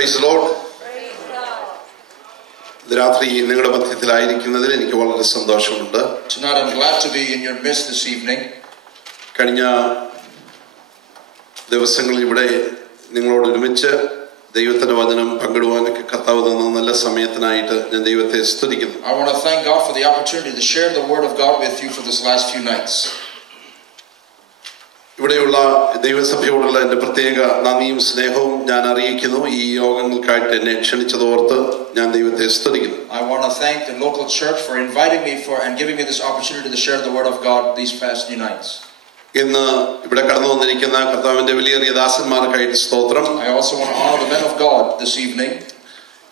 Praise the Lord. രാത്രി നിങ്ങളുടെ മധ്യത്തിലായിരിക്കുന്നതിൽ എനിക്ക് വളരെ സന്തോഷമുണ്ട്. Tonight I'm glad to be in your midst this evening. കഴിഞ്ഞ ദിവസങ്ങളിൽ ഇവിടെ നിങ്ങളോട് ഒരുമിച്ച് ദൈവത്തിന്റെ വചനം പങ്കിടുവാനൊക്കെ കർത്താവ് തന്ന നല്ല സമയത്തിനായിട്ട് ഞാൻ ദൈവത്തെ സ്തുതിക്കുന്നു. I want to thank God for the opportunity to share the word of God with you for this last few nights. ഇവിടെയുള്ള ദൈവസഭയോടുള്ള എൻ്റെ പ്രത്യേക നന്ദിയും സ്നേഹവും ഞാൻ അറിയിക്കുന്നു. ഈ യോഗങ്ങൾക്കായിട്ട് എന്നെ ക്ഷണിച്ചതോർത്ത് ഞാൻ ദൈവത്തെ സ്തുതിക്കുന്നു. I want to thank the local church for inviting me and giving me this opportunity to share the word of God these past few nights. ഇന്ന് ഇവിടെ കടന്നു വന്നിരിക്കുന്ന കർത്താവിന്റെ വലിയ ദാസന്മാർക്കായിട്ട് സ്തോത്രം. I also want to honor the men of God this evening.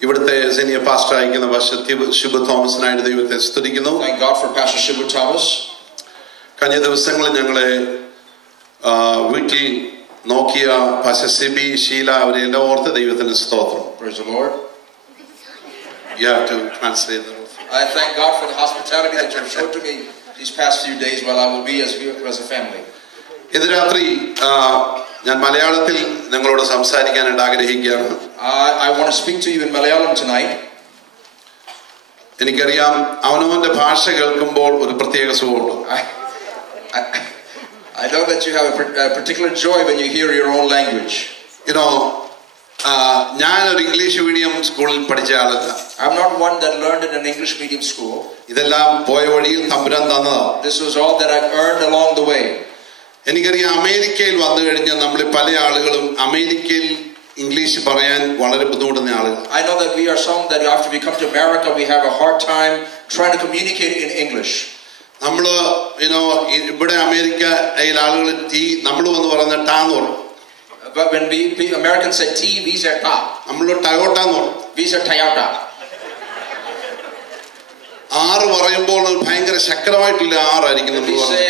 ഇവിടുത്തെ senior pastor ആയിരിക്കുന്ന ഷിബു തോമസിനായിട്ട് ദൈവത്തെ സ്തുതിക്കുന്നു. Thank God for Pastor Shibu Thomas. കഴിഞ്ഞ ദിവസങ്ങളിൽ ഞങ്ങളെ വീട്ടിൽ നോക്കിയ പാസ്റ്റർ സിബി ഷീല അവരെ എല്ലാം ഓർത്ത് ദൈവത്തിന് സ്തോത്രം. Praise the Lord. You have to translate that. I thank God for the hospitality that you have shown to me these past few days while I will be as a family. ഇന്ന് രാത്രി ഞാൻ മലയാളത്തിൽ നിങ്ങളോട് സംസാരിക്കാനായിട്ട് ആഗ്രഹിക്കുകയാണ്. I want to speak to you in Malayalam tonight. എനിക്കറിയാം അവനവന്റെ ഭാഷ കേൾക്കുമ്പോൾ ഒരു പ്രത്യേക സുഖമുണ്ട്. I know that you have a particular joy when you hear your own language. You know, ഞാൻ ഒരു ഇംഗ്ലീഷ് മീഡിയം സ്കൂളിൽ പഠിച്ച ആളല്ല. I'm not one that learned in an English medium school. ഇതെല്ലാം പോയ വഴിയിൽ തമ്പുരാൻ തന്നതാണ്. This was all that I earned along the way. എനിക്കറിയാം അമേരിക്കയിൽ വന്നു കഴിഞ്ഞാൽ നമ്മൾ പല ആളുകളും അമേരിക്കയിൽ ഇംഗ്ലീഷ് പറയാൻ വളരെ ബുദ്ധിമുട്ടുന്ന ആളുകൾ. I know that we are some that after we come to America we have a hard time trying to communicate in English. നമ്മള് ഇവിടെ അമേരിക്കയിൽ ആളുകൾ ടീ നമ്മൾ വന്ന് പറയുന്ന ടാന്ന് പറയും. But when we Americans say T, we say ta. നമ്മള് Toyota എന്ന് പറയും. We say Toyota. ആറ് പറയുമ്പോൾ ഭയങ്കര ശക്തമായിട്ടുള്ള ആറായിരിക്കും. We say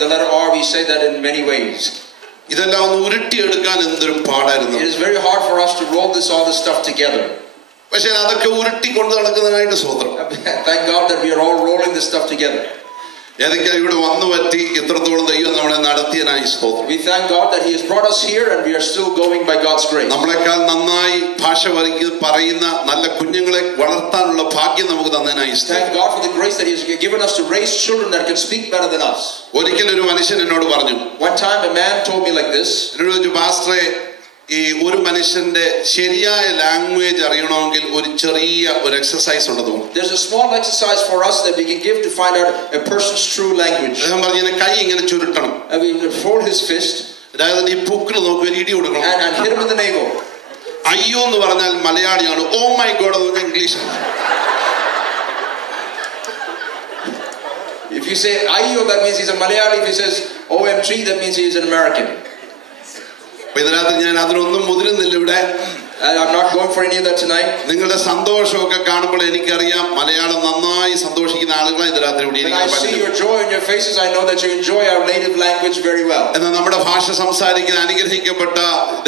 the letter R, we say that in many ways. ഇതെല്ലാം ഒന്ന് ഉരുട്ടിയെടുക്കാൻ എന്തൊരു പാടായിരുന്നു. It is very hard for us to roll all this stuff together. പക്ഷെ അതൊക്കെ ഉരുട്ടി കൊണ്ട് നടക്കുന്നതിനായിട്ട് സ്തോത്രം. Thank God that we are all rolling this stuff together. ഏതൊക്കെ ഇവിടെ വന്നു പറ്റി എത്രത്തോളം ദൈവം നമ്മളെ നടത്തിയനായി സ്തോത്രം. We thank God that He has brought us here and we are still going by God's grace. നമ്മളെക്കാൾ നന്നായി ഭാഷ പറയുന്ന നല്ല കുഞ്ഞുങ്ങളെ വളർത്താനുള്ള ഭാഗ്യം നമുക്ക് തന്നതിനായി സ്തോത്രം. Thank God for the grace that He has given us to raise children that can speak better than us. ഒരിക്കൽ ഒരു മനുഷ്യൻ എന്നോട് പറഞ്ഞു. One time a man told me like this. എന്നോട് പാസ്റ്ററെ ഈ ഒരു മനുഷ്യന്റെ ശരിയായ ലാംഗ്വേജ് അറിയണമെങ്കിൽ ഒരു ചെറിയ ഒരു എക്സസൈസ് ഉണ്ടെന്ന്. There's a small exercise for us that we can give to find out a person's true language. ഞാൻ പറഞ്ഞു കൈ ഇങ്ങനെ ചുരുട്ടണം. And we fold his fist. അതായത് ഈ പൂക്കൾ നോക്കി ഒരു ഇടി കൊടുക്കണം. And hit him in the navel. അയ്യോ എന്ന് പറഞ്ഞാൽ മലയാളിയാണ്. ഓ മൈ ഗോഡ് എന്ന് English. If you say ayyo, that means he's a Malayali. If he says OMG, that means he is an American. ഇതിനകത്ത് ഞാൻ അതിനൊന്നും മുതിരുന്നില്ല ഇവിടെ. I'm not going for any of that tonight. നിങ്ങളുടെ സന്തോഷമൊക്കെ കാണുമ്പോൾ എനിക്കറിയാം മലയാളം നന്നായി സന്തോഷിക്കുന്ന ആളുകളാണ് ഇതിനകത്ത് ഇവിടെ ഇരിക്കുന്നത്. When I see your joy in your faces, I know that you enjoy our native language very well. എന്നാൽ നമ്മുടെ ഭാഷ സംസാരിക്കുന്ന അനുഗ്രഹിക്കപ്പെട്ട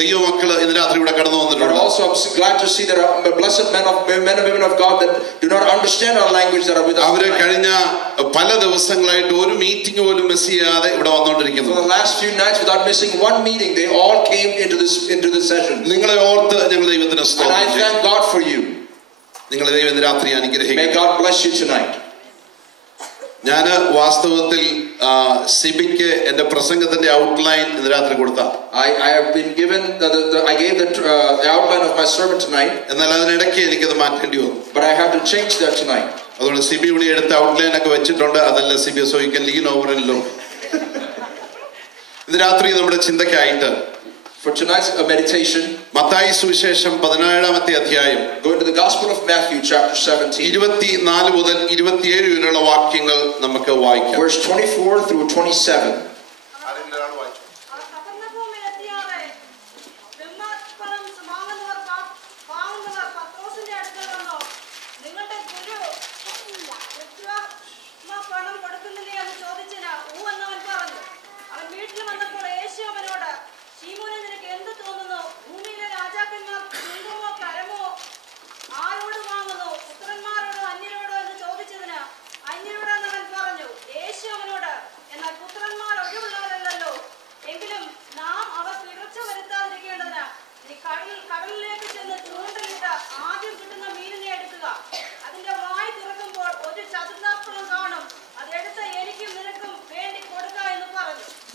ദൈവമക്കൾ ഇതിനകത്ത് ഇവിടെ കടന്നു വന്നിട്ടുണ്ട്. But also I'm glad to see that blessed men and women of God that do not understand our language that are with us. അവര് കഴിഞ്ഞ പല ദിവസങ്ങളായിട്ട് ഒരു മീറ്റിംഗ് പോലും മിസ് ചെയ്യാതെ ഇവിടെ വന്നുകൊണ്ടിരിക്കുന്നു. For the last few nights without missing one meeting, they all came into this session. നിങ്ങളെ ഓർത്ത് ഞങ്ങൾ ദൈവത്തിന് സ്തോത്രം. And I thank God for you. നിങ്ങളെ ദൈവം രാത്രി അനുഗ്രഹിക്കട്ടെ. May God bless you tonight. ഞാൻ വാസ്തവത്തിൽ സിബിക്ക് എന്റെ പ്രസംഗത്തിന്റെ ഔട്ട്ലൈൻ ഇന്ന് രാത്രി കൊടുത്ത. I have been given I gave the outline of my sermon tonight. എന്നാൽ അതിനിടയ്ക്ക് എനിക്കത് മാറ്റേണ്ടി വന്നു. But I have to change that tonight. അതുകൊണ്ട് സിബി ഇവിടെ എടുത്ത ഔട്ട്ലൈൻ ഒക്കെ വെച്ചിട്ടുണ്ട്. അതല്ല സിബി so you can lean over and low. ഇന്ന് രാത്രി നമ്മുടെ ചിന്തയ്ക്കായിട്ട് for tonight's meditation, മത്തായി സുവിശേഷം 17-ാമത്തെ അധ്യായം, go into the Gospel of Matthew chapter 17, 24 മുതൽ 27 വരെയുള്ള വാക്യങ്ങൾ നമുക്ക് വായിക്കാം. verse 24 through 27. പുത്രന്മാരോട്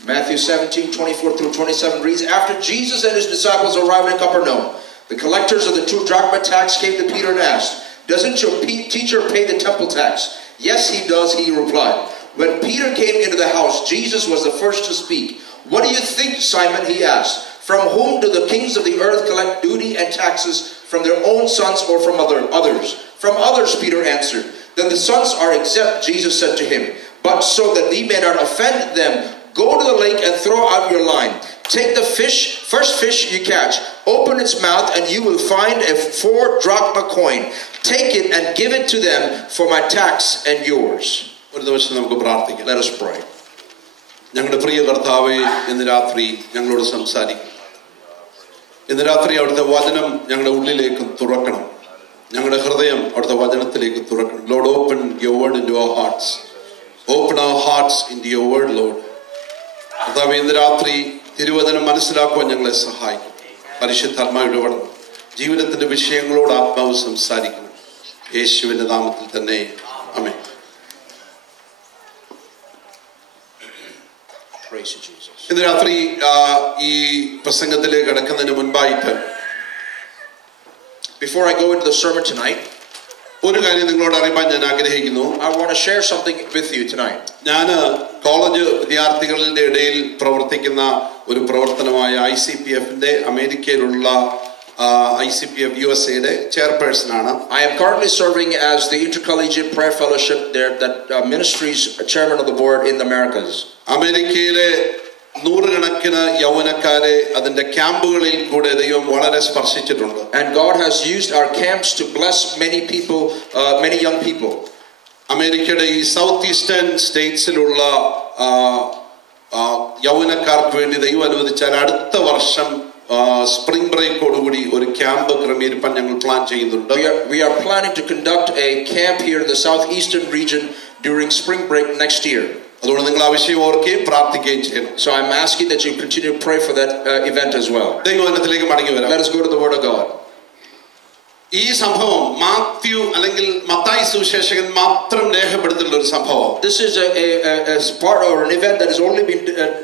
Matthew 17:24 through 27 reads, After Jesus and his disciples arrived in Capernaum, the collectors of the 2 drachma tax came to Peter and asked, Doesn't your teacher pay the temple tax? Yes, he does, he replied. When Peter came into the house, Jesus was the first to speak. What do you think, Simon? He asked. From whom do the kings of the earth collect duty and taxes? From their own sons or from others? From others, Peter answered. Then the sons are exempt, Jesus said to him. But so that we may not offend them, go to the lake and throw out your line. Take the first fish you catch, open its mouth, and you will find a 4 drachma coin. Take it and give it to them for my tax and yours. Let us pray. ഞങ്ങളുടെ പ്രിയ കർത്താവേ, ഇന്ന് രാത്രി ഞങ്ങളോട് സംസാരിക്കും. ഇന്ന് രാത്രി അവിടുത്തെ വചനം ഞങ്ങളുടെ ഉള്ളിലേക്ക് തുറക്കണം. ഞങ്ങളുടെ ഹൃദയം അവിടുത്തെ വചനത്തിലേക്ക് തുറക്കണം. Lord, open your word into our hearts. Open our hearts into your word, Lord. കർത്താവേ, ഇന്ന് രാത്രി തിരുവചനം മനസ്സിലാക്കുവാൻ ഞങ്ങളെ സഹായിക്കും. പരിശുദ്ധാത്മാവിന്റെ വചനം ജീവിതത്തിന്റെ വിഷയങ്ങളോട് ആത്മാവ് സംസാരിക്കണം. യേശുവിന്റെ നാമത്തിൽ തന്നെ ആമേൻ. ഇന്ന് രാത്രി ഈ പ്രസംഗത്തിലേക്ക് കടക്കുന്നതിന് മുൻപായിട്ട്, before I go into the sermon tonight, ഒരു കാര്യം നിങ്ങളോട് അറിയിക്കാൻ ഞാൻ ആഗ്രഹിക്കുന്നു. I want to share something with you tonight. ഞാൻ കോളേജ് വിദ്യാർത്ഥികളുടെ ഇടയിൽ പ്രവർത്തിക്കുന്ന ഒരു പ്രവർത്തനമായ ICPFന്റെ അമേരിക്കയിലുള്ള ICPF USAയുടെ ചെയർപേഴ്സൺ ആണ്. I am currently serving as the Intercollegiate Prayer Fellowship there, that ministry's chairman of the board in the Americas. അമേരിക്കയിലെ നൂറുകണക്കിന് യൗവനക്കാരെ അതിന്റെ ക്യാമ്പുകളിൽ കൂടെ ദൈവം വളരെ സ്പർശിച്ചിട്ടുണ്ട്. And God has used our camps to bless many people, many young people. അമേരിക്കയുടെ ഈ south eastern സ്റ്റേറ്റ്സിലുള്ള യൗവനക്കാർക്ക് വേണ്ടി ദൈവം അനുവദിച്ചാൽ അടുത്ത വർഷം സ്പ്രിംഗ് ബ്രേക്കോടുകൂടി ഒരു ക്യാമ്പ് ക്രമീകരിക്കാൻ ഞങ്ങൾ പ്ലാൻ ചെയ്യുന്നുണ്ട്. We are planning to conduct a camp here in the southeastern region during spring break next year. അതുകൊണ്ട് നിങ്ങൾ ആ വിഷയം ഓർക്കുകയും പ്രാർത്ഥിക്കുകയും ചെയ്യണം. So I'm asking that you continue to pray for that event as well. ദൈവവചനത്തിലേക്ക് മടങ്ങി വരാം. Let us go to the word of God. ഈ സംഭവം മാത്യു അല്ലെങ്കിൽ മത്തായി സുവിശേഷകൻ മാത്രം രേഖപ്പെടുത്തിയുള്ള ഒരു സംഭവം. This is a part or an event that has only been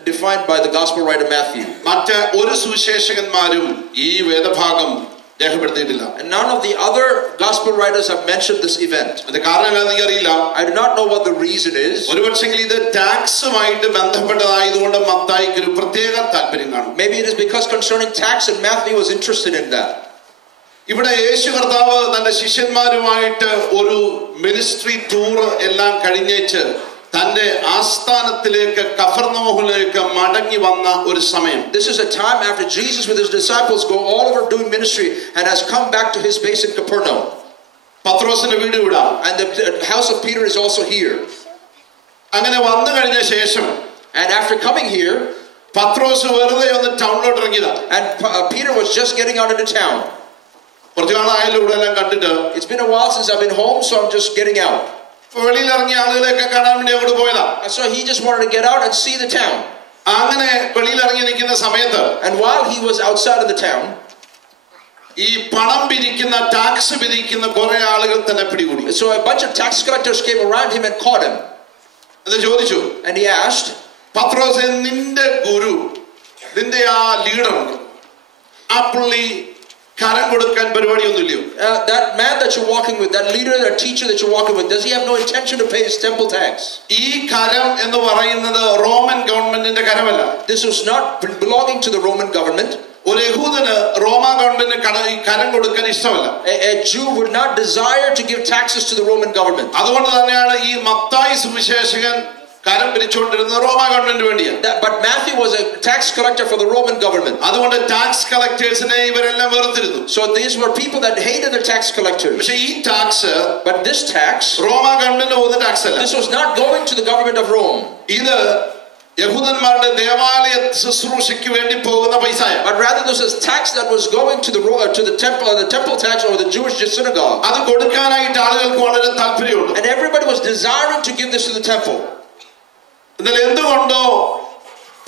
defined by the gospel writer Matthew. മറ്റ് ഒരു സുവിശേഷകന്മാരും ഈ വേദഭാഗം രേഖപ്പെടുത്തിയിട്ടില്ല. And none of the other gospel writers have mentioned this event. അത് കാരണം എന്താണെന്ന് അറിയില്ല. I do not know what the reason is. ഒരുപക്ഷെങ്കിൽ ഇത് ടാക്സുമായിട്ട് ബന്ധപ്പെട്ടതായതുകൊണ്ട് മത്തായിക്ക് ഒരു പ്രത്യേക താല്പര്യം കാണും. Maybe it is because concerning tax and Matthew was interested in that. ഇവിടെ യേശു കർത്താവ് തന്റെ ശിഷ്യന്മാരുമായിട്ട് ഒരു മിനിസ്ട്രി ടൂർ എല്ലാം കഴിഞ്ഞേച്ച് തന്റെ ആസ്ഥാനത്തിലേക്ക് കഫർനഹൂമിലേക്ക് മടങ്ങി വന്ന ഒരു സമയം. This is a time after Jesus with his disciples go all over doing ministry and has come back to his base in Capernaum. പത്രോസിന്റെ വീട് ഇവിടെ. And the house of Peter is also here. അങ്ങനെ വന്നു കഴിഞ്ഞ ശേഷം, and after coming here, പത്രോസ് വെറുതെ ഒന്ന് ടൗണിലോട്ട് ഇറങ്ങിയതാ. And Peter was just getting out into town. കുറച്ചു നാളായാലും ഇവിടെ എല്ലാം കണ്ടിട്ട്. It's been a while since I've been home, so I'm just getting out. വെളിയിൽ ഇറങ്ങിയ ആളുകളെയൊക്കെ കാണാൻ വേണ്ടി അങ്ങോട്ട് പോയതാ. So he just wanted to get out and see the town. അങ്ങനെ വെളിയിൽ ഇറങ്ങി നിൽക്കുന്ന സമയത്ത്, and while he was outside of the town, ഈ പണം പിരിക്കുന്ന ടാക്സ് പിരിക്കുന്ന കുറെ ആളുകൾ തന്നെ പിടികൂടി. So a bunch of tax collectors came around him and caught him. അത് ചോദിച്ചു. And he asked, പത്രോസേ, നിന്റെ ഗുരു, നിന്റെ ആ ലീഡർ, ആ പുള്ളി കരം കൊടുക്കാൻ പരിപാടിയൊന്നുമില്ലയോ? That man that you're walking with, that leader, that teacher that you're walking with, does he have no intention to pay his temple tax? ഈ കരം എന്ന് പറയുന്നത് റോമൻ ഗവൺമെന്റിന്റെ കരമല്ല. This was not belonging to the Roman government. ഒരു യഹൂദന് റോമാ ഗവൺമെന്റിന് കരം കൊടുക്കാൻ ഇഷ്ടമല്ല. A Jew would not desire to give taxes to the Roman government. അതുകൊണ്ട് തന്നെയാണ് ഈ മത്തായി സുവിശേഷകൻ കരം പിരിച്ചുകൊണ്ടിരുന്നത് റോമാ ഗവൺമെന്റിന് വേണ്ടിയാണ്. But Matthew was a tax collector for the Roman government. അതുകൊണ്ട് ടാക്സ് കളക്ടേഴ്സിനെ ഇവരെല്ലാം വെറുത്തിരുന്നു. So these were people that hated the tax collectors. പക്ഷേ ഈ ടാക്സ്, but this tax, റോമാ ഗവൺമെന്റിന് പോകുന്ന ടാക്സ് അല്ല. This was not going to the government of Rome. ഇത് യഹൂദന്മാരുടെ ദേവാലയ ശുശ്രൂഷയ്ക്ക് വേണ്ടി പോകുന്ന പൈസയാണ്. But rather this was tax that was going to the temple tax or the Jewish synagogue. അത് കൊടുക്കാനായിട്ട് ആളുകൾക്ക് വളരെ താല്പര്യമുണ്ട്. And everybody was desiring to give this to the temple. എന്നാൽ എന്തുകൊണ്ടോ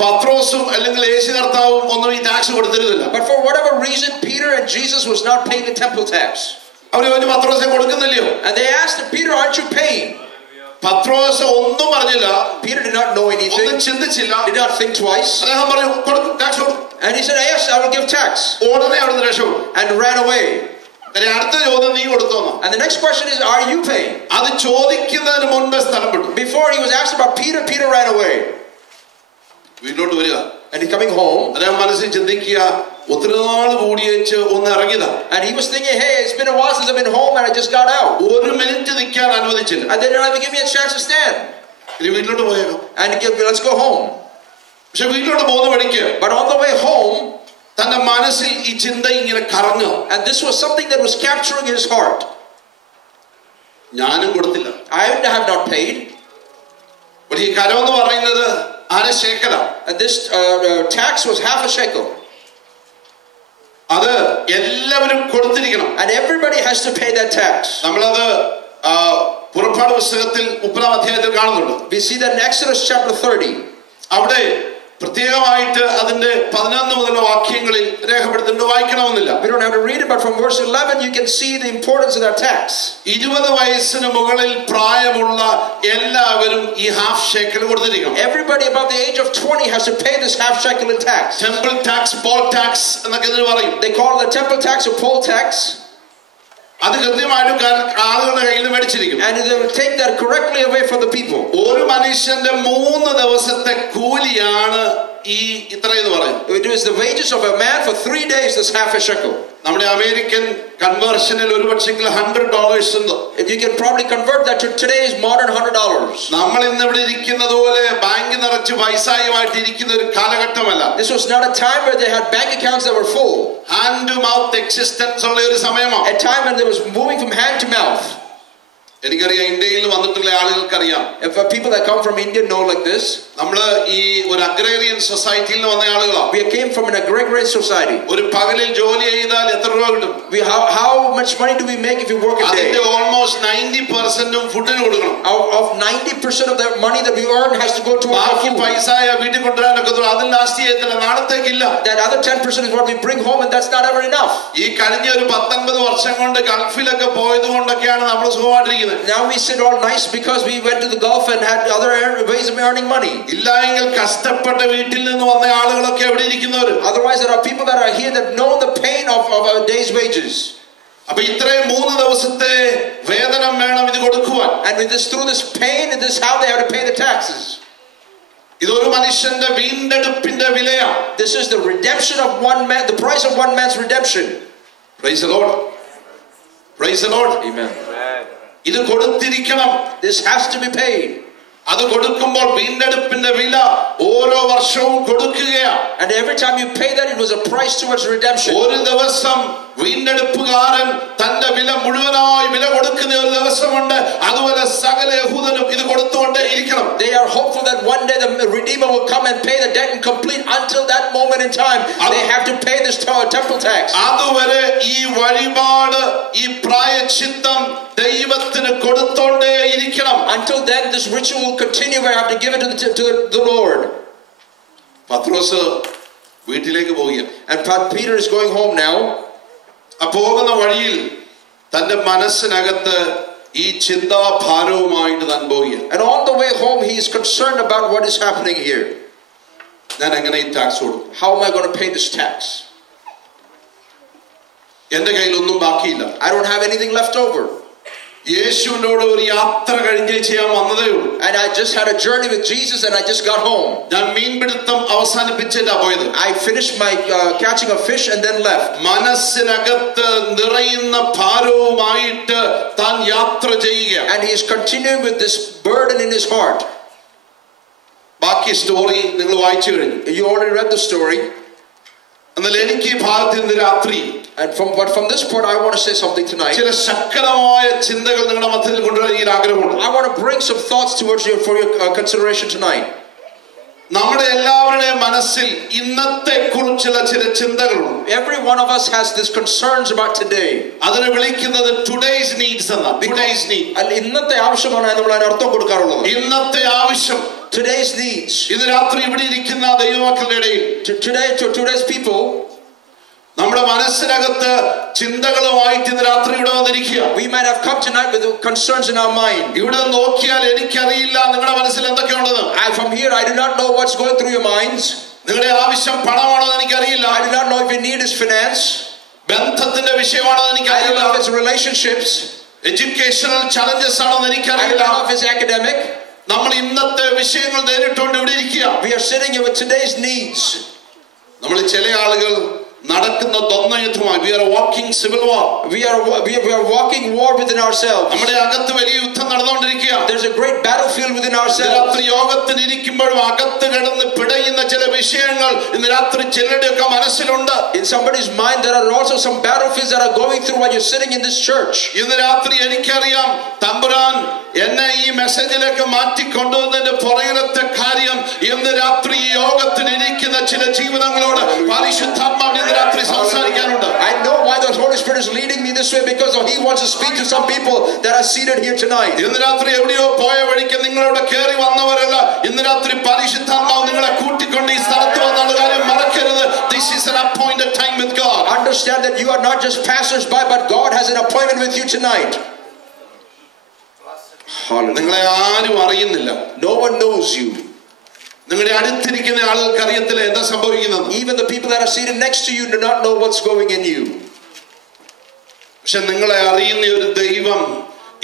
പത്രോസും അല്ലെങ്കിൽ യേശു കർത്താവും ഒന്നും ഈ tax കൊടുത്തിരുന്നില്ല. But for whatever reason, Peter and Jesus was not paying the temple tax. അവർ പറഞ്ഞു, പത്രോസെ കൊടുക്കുന്നില്ലയോ? And they asked him, Peter, aren't you paying? പത്രോസ് ഒന്നും പറഞ്ഞില്ല. Peter did not know anything. ഒന്നും ചിന്തിച്ചില്ല. Did not think twice. അദ്ദേഹം പറഞ്ഞു കൊടുക്കും, tax കൊടുക്കും. And he said, yes, I will give tax. ഉടനെ അവിടുന്ന് രക്ഷപ്പെട്ടു. And ran away. അടുത്ത ചോദ്യം നീ കൊടുത്തോന്നോ? And the next question is, are you paying? അത് ചോദിക്കുന്നതിന് മുൻപ് സ്ഥലം വിട്ടു. Before he was asked about Peter, Peter ran away. വീട്ടിലോട്ട് വരിക. And he's coming home. അദ്ദേഹം മനസ്സിൽ ചിന്തിക്കുക, ഒത്തിരി നാൾ കൂടിയേച്ച് ഒന്ന് ഇറങ്ങിയതാ. And he was thinking, hey, it's been a while since I've been home and I just got out. ഒരു മിനിറ്റ് നിൽക്കാൻ അനുവദിച്ചില്ല. And they didn't even give me a chance to stand. ഇനി വീട്ടിലോട്ട് പോയേക്കാം. And let's go home. പക്ഷെ വീട്ടിലോട്ട് പോകുന്ന വഴിക്ക്, but on the way home, തന്റെ മനസ്സിൽ ഈ ചിന്ത ഇങ്ങനെ കറങ്ങുക. And this was something that was capturing his heart. ഞാനും കൊടുത്തില്ല. I have not paid. ഈ കരം എന്ന് പറയുന്നത് അര ശേക്കല. And this tax was half a shekel. അത് എല്ലാവരും കൊടുത്തിരിക്കണം. And everybody has to pay that tax. നമ്മളത് പുറപ്പാട് പുസ്തകത്തിൽ 30-ാം അധ്യായത്തിൽ കാണുന്നുണ്ട്. We see that in Exodus chapter 30. അവിടെ പ്രത്യേകമായിട്ട് അതിന്റെ 11 മുതലുള്ള വാക്യങ്ങളിൽ രേഖപ്പെടുത്തുന്നത് വായിക്കണമെന്നില്ല. We don't have to read it, but from verse 11 you can see the importance of that tax. 20 വയസ്സിന് മുകളിൽ പ്രായമുള്ള എല്ലാവരും ഈ ഹാഫ് ഷെക്കൽ കൊടുത്തിരിക്കണം. Everybody above the age of 20 has to pay this half shekel in tax. Temple tax, poll tax എന്നൊക്കെ ഇതിന് പറയും. They call it the temple tax or poll tax. അത് കൃത്യമായിട്ട് ആളുകളുടെ കയ്യിൽ നിന്ന് മേടിച്ചിരിക്കും. And they will take that correctly away from the people. ഒരു മനുഷ്യന്റെ 3 ദിവസത്തെ കൂലിയാണ് ഈ ഇത്രയെന്ന് പറയുന്നത്. It was the wages of a man for 3 days, this half a shekel. നമ്മുടെ അമേരിക്കൻ കൺവേർഷനിൽ ഒരുപക്ഷേ $100 ഉണ്ട്. You can probably convert that to today's modern $100. നമ്മൾ ഇന്ന് ഇവിടെ ഇരിക്കുന്നത് പോലെ ബാങ്ക് നിറച്ച് പൈസയുമായിട്ട് ഇരിക്കുന്ന ഒരു കാലഘട്ടമല്ല. This was not a time where they had bank accounts that were full. Hand to mouth existence ഉള്ള ഒരു സമയമാണ്. A time when there was moving from hand to mouth. എനിക്കറിയാം, ഇന്ത്യയിൽ വന്നിട്ടുള്ള ആളുകൾക്കറിയാം. If people that come from India know like this. നമ്മൾ ഈ ഒരു agrarian സൊസൈറ്റിയിൽ നിന്ന് വന്ന ആളുകളാണ്. We came from an agrarian society. ഒരു പകലിൽ ജോലി ചെയ്താൽ എത്ര രൂപ കിട്ടും? How much money do we make if we work a day? അതിന്റെ almost 90% ഫുഡിന് കൊടുക്കണം. Of 90% of the money that we earn has to go to our food. പൈസ വീട്ടിൽ കൊണ്ടുവരാനൊക്കെ അതിൽ ലാസ്റ്റ് ചെയ്യത്തില്ല, നാളത്തേക്കില്ല. That other 10% is what we bring home, and that's not ever enough. ഈ കഴിഞ്ഞ ഒരു 19 വർഷം കൊണ്ട് ഗൾഫിലൊക്കെ പോയത് കൊണ്ടൊക്കെയാണ് നമ്മൾ സുഖമായിട്ടിരിക്കുന്നത്. Now we sit all nice because we went to the Gulf and had other ways of earning money. ഇല്ലെങ്കിൽ കഷ്ടപ്പെട്ട വീട്ടിൽ നിന്ന് വന്ന ആളുകളൊക്കെ എവിടെ ഇരിക്കുന്നവർ? Otherwise there are people that are here that know the pain of a day's wages. അപ്പോൾ ഇത്രയും 3 ദിവസത്തെ വേതനം വേണം ഇത് കൊടുക്കുവാൻ. And with this, through this pain, and this how they have to pay the taxes. ഇതൊരു മനുഷ്യന്റെ വീണ്ടെടുപ്പിന്റെ വിലയാണ്. This is the redemption of one man, the price of one man's redemption. Praise the Lord. Praise the Lord. Amen. ഇത് കൊടുത്തിരിക്കണം. This has to be paid. അത് കൊടുക്കുമ്പോൾ വീണ്ടെടുപ്പിന്റെ വില ഓരോ വർഷവും കൊടുക്കുകയാണ്. And every time you pay that, it was a price towards redemption. ഒരു ദിവസം വീണ്ടെടുപ്പുകാരൻ തന്റെ വില മുഴുവനായി വില കൊടുക്കുന്ന ഒരു ദിവസമുണ്ട്. അതുപോലെ സകല യഹൂദനും ഇത് കൊടുത്തുകൊണ്ടേ ഇരിക്കണം. They are hopeful that one day the Redeemer will come and pay the debt in complete. Until that moment in time, they have to pay this temple tax. അതുവരെ ഈ വഴിപാട്, ഈ പ്രായശ്ചിത്തം ദൈവത്തിന് കൊടുത്തോണ്ടേ ഇരിക്കണം. Until then, this ritual will continue. I have to give it to the Lord. പത്രോസ് വീട്ടിലേക്ക് പോവുകയാണ്. And Peter is going home now. പോകുന്ന വഴിയിൽ തന്റെ മനസ്സിനകത്ത് ഈ ചിന്താഭാരവുമായിട്ട് താൻ പോവുകയാണ്. And on the way home, he is concerned about what is happening here. ഞാൻ എങ്ങനെ ഈ ടാക്സ് കൊടുക്കും? How am I going to pay this tax? എന്റെ കയ്യിൽ ഒന്നും ബാക്കിയില്ല. I don't have anything left over. യേശുവിനോട് ഒരു യാത്ര കഴിഞ്ഞേ ചെയ്യാൻ വന്നതേ ഉള്ളൂ. And I just had a journey with Jesus and I just got home. ഞാൻ മീൻപിടുത്തം അവസാനിപ്പിച്ചിട്ടാ പോയത്. I finished my catching of fish and then left. മനസ്സിനകത്ത് നിറയുന്ന ഭാരവുമായിട്ട് താൻ യാത്ര ചെയ്യുക. And he is continuing with this burden in his heart. ബാക്കി story നിങ്ങൾ വായിച്ചു കഴിഞ്ഞു. You already read the story. എന്നാൽ എനിക്ക് ഈ ഭാഗത്ത് ഇന്ന് രാത്രി And from this point, I want to say something tonight. ചില ശക്തമായ ചിന്തകൾ നിങ്ങളുടെ മധ്യത്തിൽ കൊണ്ടുവരാൻ എനിക്ക് ആഗ്രഹമുണ്ട്. I want to bring some thoughts towards you for your consideration tonight. നമ്മുടെ എല്ലാവരുടെയും മനസ്സിൽ ഇന്നത്തെ കുറിച്ചുള്ള ചില ചിന്തകളുണ്ട്. Every one of us has these concerns about today. അതിനെ വിളിക്കുന്നത് today's needs എന്നാണ്. Today's need. ഇന്നത്തെ ആവശ്യമാണ് നമ്മൾ അതിന് അർത്ഥം കൊടുക്കാറുള്ളത്. ഇന്നത്തെ ആവശ്യം. Today's needs. ഇന്ന് രാത്രി ഇവിടെ ഇരിക്കുന്ന ദൈവമക്കളുടെ ഇടയിൽ Today's people, നമ്മുടെ മനസ്സിനകത്ത് ചിന്തകളുമായിട്ട് ഇന്ന് രാത്രി ഇവിടെ വന്നിരിക്കുക. We might have come tonight with concerns in our mind. ഇവിടെ നോക്കിയാൽ എനിക്കറിയില്ല നിങ്ങളുടെ മനസ്സിൽ എന്തൊക്കെയുണ്ടെന്ന്. From here I do not know what's going through your minds. നിങ്ങളുടെ ആവശ്യം പണമാണോ എന്ന് എനിക്കറിയില്ല. I do not know if your need is finance. ബന്ധത്തിന്റെ വിഷയമാണോ എന്ന് എനിക്കറിയില്ല. I don't know if it's relationships. Educational challenges ആണോ എന്ന് എനിക്കറിയില്ല. I don't know if it's academic. നമ്മൾ ഇന്നത്തെ വിഷയങ്ങൾ നേരിട്ടുകൊണ്ട് ഇവിടെ ഇരിക്കുക. We are sitting here with today's needs. നമ്മൾ ചില ആളുകൾ നടക്കുന്ന ദ്വന്ദ്വയുദ്ധമായി. We are walking civil war. We are walking war within ourselves. നമ്മുടെ അകത്ത് വലിയ യുദ്ധം നടന്നുകൊണ്ടിരിക്കുക. There's a great battlefield within ourselves. രാത്രി യോഗത്തിന് ഇരിക്കുമ്പോഴും അകത്ത് കിടന്ന് പിടയുന്ന ചില വിഷയങ്ങൾ ഇന്ന് രാത്രി ചിലരുടെയൊക്കെ മനസ്സിലുണ്ട്. In somebody's mind there are also some battlefields that are going through while you're sitting in this church. ഇന്ന് രാത്രി എനിക്കറിയാം തമ്പുരാൻ എന്നെ ഈ മെസ്സേജിലേക്ക് മാറ്റിക്കൊണ്ടുവന്നതിന്റെ പുറകിലത്തെ കാര്യം ഇന്ന് രാത്രി ഈ യോഗത്തിന് ഇരിക്കുന്ന ചില ജീവിതങ്ങളോട് പരിശുദ്ധാത്മാവ് ഇന്ന് രാത്രി സംസാരിക്കാനുണ്ട്. I know why the Holy Spirit is leading me this way, because he wants to speak to some people that are seated here tonight. ഇന്ന് രാത്രി എവിടെയോ പോയ വഴിക്ക് നിങ്ങളോട് കയറി വന്നവരല്ല. ഇന്ന് രാത്രി പരിശുദ്ധാത്മാവ് നിങ്ങളെ കൂട്ടിക്കൊണ്ട് ഈ സ്ഥലത്ത് വന്നുള്ള കാര്യം മറക്കരുത്. This is an appointed time with God. Understand that you are not just passers by, but God has an appointment with you tonight. നിങ്ങളെ ആരും അറിയുന്നില്ല. No one knows you. നിങ്ങളുടെ അടുത്തിരിക്കുന്ന ആളുകൾക്ക് അറിയത്തില്ല എന്താ സംഭവിക്കുന്നത്. Even the people that are seated next to you do not know what's going in you. പക്ഷെ നിങ്ങളെ അറിയുന്ന ഒരു ദൈവം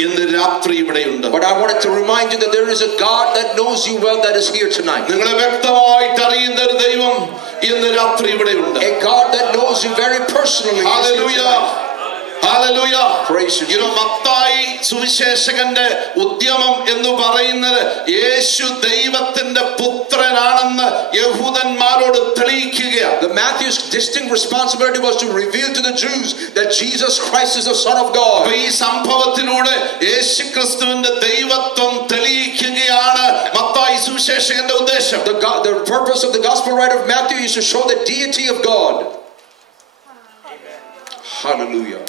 ഇന്ന് രാത്രി ഇവിടെയുണ്ട്. But I wanted to remind you that there is a God that knows you well that is here tonight. നിങ്ങളെ വ്യക്തമായിട്ട് അറിയുന്ന ഒരു ദൈവം ഇന്ന് രാത്രി ഇവിടെയുണ്ട്. A God that knows you very personally. Hallelujah. Hallelujah. Praise you. Mathai സുവിശേഷകന്റെ ഉദ്യമം എന്ന് പറയുന്നത് യേശു ദൈവത്തിന്റെ പുത്രനാണെന്ന് യഹൂദന്മാരോട് തെളിയിക്കുകയാണ്. The Matthew's distinct responsibility was to reveal to the Jews that Jesus Christ is the Son of God. ഈ സംഭവത്തിലൂടെ യേശുക്രിസ്തുവിന്റെ ദൈവത്വം തെളിയിക്കുകയാണ് മത്തായി സുവിശേഷകന്റെ ഉദ്ദേശം. The purpose of the gospel writer of Matthew is to show the deity of God. Hallelujah.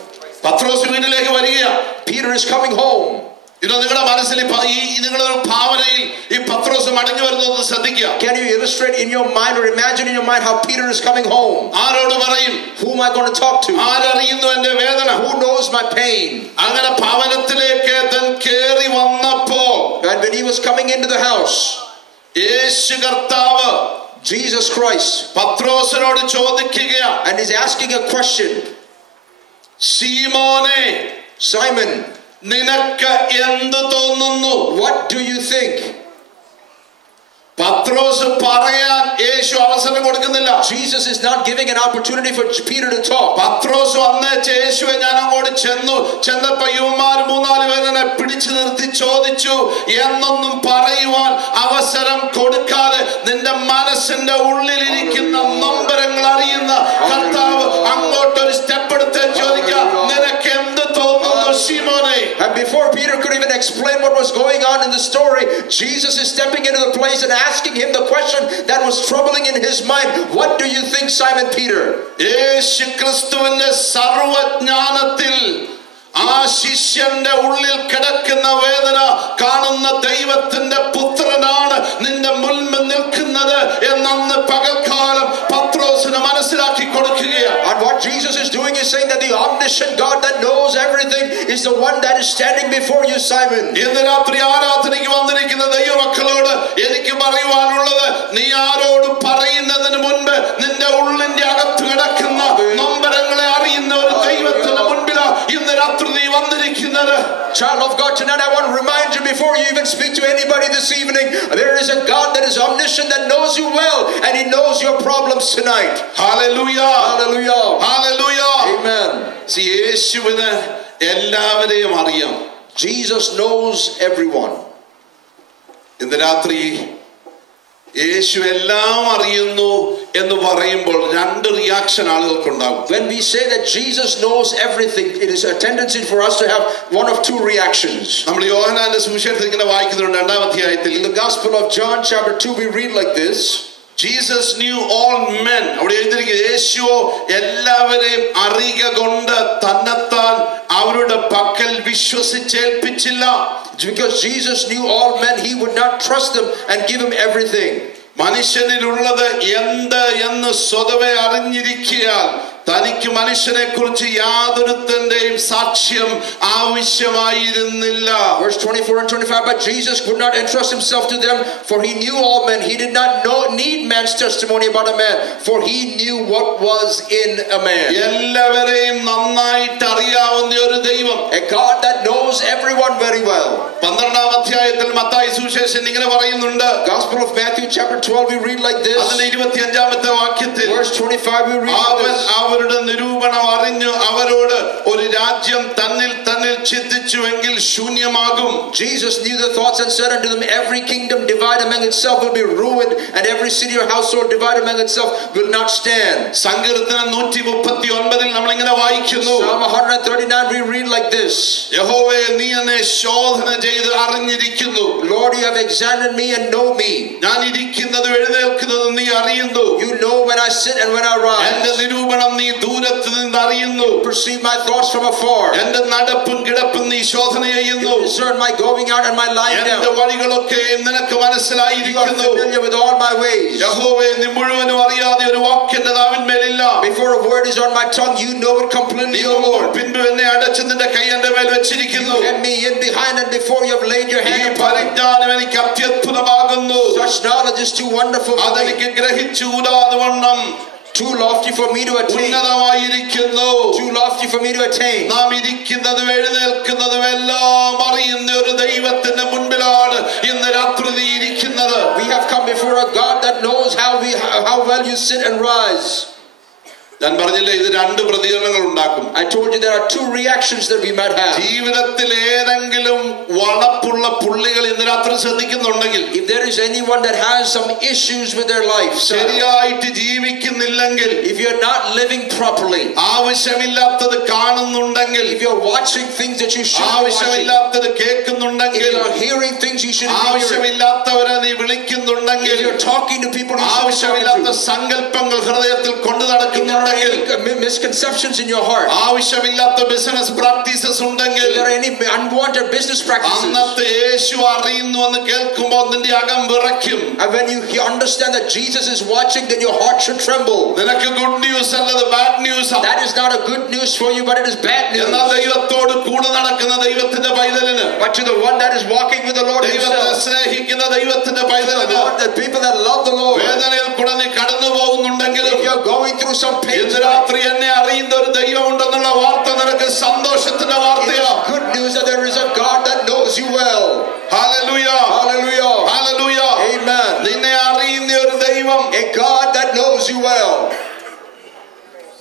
പത്രോസ് വീട്ടിലേക്ക് വരികയാണ്. Peter is coming home. നിങ്ങളുടെ മനസ്സിൽ നിങ്ങളൊരു ഭാവനയിൽ ഈ പത്രോസ് മടങ്ങി വരുന്നത് ശ്രദ്ധിക്കുക. Can you illustrate in your mind or imagine in your mind how Peter is coming home? ആരോട് പറയും? Who am I going to talk to? ആരറിയുന്നു എന്റെ വേദന? Who knows my pain? അങ്ങനെ ഭവനത്തിലേക്ക് താൻ കേറി വന്നപ്പോൾ, and when he was coming into the house, യേശു കർത്താവ് Jesus Christ പത്രോസിനോട് ചോദിക്കുകയാണ്. and he's asking a question. ശീമോനെ, Simon, നിനക്ക് എന്ത് തോന്നുന്നു? what do you think? പത്രോസ് പറയാൻ യേശു അവസരം കൊടുക്കുന്നില്ല. Jesus is not giving an opportunity for Peter to talk. പത്രോസ് വന്നേച്ച് യേശുവെ ഞാൻ അങ്ങോട്ട് ചെന്നപ്പോ യുവമാർ 3-4 പേരെ പിടിച്ചു നിർത്തി ചോദിച്ചു എന്നൊന്നും പറയുവാൻ അവസരം കൊടുക്കാതെ നിന്റെ മനസ്സിന്റെ ഉള്ളിലിരിക്കുന്ന നൊമ്പരങ്ങൾ അറിയുന്ന കർത്താവ് അങ്ങോട്ടൊരു സ്റ്റെപ്പ് എടുത്ത് ചോദിക്കുക, നിനക്ക് എന്ത് തോന്നുന്നു ശീമോനെ? And before Peter could even explain what was going on in the story, Jesus is stepping into the place and asking him the question that was troubling in his mind. What do you think, Simon Peter? യേശു ക്രിസ്തുവിന്റെ സർവജ്ഞാനത്തിൽ ആ ശിഷ്യന്റെ ഉള്ളിൽ കിടക്കുന്ന വേദന കാണുന്ന ദൈവത്തിന്റെ പുത്രനാണ് നിന്റെ മുൻപിൽ നിൽക്കുന്നത് എന്നന്ന് പകൽക്കാലം പത്രോസിന് മനസ്സിലാക്കി കൊടുക്കുകയാണ്. And what Jesus is doing is saying that the omniscient God that knows everything is the one that is standing before you, Simon. ഇന്ന് രാത്രി ആരാധനയ്ക്ക് വന്നിരിക്കുന്ന ദൈവമക്കളോട് എനിക്ക് പറയുവാനുള്ളത്, നീ ആരോട് പറയുന്നതിന് മുൻപ് നിന്റെ ഉള്ളിന്റെ അകത്ത് കിടക്കുന്ന നൊമ്പരങ്ങളെ അറിയുന്ന ഒരു ദൈവത്തിന് മുൻപിലാ ഇന്ന് രാത്രി നീ വന്നിരിക്കുന്നത്. Child of God, tonight I want to remind you before you even speak to anybody this evening, there is a God that is omniscient that knows you well and he knows your problems tonight. Hallelujah. Hallelujah. Hallelujah. Amen. യേശുവിന് എല്ലാവരെയും അറിയാം. Jesus knows everyone. ഇന്ന് രാത്രി യേശു എല്ലാം അറിയുന്നു എന്ന് പറയുമ്പോൾ രണ്ട് reaction ആളുകൾക്കുണ്ടാകും. When we say that Jesus knows everything, it is a tendency for us to have one of two reactions. നമ്മൾ യോഹന്നാന്റെ സുവിശേഷത്തിൽ ഇങ്ങനെ വായിക്കുന്നുണ്ട് 2-ാം അധ്യായത്തിൽ. In the Gospel of John chapter 2 we read like this. Jesus knew all men. അവിടെ എഴുതിയിരിക്കുന്നു, യേശു എല്ലാവരെയും അറിയുക കൊണ്ട് തന്നെത്താൻ അവരുടെ പക്കൽ വിശ്വസിച്ചേൽപ്പിച്ചില്ല. Because Jesus knew all men, he would not trust them and give him everything. മനുഷ്യനിലുള്ളത് എന്ത് എന്ന് സ്വതവേ അറിഞ്ഞിരിക്കയാൽ തനിക്ക് മനുഷ്യനെ കുറിച്ച് യാതൊരുത്തന്റെയും സാക്ഷ്യം ആവശ്യമായിരുന്നില്ല. Verse 24 and 25. But Jesus could not entrust himself to them, for he knew all men. He did not need man's testimony about a man, for he knew what was in a man. എല്ലാവരെയും നന്നായിട്ട് അറിയാവുന്ന ഒരു ദൈവം. A God that knows everyone very well. 12ാം അധ്യായത്തിൽ മത്തായി സുവിശേഷൻ ഇങ്ങനെ പറയുന്നുണ്ട്. Gospel of Matthew chapter 12 we read like this. അതിന്റെ 25ാമത്തെ വാക്യത്തിൽ Verse 25 we read this. അവരുടെ നിരൂപണം അറിഞ്ഞു അവരോട് ഒരു രാജ്യം തന്നിൽ ഛിദ്ദിച്ചുവെങ്കിൽ ശൂന്യമാകും. Jesus knew their thoughts and said unto them, every kingdom divided among itself will be ruined, and every city or household divided among itself will not stand. സങ്കീർത്തനം 139 നമ്മൾ ഇങ്ങനെ വായിക്കുന്നു. Psalm 139 we read like this. യഹോവേ നീ എന്നെ ശോധന ചെയ്ത് അറിഞ്ഞിരിക്കുന്നു. Lord, you have examined me and know me. ഞാൻ ഇരിക്കുന്നതും എഴുന്നേൽക്കുന്നതും നീ അറിയുന്നു. You know when I sit and when I rise. എന്റെ നിരൂപണം നീ ദൂരത്ത് നിന്ന് അറിയുന്നു. Perceive my thoughts from afar. എന്റെ നടപ്പും കിടപ്പും നീ ശോധന ചെയ്യുന്നു. You discern my going out and my lying down. എന്റെ വഴികളൊക്കെ നിനക്ക് മനസ്സിലായിരിക്കുന്നു. You are familiar with all my ways. യഹോവേ നീ മുഴുവനും അറിയാതെ ഒരു വാക്ക് എന്റെ നാവിന്മേലില്ല. Before a word is on my tongue, you know it completely, O Lord. പിൻപ് എന്നെ അടച്ച് നിന്റെ കൈ എന്റെ മേൽ വെച്ചിരിക്കുന്നു. You hem me in behind and before you have laid your hand upon me. പരിജ്ഞാനം എനിക്ക് അത്യത്ഭുതമാകുന്നു. Such knowledge is too wonderful for me. അതെനിക്ക് ഗ്രഹിച്ചുകൂടാതവണ്ണം too lofty for me to attain. ഉന്നതമായിരിക്കുന്നു. Too lofty for me to attain. നാം ഇരിക്കുന്നതും എഴുന്നേൽക്കുന്നതും എല്ലാം അറിയുന്ന ഒരു ദൈവത്തിന്റെ മുൻപിലാണ് ഇന്ന് രാത്രി നീ ഇരിക്കുന്നത്. We have come before a God that knows how well you sit and rise. ഞാൻ പറഞ്ഞില്ലേ ഇത് രണ്ട് പ്രതികരണങ്ങൾ ഉണ്ടാക്കും. I told you there are two reactions that we might have. ജീവിതത്തിൽ ഏതെങ്കിലും വളപ്പുള്ള പുള്ളികൾ ഇന്ന് രാത്രി ശ്രദ്ധിക്കുന്നുണ്ടെങ്കിൽ, if there is anyone that has some issues with their life, ശരിയായിട്ട് ജീവിക്കുന്നില്ലെങ്കിൽ, if you're not living properly, ആവശ്യമില്ലാത്തത് കാണുന്നുണ്ടെങ്കിൽ, if you're watching things that you shouldn't be watching, ആവശ്യമില്ലാത്തത് കേൾക്കുന്നുണ്ടെങ്കിൽ, if you're hearing things you shouldn't be hearing, ആവശ്യമില്ലാത്തവരെ നീ വിളിക്കുന്നുണ്ടെങ്കിൽ, if you're talking to people you shouldn't be ആവശ്യമില്ലാത്ത talking to, സങ്കല്പങ്ങൾ ഹൃദയത്തിൽ കൊണ്ടു നടക്കുന്നുണ്ടെങ്കിൽ, misconceptions in your heart, ആവശ്യമില്ലാത്ത business practices ഉണ്ടെങ്കിൽ, if there are any unwanted business practices, അന്നത്തെ യേശു അറിയുന്നു എന്ന് കേൾക്കുമ്പോൾ നിന്റെ അകം വിറയ്ക്കും. and when you understand that Jesus is watching, then your heart should tremble. നിനക്ക് ഗുഡ് ന്യൂസ് അല്ലത് bad news. That is not a good news for you, but it is bad news. എന്നാൽ ദൈവത്തോട് കൂടെ നടക്കുന്ന ദൈവത്തിന്റെ പൈതലിന്, but to the one that is walking with the Lord ദൈവത്തെ himself, സ്നേഹിക്കുന്ന ദൈവത്തിന്റെ പൈതലിന്, the people that love the Lord, വേദനയിൽ കൂടെ നീ കടന്നു പോകുന്നുണ്ടെങ്കിലും, if you're going through some pain, ഇന്ന് രാത്രി എന്നെ അറിയുന്ന ഒരു ദൈവം ഉണ്ടെന്നുള്ള വാർത്ത നിനക്ക് സന്തോഷത്തിന്റെ വാർത്തയാ. good news that there is a God that knows you well. Hallelujah, hallelujah, hallelujah, amen. നിന്നെ അറിയുന്ന ഒരു ദൈവം, a God that knows you well.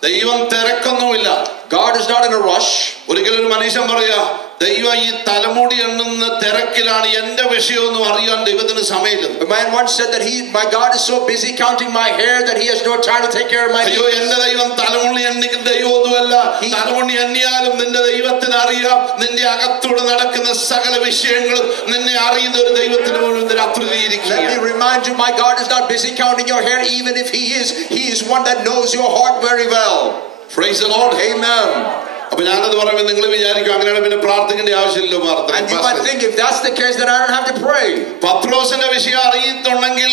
ദൈവം തിരക്കൊന്നുമില്ല. God is not in a rush. ഒരിക്കലും ഒരു മനുഷ്യൻ പറയാ, ദൈവം ഈ തലമുടി എണ്ണുന്ന തിരക്കിലാണ്, എന്റെ വിഷയമൊന്നും അറിയാൻ ദൈവത്തിന് സമയമില്ല. A man once said that my God is so busy counting my hair that he has no time to take care of my needs. അയ്യോ, എന്റെ ദൈവം തലമുടി എണ്ണിക്കുന്ന ദൈവമൊന്നുമല്ല. തലമുടി എണ്ണിയാലും നിന്റെ ദൈവത്തിന് അറിയാം. നിന്റെ അകത്തൂടെ നടക്കുന്ന സകല വിഷയങ്ങളും നിന്നെ അറിയുന്ന ഒരു ദൈവത്തിന് മുഴുവൻ രാത്രി ഇരിക്കുക. Let me remind you, my God is not busy counting your hair. Even if he is one that knows your heart very well. Praise the Lord, amen. അപ്പൊ ഞാനത് പറയുമ്പോൾ നിങ്ങൾ വിചാരിക്കും അങ്ങനെയാണ് പിന്നെ പ്രാർത്ഥിക്കേണ്ട ആവശ്യമില്ല. And you might think if that's the case then I don't have to pray. പത്രോസിന്റെ വിഷയം അറിയുന്നുണ്ടെങ്കിൽ,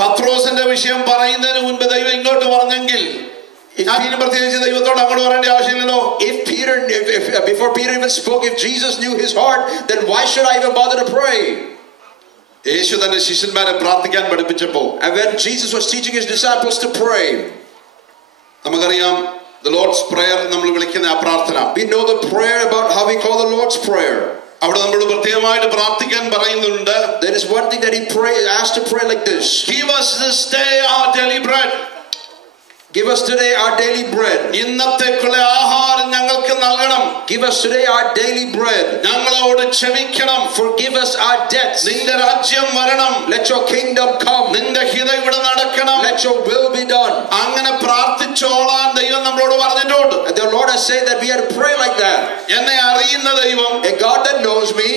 പത്രോസിന്റെ വിഷയം പറയുന്നതിന് മുൻപ് ദൈവം ഇങ്ങോട്ട് പറഞ്ഞെങ്കിൽ, പ്രത്യേകിച്ച് ദൈവത്തോട് അങ്ങോട്ട് പറയേണ്ട ആവശ്യമില്ലല്ലോ. If before Peter even spoke, if Jesus knew his heart, then why should I even bother to pray? യേശു തന്റെ ശിഷ്യന്മാരെ പ്രാർത്ഥിക്കാൻ പഠിപ്പിച്ചപ്പോൾ, and when Jesus was teaching his disciples to pray, നമുക്കറിയാം the Lord's prayer നമ്മൾ വിളിക്കുന്ന ആ പ്രാർത്ഥന. We know the prayer about how we call the Lord's prayer. അവിടെ നമ്മൾ പ്രത്യേകമായിട്ട് പ്രാർത്ഥിക്കാൻ പറയുന്നുണ്ട്. There is one thing that he asked to pray like this. Give us this day our daily bread. Give us today our daily bread. ഇന്നത്തേക്കുള്ള ആഹാരം ഞങ്ങൾക്ക് നൽകണം. Give us today our daily bread. ഞങ്ങളോട് ക്ഷമിക്കണം. Forgive us our debts. നിന്റെ രാജ്യം വരണം. Let your kingdom come. നിന്റെ ഹിതം ഇവിടെ നടക്കണം. Let your will be done. അങ്ങനെ പ്രാർത്ഥിച്ചോളാൻ ദൈവം നമ്മളോട് പറഞ്ഞിട്ടുണ്ട്. And the Lord has said that we have to pray like that. എന്നെ അറിയുന്ന ദൈവം, a God that knows me,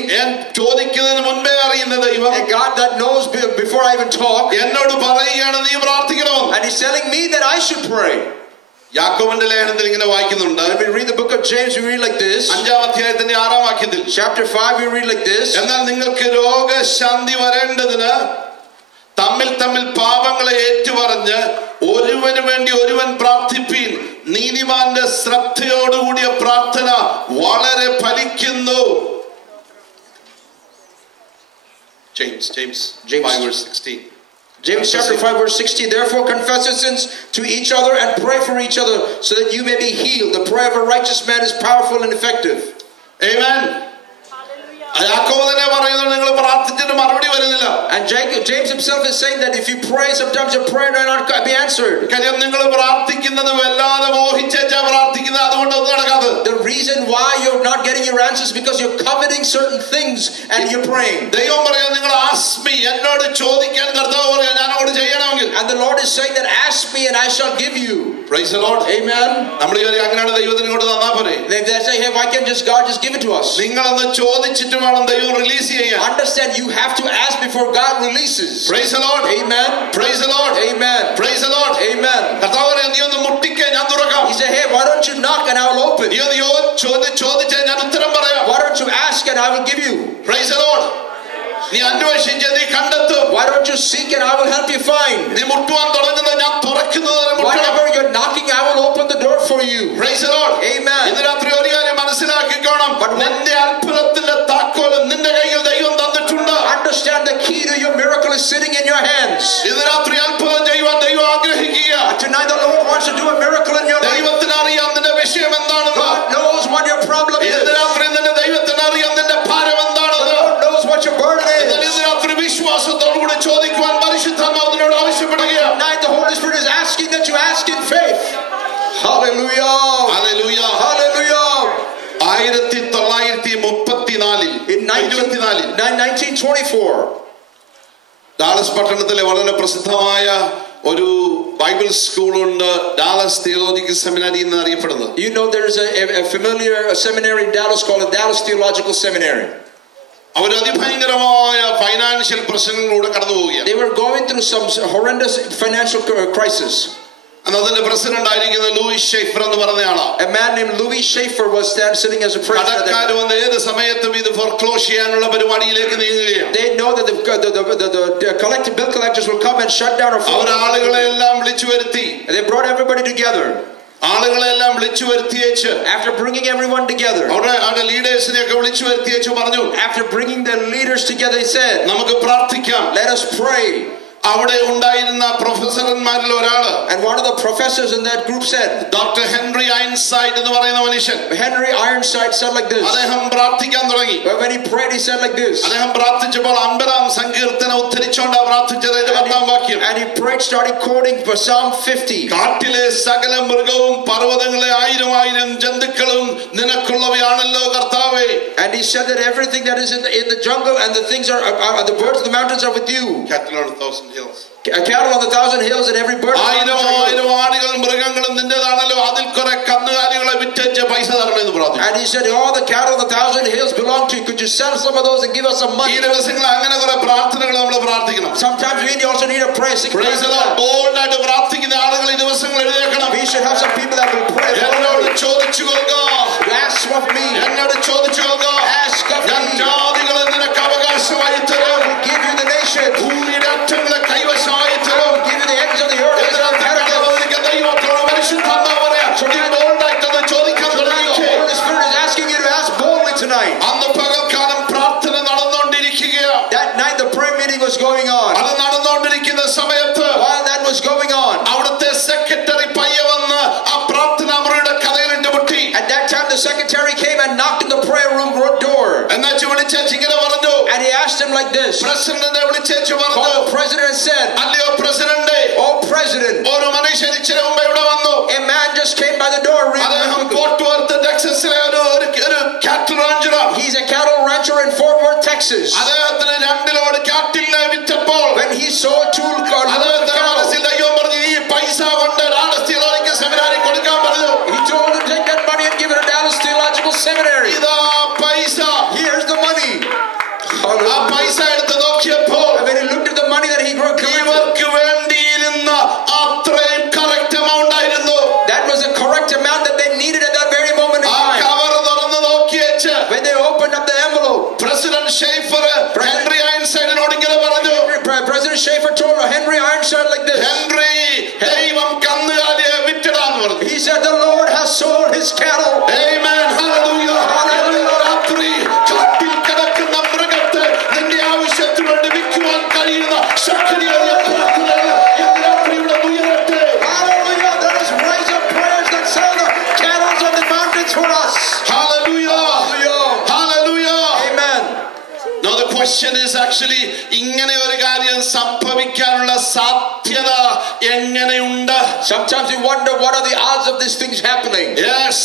ചോദിക്കുന്നതിന് മുൻപേ അറിയുന്ന ദൈവം, a God that knows before I even talk, എന്നോട് പറയുകയാണ് നീ പ്രാർത്ഥിക്കണം. and he's telling me that I should pray. യാക്കോബിന്റെ ലേഖനത്തിൽ ഇങ്ങനെ വായിക്കുന്നുണ്ട്. When we read the book of James, we read like this. 5ാം അധ്യായത്തിന്റെ 6ാം വാക്യത്തിൽ, chapter 5, we read like this. എന്നാൽ നിങ്ങൾക്ക് രോഗശാന്തി വരേണ്ടതിന് തമ്മിൽ പാപങ്ങളെ ഏറ്റുപറഞ്ഞ് ഒരുവന് വേണ്ടി ഒരുവൻ പ്രാർത്ഥിപ്പീൻ. നീതിമാന്റെ ശ്രദ്ധയോടുകൂടിയ പ്രാർത്ഥന വളരെ ഫലിക്കുന്നു. James 5:16. James chapter 5 verse 16. Therefore confess your sins to each other and pray for each other so that you may be healed. The prayer of a righteous man is powerful and effective. Amen. യാക്കോബ് തന്നെ പറയുന്നു നിങ്ങൾ പ്രാർത്ഥിച്ചിട്ട് മറുപടി വരുന്നില്ല. And James himself is saying that if you pray, sometimes your prayer may not be answered. കാര്യം നിങ്ങൾ പ്രാർത്ഥിക്കുന്നത് വല്ലാതെ മോഹിച്ചാ പ്രാർത്ഥിക്കുന്നത്, അതുകൊണ്ട് ഒന്നും നടക്കാത്തത്. The reason why you're not getting your answers because you're coveting certain things and you're praying. ദൈവം പറയുന്നു നിങ്ങൾ ask me, എന്നോട് ചോദിക്കാൻ കർത്താവ് പറയാ ഞാൻ അങ്ങോട്ട് ചെയ്യണമെങ്കിൽ. And the Lord is saying that ask me and I shall give you. Praise the Lord. Amen. നമ്മൾ അങ്ങനെയാണ് ദൈവത്തിന് കൊണ്ട് തന്നാ പോരെ. They say, hey, why can't just God just give it to us? നിങ്ങളൊന്ന് ചോദിച്ചിട്ട് വേണം ദൈവം റിലീസ് ചെയ്യാൻ. Understand, you have to ask before God releases. Praise the Lord. Amen. Praise the Lord. Amen. Praise the Lord. Amen. കർത്താവ് പറയാ നീ ഒന്ന് മുട്ടിക്കേ ഞാൻ തുറക്കാം. He said, hey, why don't you knock and I will open? നീ ഒന്ന് ചോദിച്ചാ ഞാൻ ഉത്തരം പറയാം. Why don't you ask and I will give you? Praise the Lord. നീ അന്വേഷിച്ച് നീ കണ്ടെത്തും. Why don't you seek and I will help you find? നീ മുട്ടുവാൻ തുടങ്ങുന്നത് ഞാൻ തുറക്കുന്നത്. Whenever you're knocking, I will open the door for you. Praise the Lord. Amen. ഇന്ന് രാത്രി ഒരു കാര്യം മനസ്സിലാക്കിക്കോണം. നിന്റെ അത്ഭുതത്തിന്റെ താക്കോൽ നിന്റെ കയ്യിൽ ദൈവം തന്നിട്ടുണ്ട്. Understand, the key to your miracle is sitting in your hands. ഇന്ന് രാത്രി അത്ഭുതം ചെയ്യുവാൻ ദൈവം ആഗ്രഹിക്കുക. Tonight the Lord wants to do a miracle in your life. ദൈവത്തിന് അറിയാം നിന്റെ വിഷയം എന്താണെന്ന്. God knows what your problem is. ഇന്ന് രാത്രി നിന്റെ ദൈവത്തിന് അറിയാം നിന്റെ ഭാരം എന്താണെന്ന്. The Lord knows what your burden is. ഇന്ന് രാത്രി വിശ്വാസത്തോടുകൂടി ചോദിക്കുവാൻ പരിശുദ്ധാത്മാവിനോട് ആവശ്യപ്പെടുകയാണ്. Tonight the Holy Spirit is asking that you ask in faith. Hallelujah. Hallelujah. Hallelujah. 1934 In 1924 Dallas പട്ടണത്തിലെ വളരെ പ്രസിദ്ധമായ ഒരു ബൈബിൾ സ്കൂളുണ്ട്, ഡാലസ് തിയോളജിക്കൽ സെമിനാരി എന്ന് അറിയപ്പെടുന്നത്. You know there is a familiar seminary in Dallas called the Dallas Theological Seminary. അവർ അതിഭയങ്കരമായ financial പ്രശ്നങ്ങളിലൂടെ കടന്നു പോവുകയാണ്. They were going through some horrendous financial crisis. അതിന്റെ പ്രസിഡന്റ് ആയിരിക്കുന്ന ലൂയിസ് ഷെയ്ഫർ എന്ന് പറയുന്ന ആളാണ്. A man named Louis Schaefer was sitting as a president. കടക്കാർ വന്ന് ഏത് സമയത്തും ഇത് ഫോർക്ലോസ് ചെയ്യാനുള്ള പരിപാടിയിലേക്ക് നീങ്ങുകയാണ്. They know that the collective bill collectors will come and shut down our അവർ ആളുകളെ എല്ലാം വിളിച്ചു വരുത്തി. They brought everybody together. ആളുകളെല്ലാം വിളിച്ചു വരുത്തിയേച്ച് after bringing everyone together, അവരുടെ ലീഡേഴ്സിനെയൊക്കെ വിളിച്ചു വരുത്തിയേച്ച് പറഞ്ഞു, after bringing the leaders together, they said, നമുക്ക് പ്രാർത്ഥിക്കാം, let us pray. അവിടെ ഉണ്ടായിരുന്ന പ്രൊഫസർമാരിൽ ഒരാള്, and one of the professors in that group said, doctor Henry Ironside എന്ന് പറയുന്ന മനുഷ്യൻ, Henry Ironside said like this. അദ്ദേഹം പ്രാർത്ഥിക്കാൻ തുടങ്ങി. When he prayed, he said like this. അദ്ദേഹം പ്രാർത്ഥിച്ചപ്പോൾ 50-ാം സങ്കീർത്തനം ഉദ്ധരിച്ചുകൊണ്ടാണ് പ്രാർത്ഥിച്ചത്. 10-ാം വാക്യം. And he prayed, started quoting Psalm 50. കാട്ടിലെ സകല മൃഗവും പർവ്വതങ്ങളെ 1000 ജന്തുക്കളും നിനക്കുള്ളവയാണല്ലോ കർത്താവേ. And he said that everything that is in the jungle and the things are the birds of the mountains are with you. Cattle on 1,000 hills. Cattle on 1,000 hills and every bird. 1000 ആടുകളും മൃഗങ്ങളും നിന്റേതാണല്ലോ, അതിൽ കുറെ കന്നുകാലികളെ വിറ്റേച്ച് പൈസ തരണമെന്ന് പ്രാർത്ഥിച്ചു. And he said, all the cattle on 1,000 hills belong to you. Could you sell some of those and give us some money? ഈ ദിവസങ്ങളിൽ അങ്ങനെ കുറെ പ്രാർത്ഥനകൾ നമ്മൾ പ്രാർത്ഥിക്കണം. Sometimes we also need a prayer. Praise the Lord. Bold ആയിട്ട് പ്രാർത്ഥിക്കുന്ന ആളുകൾ ഈ ദിവസങ്ങൾ എഴുന്നേൽക്കണം. We should have some people that will pray. എന്നോട് ചോദിച്ചു കൊള്ളുക. Ask of me. എന്നോട് ചോദിച്ചു കൊള്ളുക. Ask of ഞാൻ me. ജാതികളെ നിനക്ക് അവകാശമായി തരും. I will give you the nation. ഭൂമിയുടെ അറ്റങ്ങളെ കൈവശമായി തരും. I will give you the ends of the earth. ദൈവത്തോട് പരിശുദ്ധാത്മാവ് പറയാ, ബോൾഡ് ആയിട്ടൊന്ന് ചോദിക്കാൻ തുടങ്ങിയോ? The Holy Spirit is asking you to ask boldly tonight. അന്ന് പകൽക്കാലം പ്രാർത്ഥന നടന്നുകൊണ്ടിരിക്കുകയാണ്. That night the prayer meeting was going on. അത് നടന്നുകൊണ്ടിരിക്കുന്ന സമയത്ത് While that was going on, അവിടുത്തെ സെക്രട്ടറി പയ്യെ വന്ന് ആ പ്രാർത്ഥനാ മുറിയുടെ കഥയിലിട്ട് മുട്ടി. at that time the secretary came and knocked on the prayer room door. എന്നുവെച്ച് വിളിച്ചേച്ച് ഇങ്ങനെ പറഞ്ഞു. And he asked him like this. പ്രസിഡന്റിനെ വിളിച്ചേച്ച് പറഞ്ഞു, Called the president and said, അല്ലയോ പ്രസിഡന്റ്, oh president, ഒരു മനുഷ്യൻ ഇച്ചിരി മുമ്പ് ഇവിടെ വന്നു. a man just came by the door. അദ്ദേഹം ഫോർട്ട് വർത്ത് ടെക്സസിലെ ഒരു കാറ്റിൽ റാഞ്ചറാണ്. He's a cattle rancher in Fort Worth, Texas. അദ്ദേഹത്തിന് 2 ലോഡ് കാറ്റിലിനെ വിറ്റപ്പോൾ When he sold 2 അദ്ദേഹത്തിന്റെ മനസ്സിൽ ദൈവം പറഞ്ഞു, ഈ പൈസ കൊണ്ട് ഡാലസ് തിയോളജിക്കൽ സെമിനാരി കൊടുക്കാൻ പറഞ്ഞു. he told him to take that money and give it to Dallas Theological Seminary. ഇതാ പൈസ. Here's the money. ആ പൈസ എടുത്ത് നോക്കിയപ്പോൾ And when he looked at the money that he collected, ഇവർക്ക് വേണ്ടിയിരുന്ന അത്രയും കറക്റ്റ് എമൗണ്ട് ആയിരുന്നു. that was the correct amount that they needed at that very moment in ആ time. കവർ തുറന്ന് നോക്കിയേച്ച് When they opened up the envelope, president Schaefer Henry ഐൻസൈഡിനോട് ഇങ്ങനെ പറഞ്ഞു, President Schaefer told Henry Ironside like this. Henry, ദൈവം കന്നുകാലിയെ വിറ്റടാന്ന് പറഞ്ഞു. He said the Amen. Hallelujah. രാത്രി കാട്ടിൽ കിടക്കുന്ന മൃഗത്തെ നിന്റെ ആവശ്യത്തിന് വേണ്ടി വിൽക്കുവാൻ കഴിയുന്ന ശക്തിയേറിയ പ്രാർത്ഥനകൾ ഇന്ന് രാത്രി ഇവിടെ ഉയരട്ടെ. Hallelujah. Let us raise up prayers that sell the cattle on the mountains for us. Hallelujah. Hallelujah. Amen. Now the question is actually ഇങ്ങനെ ഒരു കാര്യം സംഭവിക്കാനുള്ള സാധ്യത എങ്ങനെയുണ്ട്? Sometimes we wonder what are the odds of these things happening. Yes.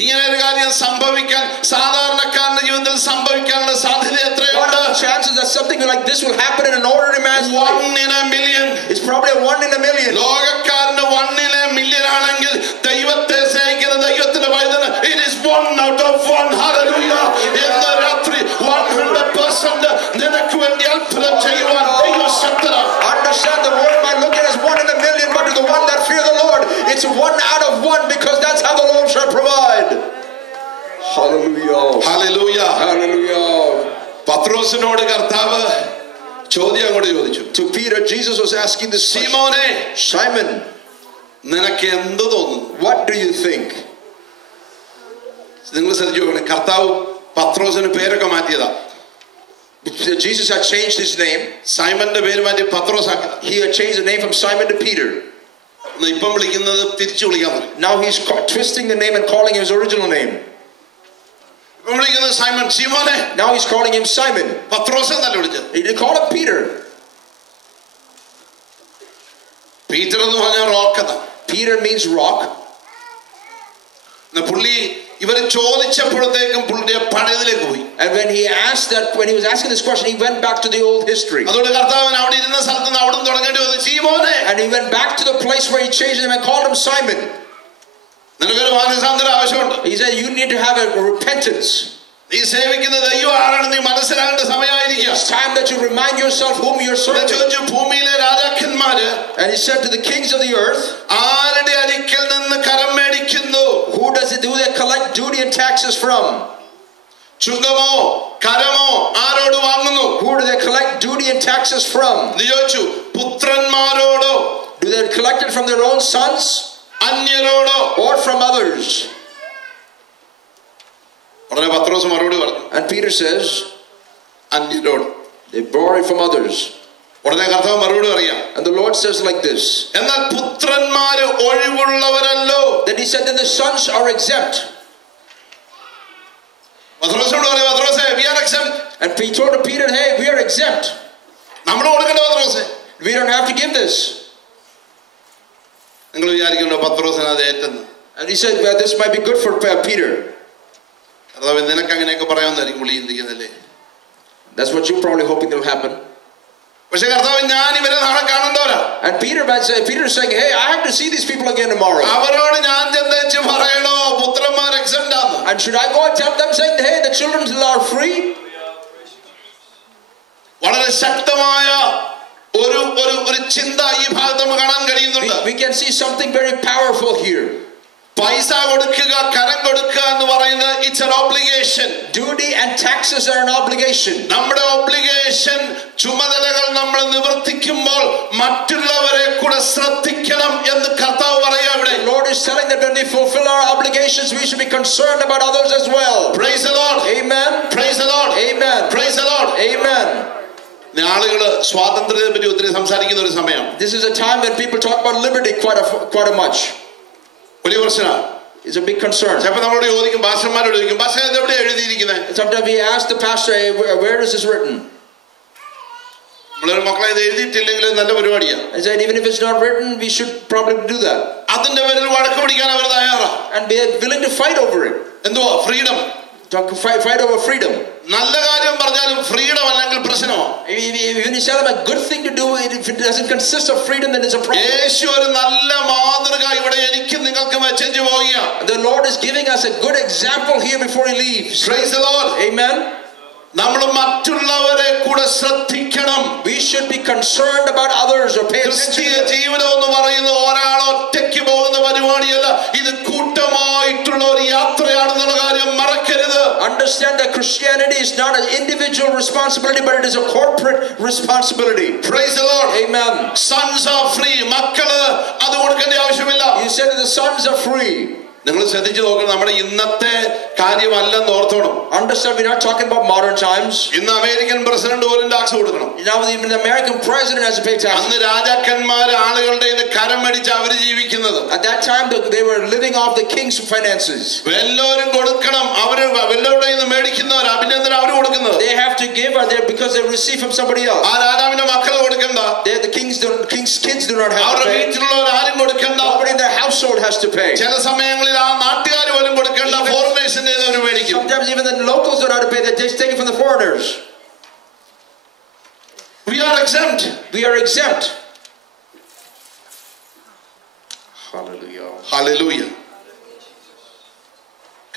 ഇങ്ങനെ ഒരു കാര്യം സംഭവിക്കാൻ സാധാരണക്കാരന്റെ ജീവിതത്തിൽ സംഭവിക്കാനുള്ള സാധ്യത What എത്രയുണ്ട്? are the chances that something like this will happen in an ordinary man's life? 1 in a million. It's probably a 1 in a million. ലോകക്കാരന് 1 in a million ആണെങ്കിൽ ദൈവത്തെ സ്നേഹിക്കുന്ന ദൈവത്തിന്റെ വചനം it is 1 out of 1. Hallelujah. ഇന്ന് രാത്രി 100% നിനക്ക് വേണ്ടി അത്ഭുതം ചെയ്യുവാൻ ദൈവം ശക്തനാണ്. Understand the world might look at it as 1 in a million, but to the one that fear the Lord, it's 1 out of 1 because that's how the Lord shall provide. Hallelujah. Hallelujah. Hallelujah. പത്രോസിനോട് കർത്താവ് ചോദ്യം അങ്ങോട്ട് ചോദിച്ചു. To Peter, Jesus was asking this question. സീമോനെ, Simon, നിനക്ക് എന്ത് തോന്നുന്നു? what do you think? നിങ്ങൾ ശ്രദ്ധിച്ചു നോക്കണം, കർത്താവ് പത്രോസിന് പേരൊക്കെ മാറ്റിയതാ. Jesus had changed his name. സൈമന്റെ പേര് മാറ്റി പത്രോസ് ആക്കി. He had changed the name from Simon to Peter. ഇപ്പം വിളിക്കുന്നത് തിരിച്ചു വിളിക്കാൻ തുടങ്ങി. Now he's twisting the name and calling him his original name. ഇപ്പം വിളിക്കുന്നത് സൈമൺ, സീമോനെ. Now he's calling him Simon. പത്രോസ് എന്നല്ല വിളിച്ചത്. He didn't call him Peter. Peter എന്ന് പറഞ്ഞാൽ റോക്ക് എന്നാ. Peter means rock. പുള്ളി ഇവര് ചോദിച്ചപ്പോഴത്തേക്കും പുള്ളിയുടെ പഴയതിലേക്ക് പോയി. And when he was asking this question, he went back to the old history. അതുകൊണ്ട് കർത്താവിന് അവിടെ ഇരുന്ന സ്ഥലത്ത് നിന്ന് അവിടെ തുടങ്ങേണ്ടി വന്നു, സീമോനെ. And he went back to the place where he changed him and called him Simon. നിനക്കൊരു മാനസാന്തരം ആവശ്യമുണ്ട്. He said you need to have a repentance. നീ സേവിക്കുന്ന ദൈവം ആരാണെന്ന് നീ മനസ്സിലാക്കേണ്ട സമയമായിരിക്കും. It's time that you remind yourself whom you're serving. ചോദിച്ചു, ഭൂമിയിലെ രാജാക്കന്മാര്, and he said to the kings of the earth, ആരുടെ അരിക്കൽ നിന്ന് കരം മേടിക്കുന്നു? who do they collect duty and taxes from? ചുങ്കമോ കരമോ ആരോട് വാങ്ങുന്നു? Who do they collect duty and taxes from? നീ ചോദിച്ചു, പുത്രന്മാരോടോ? Do they collect it from their own sons? അന്യരോടോ? Or from others? ഉടനെ പത്രോസ് മറുപടി പറഞ്ഞു. And Peter says, അന്യരോട്. they borrow it from others. ഉടനെ കർത്താവ് മറുപടി പറയാം. And the Lord says like this. എന്നാൽ പുത്രന്മാര് ഒഴിവുള്ളവരല്ലോ. Then he said that the sons are exempt. പത്രോസിനോട് പറയാം, പത്രോസേ, we are exempt. And he told Peter, hey, we are exempt. നമ്മൾ കൊടുക്കണ്ട പത്രോസേ. We don't have to give this. നിങ്ങൾ വിചാരിക്കണ്ടോ പത്രോസിന് അത് ഏറ്റെന്ന്? And he said, well, this might be good for Peter. കർത്താവ് നിനക്ക് അങ്ങനെയൊക്കെ പറയാമെന്നായിരിക്കും പുള്ളി ചിന്തിക്കുന്നല്ലേ? That's what you're probably hoping will happen. പക്ഷെ കർത്താവ് ഞാൻ ഇവരെ നാളെ കാണണ്ടവരാ. And Peter is saying, hey, I have to see these people again tomorrow. അവരോട് ഞാൻ ചെന്നേച്ച് പറയണോ പുത്രന്മാർ എക്സെപ്റ്റ് ആണ്? And should I go and tell them saying, hey, the children are free? വളരെ ശക്തമായ ഒരു ചിന്ത ഈ ഭാഗത്ത് നമുക്ക് കാണാൻ കഴിയുന്നുണ്ട്. We can see something very powerful here. പൈസ കൊടുക്കുക, കരം കൊടുക്കുക എന്ന് പറയുന്നത് it's an obligation. Duty and taxes are an obligation. നമ്മുടെ obligation, ചുമതലകൾ നമ്മൾ നിവർത്തിക്കുമ്പോൾ മറ്റുള്ളവരെ കൂടെ ശ്രദ്ധിക്കണം എന്ന് കർത്താവ് പറയാ ഇവിടെ. The Lord is telling that when we fulfill our obligations, we should be concerned about others as well. Praise the Lord. Amen. Praise the Lord. Amen. Praise the Lord. Amen. ആളുകള് സ്വാതന്ത്ര്യത്തെ പറ്റി ഒത്തിരി സംസാരിക്കുന്ന ഒരു സമയം. This is a time when people talk about liberty quite a much. വലിയ പ്രശ്നമാണ്. It's a big concern. ചിലപ്പോൾ നമ്മളോട് ചോദിക്കും, ഭാഷന്മാരോട് ചോദിക്കും, ഭാഷ എവിടെ എഴുതിയിരിക്കുന്നത്? Sometimes we ask the pastor, hey, where is this written? നമ്മളൊരു മക്കളെ ഇത് എഴുതിയിട്ടില്ലെങ്കിൽ നല്ല പരിപാടിയാണ്. I said even if it's not written, we should probably do that. അതിന്റെ പേരിൽ വഴക്ക് പിടിക്കാൻ അവർ തയ്യാറാ. And be willing to fight over it. എന്തുവാ? ഫ്രീഡം. Fight over freedom. നല്ല കാര്യം പറഞ്ഞാലും ഫ്രീഡം അല്ലെങ്കിൽ പ്രശ്നമാണ്. When you tell them a good thing to do, if it doesn't consist of freedom, then it's a problem. യേശു ഒരു നല്ല മാതൃക ഇവിടെ എനിക്കും നിങ്ങൾക്കും വെച്ചു പോവുകയാണ്. The Lord is giving us a good example here before he leaves. Praise the Lord. Amen. നമ്മൾ മറ്റുള്ളവരെ കൂടെ ശ്രദ്ധിക്കണം. We should be concerned about others or pay attention. ക്രിസ്തീയ ജീവിതം എന്ന് പറയുന്നത് ഒരാൾ ഒറ്റയ്ക്ക് പോകുന്ന പരിപാടിയല്ല, ഇത് കൂട്ടമായിട്ടുള്ള ഒരു യാത്രയാണെന്നുള്ള കാര്യം മറക്കരുത്. Understand that Christianity is not an individual responsibility, but it is a corporate responsibility. Praise the Lord. Amen. Sons are free. മക്കള് അത് കൊടുക്കേണ്ട ആവശ്യമില്ല. You said that the sons are free. നിങ്ങൾ ശ്രദ്ധിച്ചു നോക്കണം, നമ്മുടെ ഇന്നത്തെ കാര്യമല്ലെന്ന് ഓർത്തോണം. Understand, we're not talking about modern times. ഇന്ന് അമേരിക്കൻ പ്രസിഡന്റ് പോലും ടാക്സ് കൊടുക്കണം. Now even the American president has to pay tax. അന്ന് രാജാക്കന്മാർ ആളുകളുടെ കരം മേടിച്ച് അവർ ജീവിക്കുന്നത്. At that time they were living off the king's finances. എല്ലാവരും കൊടുക്കണം. അവർ എല്ലാവരുടെ നിന്ന് മേടിക്കുന്നവർ അഭിനന്ദനം അവർ കൊടുക്കുന്നത്. They have to give because they receive from somebody else. ആ രാജാവിന്റെ മക്കൾ കൊടുക്കണ്ട. The king's kids do not have to അവരുടെ pay. വീട്ടിലുള്ളവർ ആരും കൊടുക്കണ്ട. Nobody in their household has to pay. ചില സമയങ്ങളിൽ ആ നാട്ടുകാർ പോലും കൊടുക്കണ്ട, ഫോറിനേഴ്സിന്റെ അവർ മേടിക്കും. Sometimes even the locals don't have to pay. They just take it from the foreigners. We are exempt. We are exempt. Hallelujah. Hallelujah.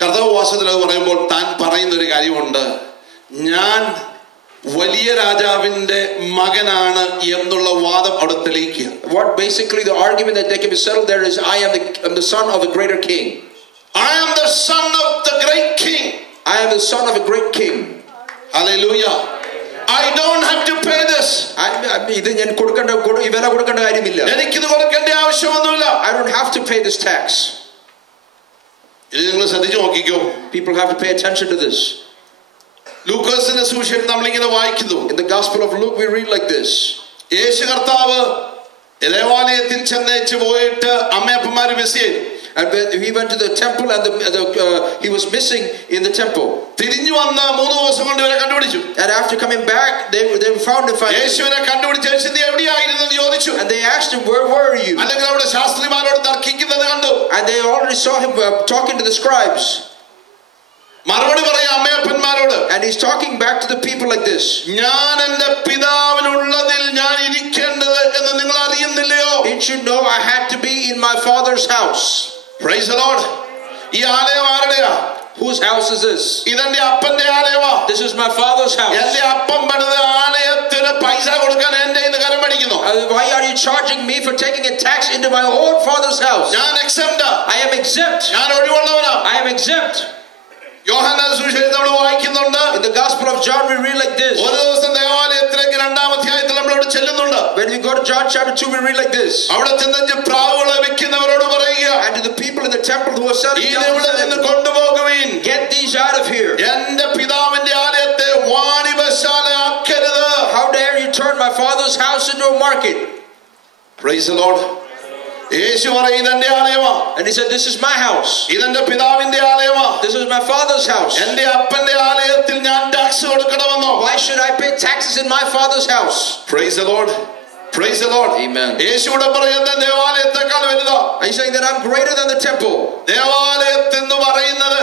കർത്താവ് വാസത്തിൽ അത് പറയുമ്പോൾ താൻ പറയുന്ന ഒരു കാര്യമുണ്ട്, ഞാൻ വലിയ രാജാവിന്റെ മകനാണ് എന്നുള്ള വാദം അവിടെ തെളിയിക്കുക. What basically the argument that they can be settled there is, I am the son of a greater king. I am the son of the great king. I am the son of a great king. Hallelujah. I don't have to pay this. ഇത് ഞാൻ കൊടുക്കേണ്ട വില കൊടുക്കേണ്ട കാര്യമില്ല. എനിക്കിത് കൊടുക്കേണ്ട ആവശ്യമൊന്നുമില്ല. I don't have to pay this tax. ഇത് നിങ്ങൾ ശ്രദ്ധിച്ചു നോക്കിക്കോ. People have to pay attention to this. ലൂക്കോസിന്റെ സുവിശേഷം നമ്മൾ ഇങ്ങനെ വായിക്കുന്നു. In the Gospel of Luke we read like this. യേശു കർത്താവ് ദേവാലയത്തിൽ ചെന്നേച്ച് പോയിട്ട് അമ്മയപ്പന്മാര് മിസ് ചെയ്തു. And he went to the temple and he was missing in the temple. തിരിഞ്ഞു വന്ന 3 ദിവസം കൊണ്ട് ഇവരെ കണ്ടുപിടിച്ചു. And after coming back they found him. യേശുവിനെ കണ്ടുപിടിച്ച് യേശു എവിടെയായിരുന്നു എന്ന് ചോദിച്ചു. And they asked him, where were you? അല്ലെങ്കിൽ അവിടെ ശാസ്ത്രിമാരോട് തർക്കിക്കുന്നത് കണ്ടു. And they already saw him talking to the scribes. മറുപടി പറയാ അമ്മയപ്പന്മാരോട്. And he's talking back to the people like this. ഞാൻ എൻ്റെ പിതാവിനുള്ളതിൽ ഞാൻ ഇരിക്കേണ്ടത് എന്ന് നിങ്ങൾ അറിയുന്നില്ലയോ? Didn't you know I had to be in my father's house? Praise the Lord. ഈ ആലയം ആരുടെയാ? Whose house is this? ഇതെന്റെ അപ്പന്റെ ആലയമാ. This is my father's house. എൻ്റെ അപ്പം പണിത ആലയത്തിന് പൈസ കൊടുക്കാൻ എൻ്റെ ഇന്ന് കരം മേടിക്കുന്നു. Why are you charging me for taking a tax into my own father's house? ഞാൻ exempt. I am exempt. ഞാൻ ഒഴിവുള്ളവനാ. I am exempt. യോഹന്നാന്റെ സുവിശേഷം നമ്മൾ വായിക്കുന്നുണ്ട്. In the Gospel of John we read like this. ഒരു ദിവസം ദേവാലയത്തിലേക്ക് 2-ാം അധ്യായത്തിൽ നമ്മൾ അവിടെ ചെല്ലുന്നുണ്ട്. When we go to John chapter 2 we read like this. അവിടെ ചെന്ന് പ്രാവുകളെ വിൽക്കുന്നവരോട് പറയുക, and to the people in the temple who are selling, ഇവിടെ നിന്ന് കൊണ്ടുപോകുവീൻ. Get these out of here. എൻ്റെ പിതാവിന്റെ ആലയത്തെ വാണിഭശാല ആക്കരുത്. How dare you turn my father's house into a market? Praise the Lord. യേശു പറയും ഇതെന്റെ ആലയമാ. And he said, this is my house. ഇതെന്റെ പിതാവിന്റെ ആലയമാ. This is my father's house. എൻ്റെ അപ്പന്റെ ആലയത്തിൽ ഞാൻ tax കൊടുക്കണമെന്നോ? Why should I pay taxes in my father's house? Praise the Lord. Praise the Lord. Amen. യേശുവിടെ പറയുന്നത് ദേവാലയത്തെക്കാൾ വലുതാ. Are you saying that I'm greater than the temple? ദേവാലയത്തെന്ന് പറയുന്നത്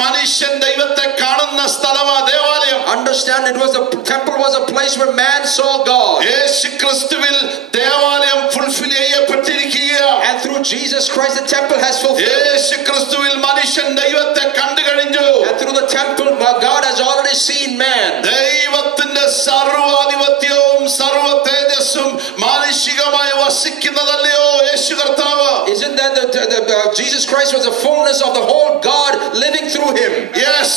മനുഷ്യൻ ദൈവത്തെ കാണുന്ന സ്ഥലമാ ദേവാലയം. Understand, the temple was a place where man saw God. യേശുക്രിസ്തുവിൽ ദേവാലയം fulfil ചെയ്യപ്പെട്ടിരിക്കുകയാണ്. And through Jesus Christ the temple has fulfilled. യേശുക്രിസ്തുവിൽ മനുഷ്യൻ ദൈവത്തെ കണ്ടു കഴിഞ്ഞു. And through the temple God has already seen man. ദൈവത്തിന്റെ സർവ്വാധിപത്യവും സർവ്വ തേജസ്സും മാനുഷികമായി വസിക്കുന്നതല്ലയോ യേശു കർത്താവ്? Isn't that Jesus Christ was the fullness of the whole God living through him? Yes.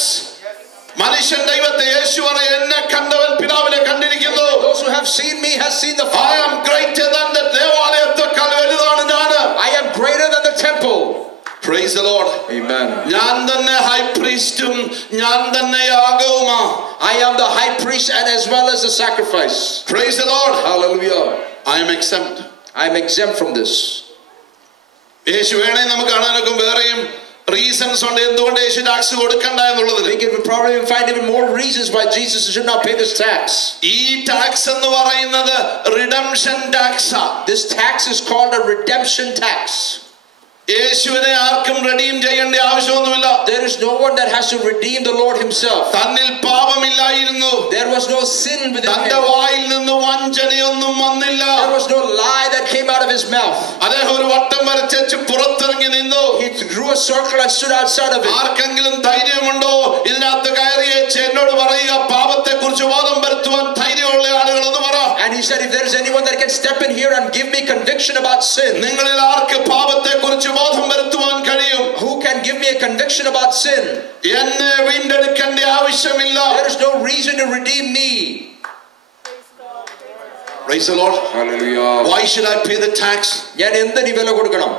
മനുഷ്യൻ ദൈവത്തെ യേശു പറയും, എന്നെ കണ്ടവൻ പിതാവിനെ കണ്ടിരിക്കുന്നു. Those who have seen me has seen the Father. I am greater than the ദേവാലയത്തെക്കാൾ വലുതാണ് ഞാൻ. I am greater than the temple. Praise the Lord. Amen. ഞാൻ തന്നെ ഹൈ പ്രീസ്റ്റും ഞാൻ തന്നെ യാഗവുമാ. I am the high priest and as well as the sacrifice. Praise the Lord. Hallelujah. I am exempt. I am exempt from this. യേശു വേണേ നമുക്ക് കാണാനൊക്കെ വേറെയും reasons ഉണ്ട് എന്തുകൊണ്ട് യേശു ടാക്സ് കൊടുക്കണ്ട എന്നുള്ളത്. We can probably find even more reasons why Jesus should not pay this tax. ഈ tax എന്ന് പറയുന്നത് redemption ടാക്സാ. This tax is called a redemption tax. യേശുവിനെ ആർക്കും redeem ചെയ്യേണ്ട ആവശ്യമൊന്നുമില്ല. There is no one that has to redeem the Lord himself. തന്നിൽ പാപമില്ലായിരുന്നു. There was no sin within him. തന്റെ വായിൽ നിന്ന് വഞ്ചനയൊന്നും വന്നില്ല. There was no lie that came out of his mouth. അദ്ദേഹം ഒരു വട്ടം വരച്ചു പുറത്തിറങ്ങി നിന്നു. He drew a circle and stood outside of it. ആർക്കെങ്കിലും ധൈര്യമുണ്ടോ ഇതിനകത്ത് കയറിയേച്ച് എന്നോട് പറയുക പാപത്തെ കുറിച്ച് ബോധം വരുത്തുവാൻ ധൈര്യമുള്ള ആളുകളെന്ന് പറ. And he said, if there is anyone that can step in here and give me conviction about sin, നിങ്ങളിൽ ആർക്ക് പാപത്തെ കുറിച്ച് ബോധം വരുത്തുവാൻ കഴിയും? who can give me a conviction about sin? എന്നെ വീണ്ടെടുക്കേണ്ട ആവശ്യമില്ല. There is no reason to redeem me. Praise the Lord. Hallelujah. Why should I pay the tax? ഞാൻ എന്തിനു വില കൊടുക്കണം?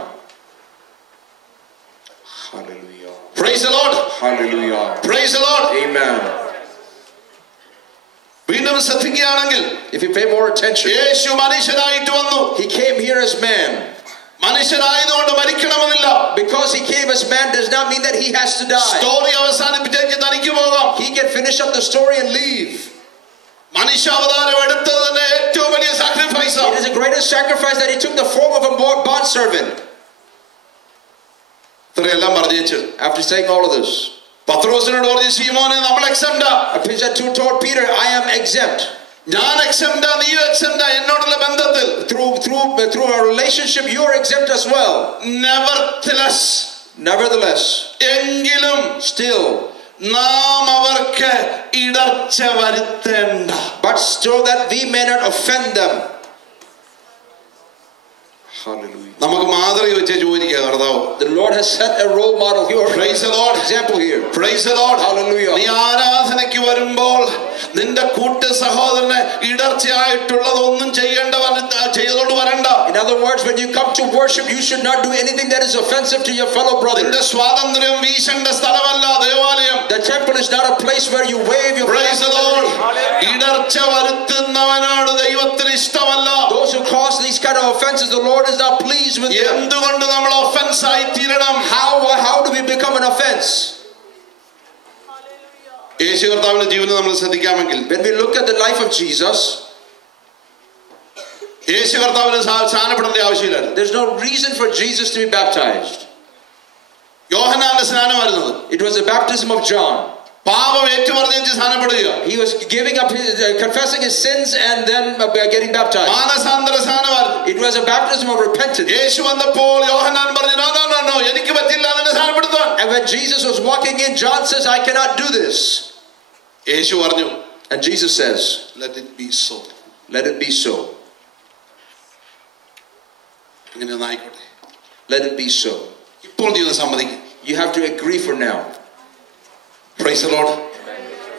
Praise the Lord. Hallelujah. Praise the Lord. Amen. വീണ്ടും ശ്രദ്ധിക്കുകയാണെങ്കിൽ, if you pay more attention, യേശു മനുഷ്യനായിട്ട് വന്നു. he came here as man. മനുഷ്യനായതുകൊണ്ട് മരിക്കണമെന്നില്ല. Because he came as man does not mean that he has to die. Story അവസാനിപ്പിച്ചേക്ക് തനിക്ക് പോകാം. He can finish up the story and leave. മനുഷ്യാവതാരം എടുത്തത് തന്നെ ഏറ്റവും വലിയ sacrifice. It is the greatest sacrifice that he took the form of a bond servant. ഇത്രയെല്ലാം പറഞ്ഞേച്ച്, after saying all of this, പത്രോസിനോട് പറഞ്ഞു, ശീമോനെ നമ്മൾ എക്സെപ്റ്റാ. Peter told Peter, I am exempt. ഞാൻ എക്സെപ്റ്റാ, നീയും എക്സെപ്റ്റാ. എന്നോടുള്ള ബന്ധത്തിൽ through our relationship you are exempt as well. Nevertheless, എങ്കിലും still, നാം അവർക്ക് ഇടർച്ച വരുത്തേണ്ട. but so that we may not offend them. Hallelujah. നമുക്ക് മാതൃക വെച്ച് ചോദിക്കുക കർത്താവ്. The Lord has set a role model here. Praise the Lord. Example here. Praise the Lord. Hallelujah. നീ ആരാധനയ്ക്ക് വരുമ്പോൾ നിന്റെ കൂട്ട സഹോദരനെ ഇടർച്ചയായിട്ടുള്ളതൊന്നും ചെയ്തുകൊണ്ട് വരണ്ട. In other words, when you come to worship, you should not do anything that is offensive to your fellow brother. നിന്റെ സ്വാതന്ത്ര്യം വീശേണ്ട സ്ഥലമല്ല ദേവാലയം. The temple is not a place where you wave your Praise the Lord. ഇടർച്ച വരുത്തുന്നവനോട് ദൈവത്തിന് ഇഷ്ടമല്ല. Those who cause these kind of offenses, the Lord is not pleased with them. എന്തുകൊണ്ട് നമ്മൾ offence ആയി തീരണം? How do we become an offense? യേശു കർത്താവിന്റെ ജീവിതം നമ്മൾ ശ്രദ്ധിക്കാമെങ്കിൽ, when we look at the life of Jesus, യേശു കർത്താവിന് സ്നാനപ്പെടേണ്ട ആവശ്യമില്ല. there's no reason for Jesus to be baptized. യോഹന്നാന്റെ സ്നാനമായിരുന്നു. It was the baptism of John. പാപം ഏറ്റുപറഞ്ഞ് സ്നാനപ്പെടുക. He was giving up his confessing his sins and then getting baptized. മാനസാന്തര സ്നാനമായിരുന്നു. It was a baptism of repentance. യേശു വന്നപ്പോൾ യോഹന്നാൻ പറഞ്ഞു, no, എനിക്ക് പറ്റില്ല നിന്നെ സ്നാനപ്പെടുത്താൻ. And when Jesus was walking in, John says, I cannot do this. യേശു പറഞ്ഞു, and Jesus says, let it be so. Let it be so. അങ്ങനെ ആയിക്കോട്ടെ. Let it be so. ഇപ്പോൾ നീ ഒന്ന് സമ്മതിക്കും. You have to agree for now. Praise the Lord.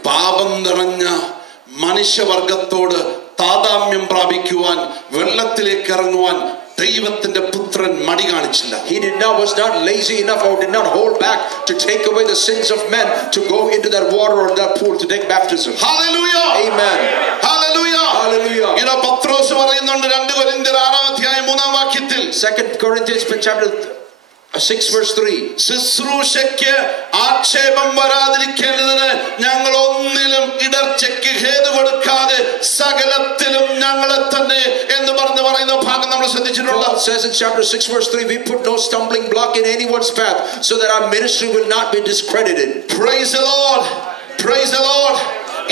പാപം നിറഞ്ഞ മനുഷ്യവർഗത്തോട് താദാമ്യം പ്രാപിക്കുവാൻ, വെള്ളത്തിലേക്ക് ഇറങ്ങുവാൻ ദൈവത്തിന്റെ പുത്രൻ മടി കാണിച്ചില്ല. He was not lazy enough or did not hold back to take away the sins of men to go into that water or that pool to take baptism. Hallelujah. Amen. Hallelujah. Hallelujah. പത്രോസ് പറയുന്നുണ്ട് 2 കൊരിന്ത്യർ 6-3 2 Corinthians chapter 6 verse 3. ശുശ്രൂഷയ്ക്ക് ആക്ഷേപം വരാതിരിക്കേണ്ടതിന് ഞങ്ങൾ ഒന്നിലും ഇടർച്ചയ്ക്ക് ഹേതു കൊടുക്കാതെ സകലത്തിലും ഞങ്ങളെ തന്നെ എന്ന് പറയുന്ന ഭാഗം നമ്മൾ ശ്രദ്ധിച്ചിട്ടുണ്ട്. Paul says in chapter 6 verse 3, we put no stumbling block in anyone's path so that our ministry will not be discredited. Praise the Lord. Praise the Lord.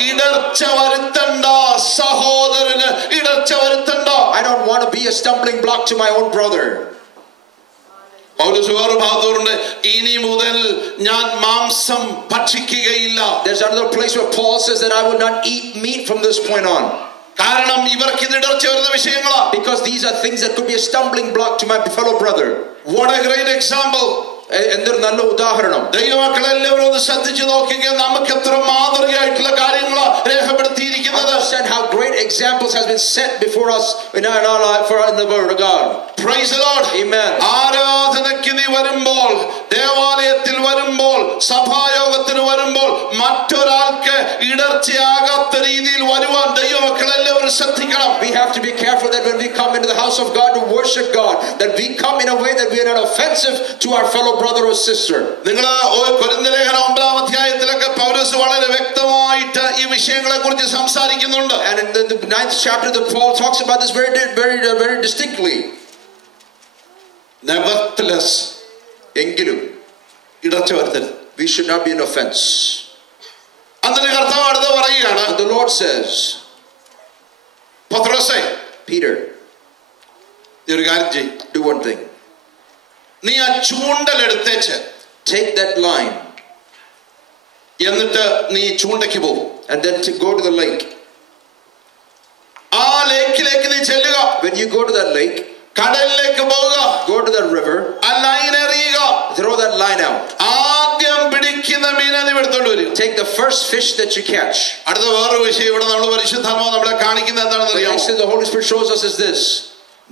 ഇടർച്ച വരുത്തണ്ട സഹോദരന്, ഇടർച്ച വരുത്തണ്ട. I don't want to be a stumbling block to my own brother. പൗലോസ് വേറെ ഭാഗത്തുണ്ട്, ഇനി മുതൽ ഞാൻ മാംസം ഭക്ഷിക്കുകയില്ല. There's another place where Paul says that I will not eat meat from this point on. കാരണം ഇവർക്ക് ഇത് ഇടർച്ച വരുന്ന വിഷയങ്ങളാണ്. Because these are things that could be a stumbling block to my fellow brother. What a great example. എന്തൊരു നല്ല ഉദാഹരണം. ദൈവമക്കളെല്ലാവരും ഒന്ന് ശ്രദ്ധിച്ചു നോക്കുക, നമുക്ക് എത്ര മാതൃകയായിട്ടുള്ള കാര്യങ്ങളാണ് രേഖപ്പെടുത്തിയിരിക്കുന്നത്. Understand how great examples has been set before us in our life in the word of God. Praise the Lord. Amen. ആരാധനയ്ക്ക് നീ വരുമ്പോൾ, ദേവാലയത്തിൽ വരുമ്പോൾ, സഭായോഗത്തിന് വരുമ്പോൾ മറ്റൊരാൾക്ക് ഇടർച്ചയാകാത്ത രീതിയിൽ വരുവാൻ ദൈവമക്കളെല്ലാവരും ശ്രദ്ധിക്കണം. We have to be careful that when we come into the house of God to worship God, that we come in a way that we are not offensive to our fellow brother or sister. നിങ്ങൾ കൊരിന്ത്യലേഖനം 9-ാം പൗലോസ് വളരെ വ്യക്തമായിട്ട് ഈ വിഷയങ്ങളെക്കുറിച്ച് സംസാരിക്കുന്നുണ്ട്. And in the 9th chapter Paul talks about this very distinctly. Nevertheless, എങ്കിലും ഇടർച്ച വരുത്തരുത്. We should not be an offense. അതിന് കർത്താവ് അടുത്ത് പറയുകയാണ്, the Lord says, പത്രോസേ, Peter, നീ ഒരു കാര്യം ചെയ്യ്. do one thing. നീ ആ ചൂണ്ടൽ എടുത്തേച്ച്, take that line, എന്നിട്ട് നീ ചൂണ്ടയ്ക്ക് പോകും. and then to go to the lake. ആ ലേക്കിലേക്ക് നീ ചെല്ലുക. When you go to that lake, കടലിലേക്ക് പോവുക. go to that river, ആ line എറിയുക. throw that line out. ആദ്യം പിടിക്കുന്ന മീനെ നീ എടുത്തോണ്ട് വരിക. Take the first fish that you catch. അടുത്ത വേറൊരു വിഷയം ഇവിടെ നമ്മൾ പരിശുദ്ധാത്മാവ് നമ്മളെ കാണിക്കുന്നത് എന്താണെന്ന് അറിയാമോ? The Holy Spirit shows us is this.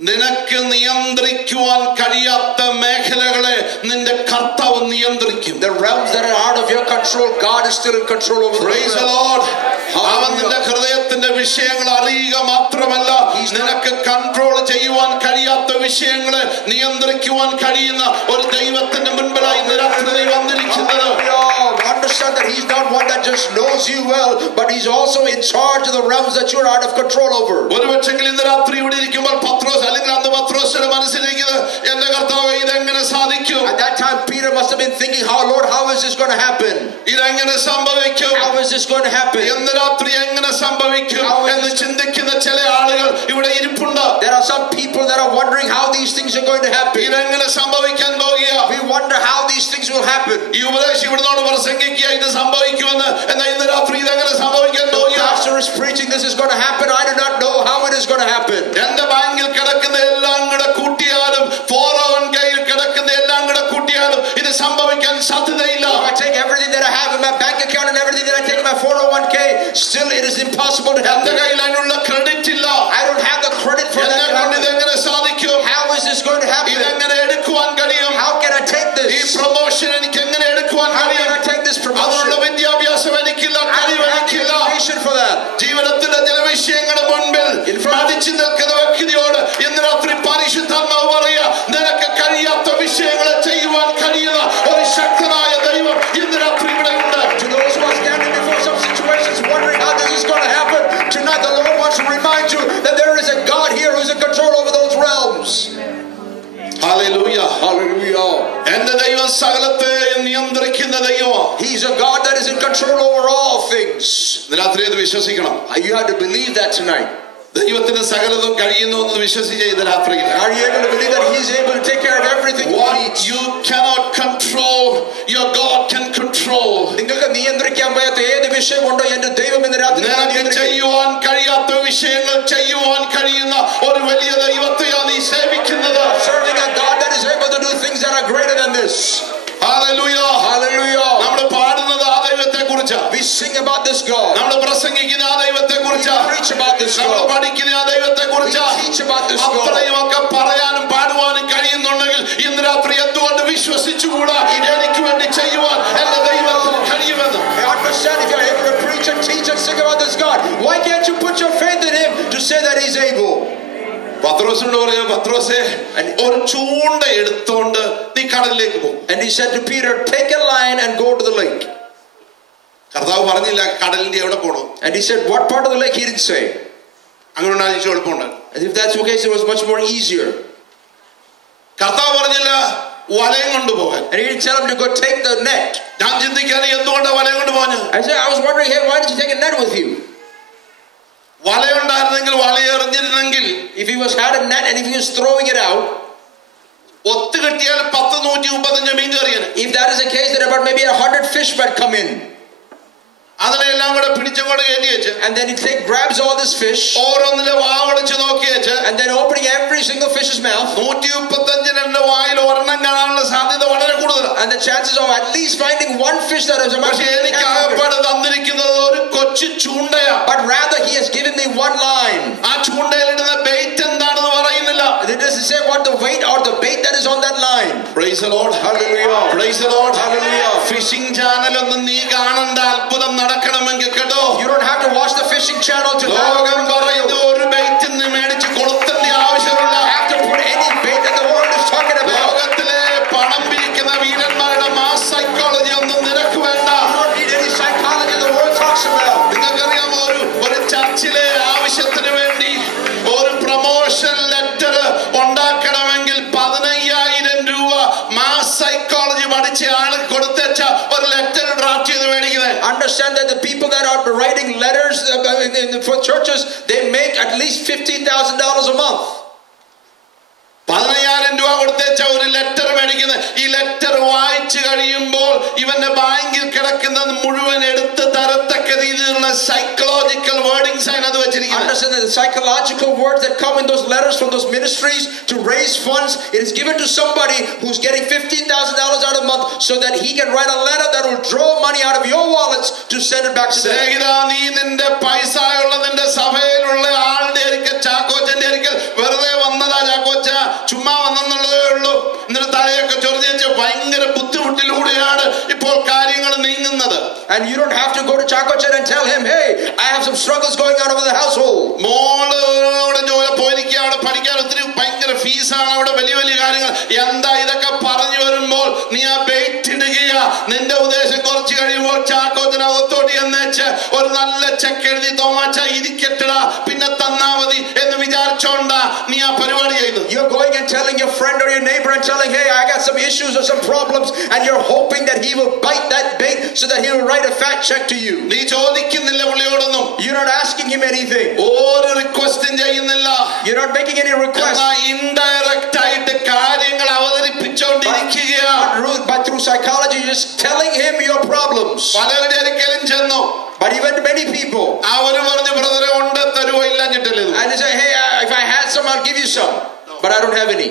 നിനക്ക് നിയന്ത്രിക്കുവാൻ കഴിയാത്ത മേഖലകളെ നിന്റെ കർത്താവ് നിയന്ത്രിക്കും. The realms that are out of your control, God is still in control over. Praise the Lord. അവൻ നിന്റെ ഹൃദയത്തിന്റെ വിഷയങ്ങൾ അറിയുക മാത്രമല്ല, നിനക്ക് കൺട്രോൾ ചെയ്യുവാൻ കഴിയാത്ത വിഷയങ്ങളെ നിയന്ത്രിക്കുവാൻ കഴിയുന്ന ഒരു ദൈവത്തിന്റെ മുൻപിലായി നിരന്തരം വന്നിരിക്കുന്നത്. Understand that he's not one that just knows you well, but he's also in charge of the realms that you're out of control over. ഒരുപക്ഷെങ്കിൽ ഇന്ന് രാത്രി ഇവിടെ ഇരിക്കുമ്പോൾ പത്രോസ് അല്ലെങ്കിൽ അന്ന് പത്രോസിന്റെ മനസ്സിലേക്ക് എന്റെ കർത്താവേ ഇതെങ്ങനെ സാധിക്കും? At that time Peter must have been thinking, how Lord, how is this going to happen? ഇതെങ്ങനെ സംഭവിക്കും? How is this going to happen? ഇന്ന് രാത്രി എങ്ങനെ സംഭവിക്കും എന്ന് ചിന്തിക്കുന്ന ചില ആളുകൾ ഇവിടെ ഇരിപ്പുണ്ട്. There are some people that are wondering how these things are going to happen. ഇതെങ്ങനെ സംഭവിക്കാൻ പോകുക? We wonder how these things will happen. ഈ ഉപദേശം ഇവിടുന്നോട് പ്രസംഗിക്കുക ഇത് സംഭവിക്കുമെന്ന്, എന്നാൽ ഇന്ന് രാത്രി ഇതെങ്ങനെ സംഭവിക്കാൻ പോകുക? The pastor is preaching this is going to happen. I do not know how it is going to happen. എന്റെ ബാങ്കിൽ കിടക്കുന്ന എല്ലാം കൂടെ കൂട്ടിയാലും 401kയിൽ കിടക്കുന്ന എല്ലാം കൂടെ കൂട്ടിയാലും ഇത് സംഭവിക്കാൻ സാധ്യതയില്ല. If I take everything that I have in my bank account and everything that I take in my 401k, still it is impossible to happen. എന്റെ കയ്യിൽ അതിനുള്ള ക്രെഡിറ്റ് ഇല്ല. I don't have the credit for that. ഇതെങ്ങനെ സാധിക്കും? How is this going to happen? ഇതെങ്ങനെ എടുക്കുവാൻ കഴിയും? How can I take this? ഈ പ്രൊമോഷൻ എനിക്ക് എങ്ങനെ എടുക്കുവാൻ How കഴിയും? can I take this promotion? അതിനുള്ള വിദ്യാഭ്യാസം എനിക്കില്ല, I don't have the കഴിവെനിക്കില്ല. education for that. ജീവിതത്തിന്റെ ചില വിഷയങ്ങളുടെ മുൻപിൽ മടിച്ചു നിൽക്കുന്ന വ്യക്തിയോട് ഇന്ന് രാത്രി പരിശുദ്ധാത്മാവ് പറയുക, നിനക്ക് കഴിയാത്ത വിഷയങ്ങളെ ചെയ്യുവാൻ കഴിയുന്ന ഒരു ശക്തനായ ദൈവം ഇന്ന് രാത്രി ഇവിടെ ഉണ്ട്. To those who are standing before some situations wondering how this is going to happen, tonight the Lord wants to remind you that there is a God here who is in control over those realms. Hallelujah. Hallelujah. എന്റെ ദൈവം സകലത്തെ നിയന്ത്രിക്കുന്ന ദൈവമാണ്. He is a God that is in control over all things. ഇന്ന് രാത്രി അത് വിശ്വസിക്കണം. You have to believe that tonight. ദൈവത്തിന് സകലതും കഴിയുന്നു എന്ന് വിശ്വസിച്ച ഇന്ന് രാത്രി. Are you able to believe that he is able to take care of everything? What you cannot control, your God can control. നിങ്ങൾക്ക് നിയന്ത്രിക്കാൻ പറ്റാത്ത ഏത് വിഷയമുണ്ടോ എന്റെ ദൈവം ഇന്ന് രാത്രി നിനക്ക് ചെയ്യുവാൻ കഴിയാത്ത വിഷയങ്ങൾ ചെയ്യുവാൻ കഴിയുന്ന ഒരു വലിയ ദൈവത്തെയാണ് നീ സേവിക്കുന്നത്. serving a God that is able to do things that are greater than this. Hallelujah. Hallelujah. നമ്മൾ പാടുന്നത് ആ ദൈവത്തെ കുറിച്ചാണ്. We sing about this God. നമ്മൾ പ്രസംഗിക്കുന്ന ആ ദൈവത്തെ കുറിച്ചാണ്. We preach about this God. നമ്മൾ പഠിക്കുന്ന ആ ദൈവത്തെ കുറിച്ചാണ്. We teach about this God. അത്രയുമൊക്കെ പറയാനും പാടുവാനും കഴിയുന്നുണ്ടെങ്കിൽ ഇന്ന് രാത്രി എന്തുകൊണ്ട് വിശ്വസിച്ചുകൂടാ എനിക്ക് വേണ്ടി ചെയ്യുവാൻ എന്റെ ദൈവത്തിന് കഴിയുമെന്ന്? I understand if you are able to preach and teach and sing about this God, why can't you put your faith in him to say that he's able? പത്രോസിനോട് പറയാ, പത്രോസേ ഒരു ചൂണ്ട എടുത്തോണ്ട് നീ കടലിലേക്ക് പോകും. And he said to Peter, take a line and go to the lake. കർത്താവ് പറഞ്ഞില്ല കടലിന്റെ എവിടെ പോകണം. And he said what part of the lake, he didn't say. അങ്ങനെ ഉണ്ടായിരിക്കും എളുപ്പമുണ്ട്. And if that's the case, it was much more easier. കർത്താവ് പറഞ്ഞില്ല വലയം കൊണ്ടുപോകാൻ. And he didn't tell him to go take the net. ഞാൻ ചിന്തിക്കാതെ എന്തുകൊണ്ടാണ് വലയം കൊണ്ടുപോകാൻ? I was wondering, hey, why did you take a net with you? വലയുണ്ടായിരുന്നെങ്കിൽ വലയെറിഞ്ഞിരുന്നെങ്കിൽ, if he had a net and if he was throwing it out, ഒത്തു കിട്ടിയാൽ 135 മീൻ കയറിയാണ്. if that is the case, then about maybe 100 fish might come in. അതിനെല്ലാം കൂടെ പിടിച്ചങ്ങോട്ട് കയറ്റി വെച്ച്, and then he grabs all this fish, ഓരോന്നിന്റെ വാവടച്ച് നോക്കി വെച്ച്, and then opening every single fish's mouth, 135 വായിൽ ഒരെണ്ണം കാണാനുള്ള സാധ്യത വളരെ കൂടുതലാണ്. and the chances of at least finding one fish that is പക്ഷേ എനിക്ക് ആകപ്പാട് തന്നിരിക്കുന്നത് ഒരു കൊച്ചു ചൂണ്ടയാണ്. but rather he has given me one line. ആ ചൂണ്ടയിലിടുന്ന ബെയ്റ്റ് എന്താണെന്ന് പറയുന്നില്ല. It doesn't say what the weight or the bait that is on that line. Praise the Lord. Hallelujah. Praise the Lord. Hallelujah. Fishing channel ഒന്നും നീ കാണണ്ട അത്ഭുതം നടക്കണമെങ്കിൽ കേട്ടോ. You don't have to watch the fishing channel to ലോകം പറയുന്ന ഒരു bait നീ മേടിച്ച് കൊളുത്തേണ്ട ആവശ്യമില്ല. have to put any bait that the world is talking about. ലോകത്തിലെ പണം പിരിക്കുന്ന വീരന്മാരുടെ മാസ് സൈക്കോളജി ഒന്നും നിനക്ക് വേണ്ട. You don't need any psychology the world talks about. നിങ്ങൾക്കറിയാമോ, ഒരു ചർച്ചിലെ ആവശ്യത്തിന് വേണ്ടി ഒരു പ്രൊമോഷൻ ലെറ്റർ ഉണ്ടാക്കണമെങ്കിൽ 15,000 രൂപ മാസ് സൈക്കോളജി പഠിച്ച ആൾ കൊടുത്തച്ച ഒരു ലെറ്റർ ഡ്രാഫ്റ്റ് ചെയ്ത് മേടിക്കുന്നത്. Understand that the people that are writing letters for churches, they make at least $15,000 a month. 15,000 രൂപ കൊടുത്തച്ച ഒരു ലെറ്റർ മേടിക്കുന്നത്. ഈ ലെറ്റർ വായിച്ചു കഴിയുമ്പോൾ ഇവന്റെ ബാങ്കിൽ കിടക്കുന്നത് മുഴുവൻ എടുത്ത് തരത്തക്ക രീതിയിലുള്ള സൈക്കോളജിക്കൽ വേർഡിങ്സ് ആണ് അത് വെച്ചിരിക്കുന്നത്. Understand that the psychological words that come in those letters from those ministries to raise funds, it is given to somebody who's getting $15,000 out a month so that he can write a letter that will draw money out of your wallets to send it back to them. നീ നിന്റെ പൈസയുള്ള നിന്റെ സഭയിലുള്ള ആളുടെ ചാക്കോച്ചന്റെ വെറുതെ വന്നതാ കാര്യങ്ങൾ നീങ്ങുന്നത്. And you don't have to go to Chakochan and tell him, hey, I have some struggles going on over the household. മോള് അവിടെ പോയിരിക്കുക, അവിടെ പഠിക്കാൻ ഒത്തിരി ഭയങ്കര ഫീസാണ്, അവിടെ വലിയ വലിയ കാര്യങ്ങൾ. എന്താ ഇതൊക്കെ പറഞ്ഞു വരുമ്പോൾ നീ ആ ബെയ്റ്റ് ഇടുകയാ. നിന്റെ ഉദ്ദേശം കുറച്ച് കഴിയുമ്പോൾ ചാക്കോച്ചനകത്തോട്ട് എന്നേച്ച് ഒരു നല്ല ചെക്ക് എഴുതി തോമാച്ച ഇരിക്കട്ടടാ പിന്നെ തന്നാ മതി എന്ന് വിചാരിച്ചോണ്ടാ നീ ആ പരിപാടി ചെയ്യുന്നത്. You're going and telling your friend or your neighbor and telling, hey, I got some issues or some problems, and you're hoping that he will bite that bait so that he will write a fat check to you. നീ ചോദിക്കുന്നില്ല പുള്ളിയോടൊന്നും. You're not asking him anything. ഒരു റിക്വസ്റ്റും ചെയ്യുന്നില്ല. You're not making any request. Indirect ആയിട്ട് കാര്യങ്ങൾ അവതരിപ്പിച്ചുകൊണ്ടിരിക്കുകയാണ്. But through psychology, you're just telling him your problems. പലരുടെ അടുക്കലും ചെന്നു. But he went to many people. അവര് പറഞ്ഞു ബ്രദറെ ഉണ്ട് തരുവോ ഇല്ലാഞ്ഞിട്ടല്ലേ. And they say, hey, if I had some, I'll give you some. But I don't have any.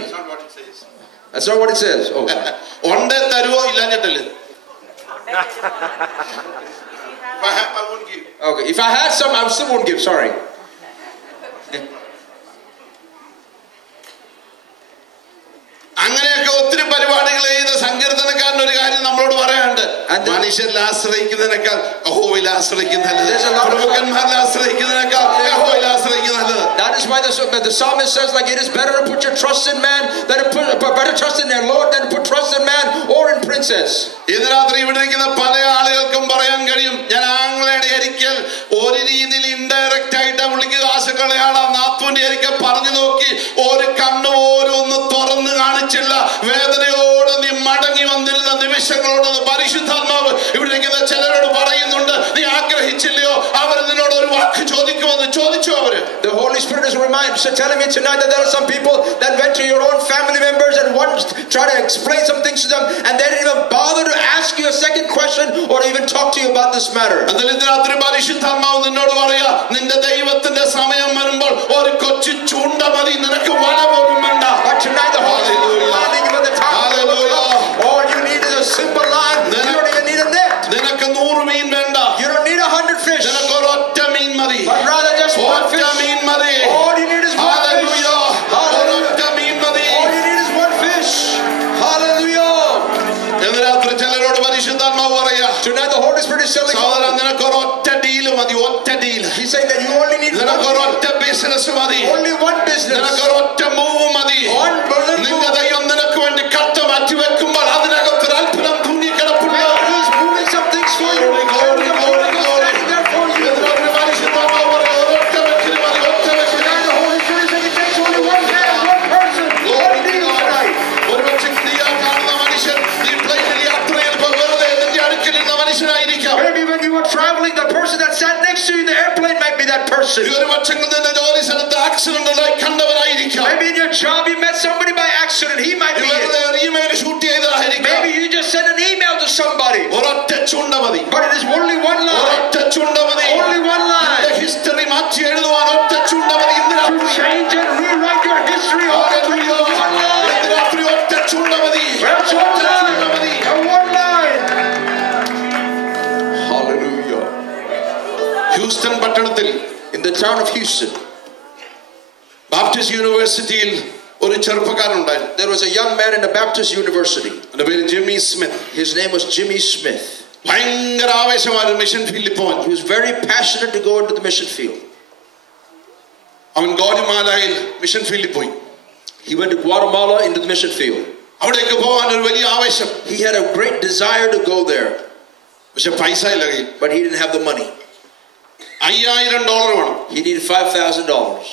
That's not what it says. Oh. ഉണ്ട് തരുവോ ഇല്ലാഞ്ഞിട്ടല്ലേ. I won't give. Okay, if I had some, I still won't give. Sorry. അങ്ങനെയൊക്കെ ഒത്തിരി പരിപാടികൾ ചെയ്ത സങ്കീർത്തനക്കാരൻ ഒരു കാര്യം നമ്മളോട് പറയാനുണ്ട്. മനുഷ്യരിൽ ആശ്രയിക്കുന്നതിനേക്കാൾ യഹോവയിൽ ആശ്രയിക്കുന്ന നല്ലത്. പ്രഭുക്കന്മാരിൽ ആശ്രയിക്കുന്നതിനേക്കാൾ യഹോവയിൽ ആശ്രയിക്കുന്ന നല്ലത്. That is why the psalmist says, like, it is better to put your trust in man than to put better trust in their Lord than to put trust in man or in princes. ഇന്ന് രാത്രി ഇവിടെ ഇരിക്കുന്ന പല ആളുകൾക്കും പറയാൻ കഴിയും, ഞാൻ ആങ്ങളയുടെ ഒരിക്കൽ ഒരു രീതിയിൽ ഇൻഡയറക്റ്റ് ആയിട്ട് വിളിക്കുക ആശകളയാളാ നാത്തുവിന്റെ ഒരിക്കൽ പറഞ്ഞു നോക്കി ഒരു കണ്ണുപോലും ഒന്ന് തുറന്നു കാണിച്ചില്ല. വേദനയോട് നീ മടങ്ങി വന്നിരുന്ന നിമിഷങ്ങളോട് പരിശുദ്ധാത്മാവ് ഇവിടെ ഇരിക്കുന്ന ചിലരോട് പറയുന്നുണ്ട്, നീ ആഗ്രഹിച്ചില്ലയോ അവർ നിന്നോട് ഒരു വാക്ക് ചോദിക്കുമെന്ന് ചോദിച്ചു. അവര് The Holy Spirit is telling me tonight that there are some people that went to your own family members and once try to explain some things to them and they didn't even bother to ask you a second question or even talk to you about this matter. പരിശുദ്ധാത്മാവ് നിന്നോട് പറയാ, നിന്റെ ദൈവത്തിന്റെ സമയം വരുമ്പോൾ ഒരു കൊച്ചു ചൂണ്ട മതി, നിനക്ക് വല പോലും വേണ്ട. But tonight the Holy Spirit is reminding you of the time. All you need is a simple line. You don't even need a net. നിനക്ക് 100 മീൻ വേണ്ട. You don't need 100 fish. നിനക്ക് ഒരൊറ്റ മീൻ മതി. But rather just one fish. മീൻ മതി. All you need is one fish. ഒരൊറ്റ മീൻ മതി. All you need is one fish. Hallelujah. ഇന്ന് രാത്രി ചിലരോട് പരിശുദ്ധാത്മാവ് പറയാ, tonight the Holy Spirit is telling you, സഹോദരൻ നിനക്ക് ഒരൊറ്റ ഡീൽ മതി. ഒറ്റ deal. He's saying that you only need നിനക്ക് ഒരൊറ്റ ബിസിനസ് മതി. only one business. നിനക്ക് ഒരൊറ്റ മൂവ് മതി. നിന്റെ ദൈവം നിനക്ക് വേണ്ടി കട്ട മാറ്റി വെക്കുമ്പോൾ അതിനകത്ത് ഒരു അത്ഭുതം തൂങ്ങിക്കിടപ്പുണ്ട്. He's moving some things for you. Maybe when you were traveling, the person that sat next to you in the airplane might be that person. Maybe in your job you met somebody by accident. He might be it. Maybe you just sent an email to somebody. But it is only one line. Only one line. To change and rewrite your history. One line. One line. Hallelujah. Houston പട്ടണത്തിൽ, in the town of Houston, Baptist യൂണിവേഴ്സിറ്റിയിൽ ഒരു ചെറുപ്പക്കാരനുണ്ടായിരുന്നു. there was a young man in the Baptist University. അവന്റെ പേര് Jimmy Smith. His name was Jimmy Smith. ഭയങ്കര ആവേശമായിരുന്നു mission ഫീൽഡിൽ പോകാൻ. He was very passionate to go into the mission field. അവൻ ഗോരിമാലയിൽ mission ഫീൽഡിൽ പോയി. He went to Guatemala into the mission field. അവിടേക്ക് പോകാൻ ഒരു വലിയ ആവേശം. He had a great desire to go there. പക്ഷെ പൈസ ഇല്ല കയ്യിൽ. But he didn't have the money. $5,000 വേണം. He needed $5,000.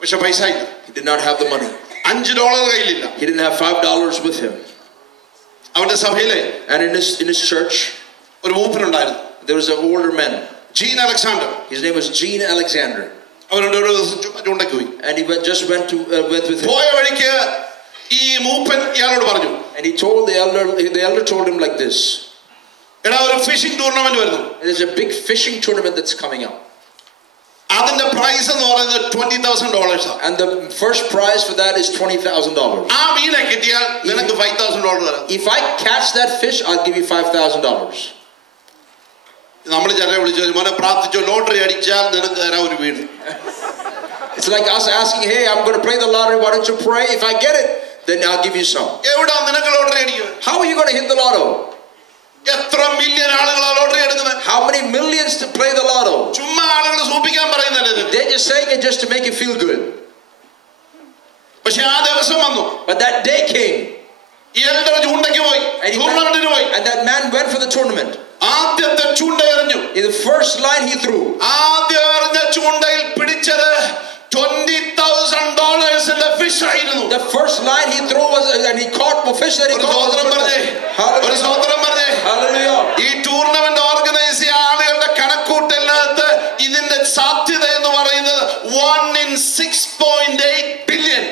പക്ഷെ പൈസ ഇല്ല. He did not have the money. $5 കയ്യിലില്ല. He didn't have $5 with him. അവന്റെ സഭയിലെ And in his church, ഒരു മൂപ്പനുണ്ടായിരുന്നു. there was an older man. Jean Alexander. His name was Gene Alexander. അവനോട് ഒരു ദിവസം ചൂണ്ടയ്ക്ക് പോയി. And he went with him. പോയ വഴിക്ക് ഈ മൂപ്പൻ ഇയാളോട് പറഞ്ഞു. And he told the elder told him like this. എടാ ഒരു ഫിഷിംഗ് ടൂർണമെന്റ് വരുന്നു. There's a big fishing tournament that's coming up. അതിന്റെ പ്രൈസ് എന്ന് പറയുന്നത് $20,000 ആണ്. And the first prize for that is $20,000. ആ മീനെ കിട്ടിയാൽ നിനക്ക് $5,000 തരാം. If I catch that fish, I'll give you $5,000. നമ്മൾ ചിലരെ വിളിച്ചു മോനെ പ്രാർത്ഥിച്ചോ ലോട്ടറി അടിച്ചാൽ നിനക്ക് തരാം ഒരു വീട്. It's like us asking, hey, I'm going to play the lottery, why don't you pray? If I get it, then I'll give you some. എവിടാ നിനക്ക് ലോട്ടറി അടിക്കുക? How are you going to hit the lotto? how many millions to play the lotto. ചുമ്മാ ആളുകൾ സൂപ്പിക്കാൻ പറയുന്നല്ലേ. They're just saying it just to make you feel good. പക്ഷെ ആ ദിവസം വന്നു. But that day came. ഈ എൽഡർ ചൂണ്ടയ്ക്ക് പോയി, ടൂർണമെന്റിന് പോയി. And that man went for the tournament. ആദ്യത്തെ ചൂണ്ട എറിഞ്ഞു. In the first line he threw. ആദ്യം എറിഞ്ഞ ചൂണ്ടയിൽ പിടിച്ചത് $20,000 in the fish ആയിരുന്നു. The first line he threw was and he caught the fish that he caught. ഒരു സ്വതന്ത്രം പറഞ്ഞേ. Hallelujah. ഈ ടൂർണമെന്റ് ഓർഗനൈസ് ചെയ്യുന്ന ആളുകളുടെ കണക്കൂട്ടലിനകത്ത് ഇതിന്റെ സാധ്യത എന്ന് പറയുന്നത് 1 in 6.8 billion.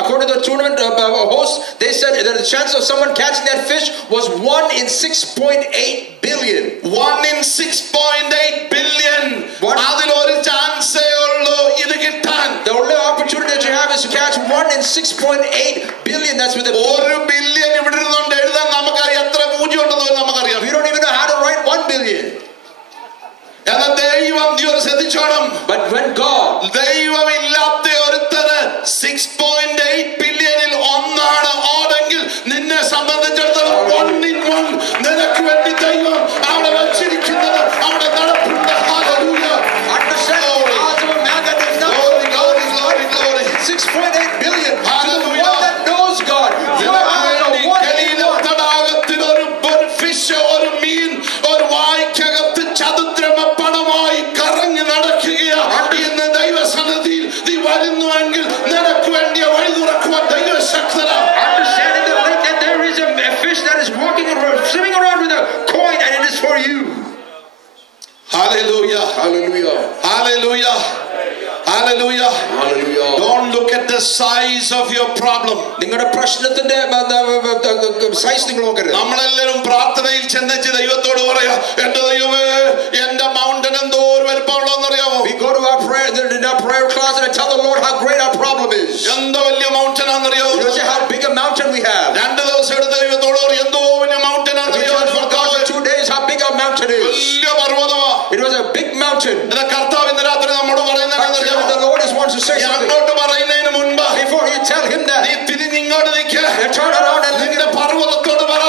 According to the tournament host, they said that the chance of someone catching that fish was 1 in 6.8 billion. 1 in 6.8 billion. അതിൽ ഒരു ചാൻസേ ഉള്ളൂ ഇത് കിട്ടാൻ. The only opportunity that you have is to catch 1 in 6.8 billion. That's with the 1 billion ഇവിടെ ഇരുന്നുകൊണ്ട് എഴുതാൻ നമുക്കറിയാം എത്ര പൂജ്യം ഉണ്ടെന്ന് നമുക്കറിയാം. We don't even know how to write 1 billion. എന്നാൽ ദൈവം നീ ഒരു ശ്രദ്ധിച്ചോണം. But when God, ദൈവം ഇല്ലാത്ത ഒരുത്തന് 6.8 ബില്യണിൽ ഒന്നാണ് ഓടെങ്കിൽ നിന്നെ സംബന്ധിച്ചിടത്തോളം 1 in 1 നിനക്ക് വേണ്ടി ദൈവം അവിടെ വച്ചിരിക്കുന്നത് അവിടെ നടപ്പുണ്ട്. Hallelujah. understand the odds of a man that does not glory 6.8 billion. Hallelujah. One that knows God. തടാകത്തിൽ ഒരു ഫിഷ്, ഒരു മീൻ, ഒരു വായ്ക്കകത്ത് ചതുദ്രമ പണമായി കറങ്ങി നടക്കുകയാണ്. ഇന്ന് ദൈവസന്നിധിയിൽ നീ വരുന്നുവെങ്കിൽ നിനക്ക് വേണ്ടിയ വഴി തുറക്കുവാൻ ദൈവശക്തനാണ്. Understanding the fact that there is a fish that is walking around, swimming around with a coin, and it is for you. Hallelujah. Hallelujah. Hallelujah. Hallelujah. Hallelujah. Don't look at the size of your problem. നിങ്ങളുടെ പ്രശ്നത്തിന്റെ size നിങ്ങൾ നോക്കരുത്. നമ്മളെല്ലാവരും പ്രാർത്ഥനയിൽ ചെന്നിച്ച് ദൈവത്തോട് പറയാ, എന്റെ ദൈവമേ എന്റെ മൗണ്ടൻ എന്തോ ഒരു വലിപ്പമുള്ളതെന്ന് അറിയാമോ? We go to our prayer closet and tell the Lord how great our problem is. എന്താ വലിയ mountain ആണെന്നറിയോ? You know how big a mountain we have. 2 ദിവസം എടുത്ത് ദൈവത്തോട് എന്തോ വലിയ mountain ആണെന്നറിയോ? 2 days how big our mountain is. വലിയ പർവ്വതമാ. It was a big mountain. കർത്താവ് ഇന്ന് രാത്രി നമ്മോട് പറയുന്നത് the Lord is wants to say something. അങ്ങോട്ട് പറയുന്നതിന് മുൻപ് Before you tell him that, നീ തിരിഞ്ഞ് ഇങ്ങോട്ട് നിൽക്കുക. turn around and നിന്റെ പർവ്വതത്തോട് പറ,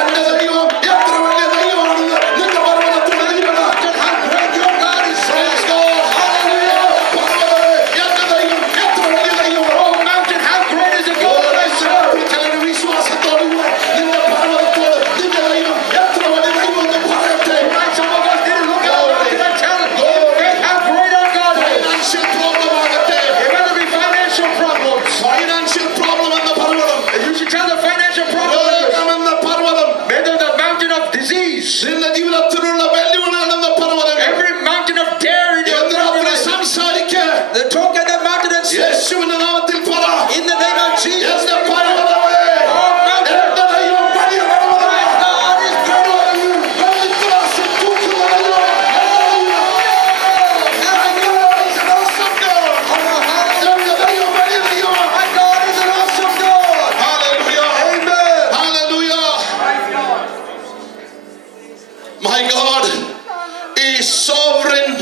എന്റെ ദൈവം എത്ര വലിയ ദൈവമാണെന്ന് നിന്റെ പർവ്വതത്തോട് നീ പറ. how great your God is. Praise God. Hallelujah. പർവ്വതമേ എന്റെ ദൈവം എത്ര വലിയ ദൈവമാണ്. Oh mountain, how great is the God that I serve. ചിലർ വിശ്വാസത്തോടെ നിന്റെ പർവ്വതത്തോട് നിന്റെ ദൈവം എത്ര വലിയ ദൈവമെന്ന് പറയട്ടെ. Some of us didn't look at the mountain and tell him how great our God is. Financial problem ആകട്ടെ. Whether it be financial problems. Financial problem എന്ന പർവ്വതം. You should tell the financial problem. രോഗം എന്ന പർവ്വതം. Whether the mountain of disease. നിന്റെ ജീവിതത്തിലുള്ള വെല്ലുവിളികൾ എന്ന പർവ്വതം. Every mountain of dare in your life. സംസാരിക്കുക. The talk at the mountain and say, യേശുവിന്റെ നാമത്തിൽ പറ. in the name of Jesus. എന്റെ പർവ്വതമേ. Oh mountain. എന്റെ ദൈവം വലിയ പർവ്വതമേ. God is great. വെള്ളിത്രാസിൽ തൂക്കുന്ന ദൈവം. എന്റെ ദൈവം വലിയ ദൈവമാണ്. My God is an awesome God. Hallelujah. Amen. Hallelujah. My God is sovereign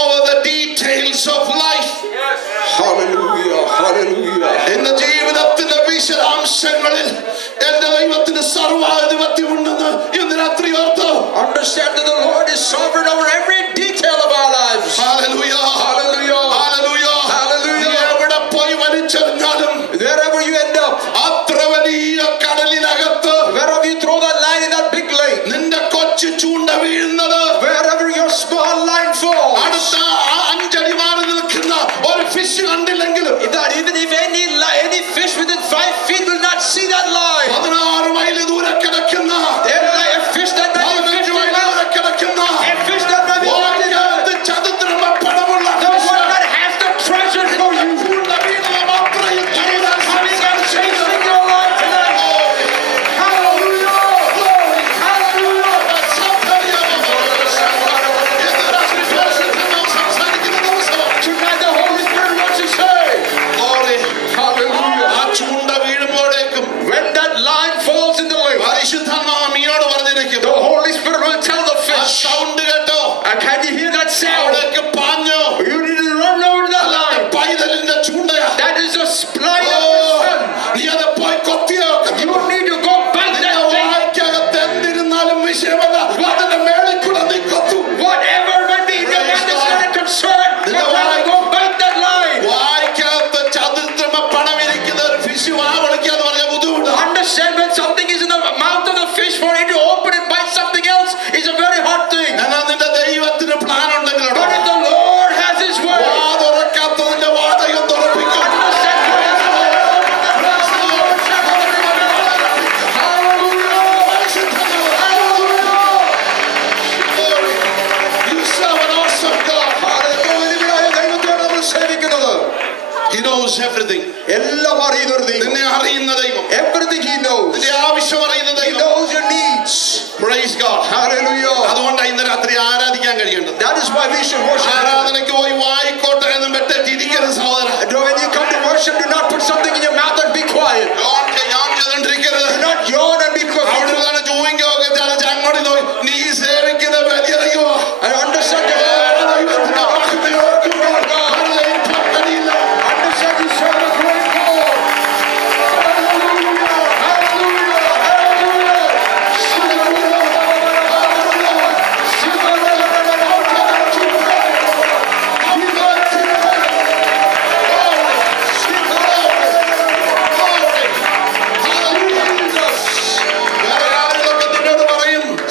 over the details of life. Hallelujah. Hallelujah. എന്റെ ജീവിതത്തിന്റെ വിശദാംശങ്ങളിൽ എന്റെ ദൈവത്തിന് സർവാധിപത്യം ഉണ്ടെന്ന് ഇന്ന് രാത്രി ortho. Understand that the Lord is sovereign over every detail of our lives. Hallelujah. Hallelujah. Hallelujah. Hallelujah. എവിടെ പോയി വലിച്ചെറിഞ്ഞാലും Wherever you end up, അത്ര വലിയ കടലിനകത്ത് wherever you throw that line in that big lake, നിന്റെ കൊച്ചു ചൂണ്ട വീഴുന്നത് wherever your small line falls, അടുത്ത 5 അടി മാറി നിൽക്കുന്ന ഒരു fish കണ്ടില്ലെങ്കിലും that even if any fish within 5 feet will not see that line, 16 mile ദൂരെ കിടക്കുന്ന a fish that might be 15 mile ദൂരെ കിടക്കുന്ന a fish that might be knows everything. എല്ലാം അറിയുന്ന ഒരു ദൈവം. നിന്നെ അറിയുന്ന ദൈവം. Everything he knows. നിന്റെ ആവശ്യം അറിയുന്ന He ദൈവം. knows your needs. Praise God. Hallelujah. അതുകൊണ്ടാണ് ഇന്ന് രാത്രി ആരാധിക്കാൻ കഴിയേണ്ടത്. That is why we should worship. ആരാധനയ്ക്ക് പോയി വായിക്കോട്ടെ എന്ന് വെട്ടിരിക്കരുത് സഹോദരൻ. When you come to worship, do not put something in your mouth and be quiet. ഞാൻ ചെയ്തോണ്ടിരിക്കരുത്. Do not yawn and be quiet. അവിടെ അങ്ങോട്ട് നോക്കി നീ സേവിക്കുന്ന വലിയ ദൈവം. I understand that. Understand you serve a great God.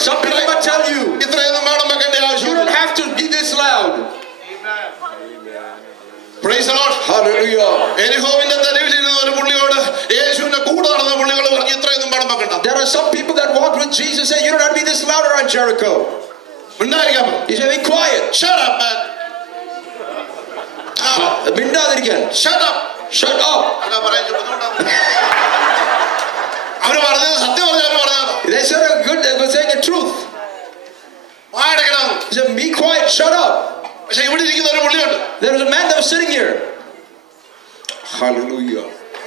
Some people might tell you, you don't have to be this loud. Praise the Lord. Hallelujah. എരിഹോവിന്റെ തെരുവിലിരുന്ന ഒരു പുള്ളിയോട് യേശുവിന്റെ കൂടെ നടന്ന പുള്ളികൾ പറഞ്ഞു ഇത്രയൊന്നും പണം വെക്കണ്ട. There are some people that walked with Jesus and you don't have to be this loud around Jericho. മിണ്ടാതിരിക്കാൻ. He said, be quiet. Shut up, man. മിണ്ടാതിരിക്കാൻ. Shut up. Shut up. അതാ പറയാൻ ബുദ്ധിമുട്ടാണ്. അവര് പറഞ്ഞത് സത്യം പറഞ്ഞാലും പറഞ്ഞാണ്. They said a good, they were saying the truth. വാടകണം. He said, be quiet, shut up. പക്ഷെ ഇവിടെ ഇരിക്കുന്ന ഒരു പുള്ളിയുണ്ട്. There was a man that was sitting here. Hallelujah.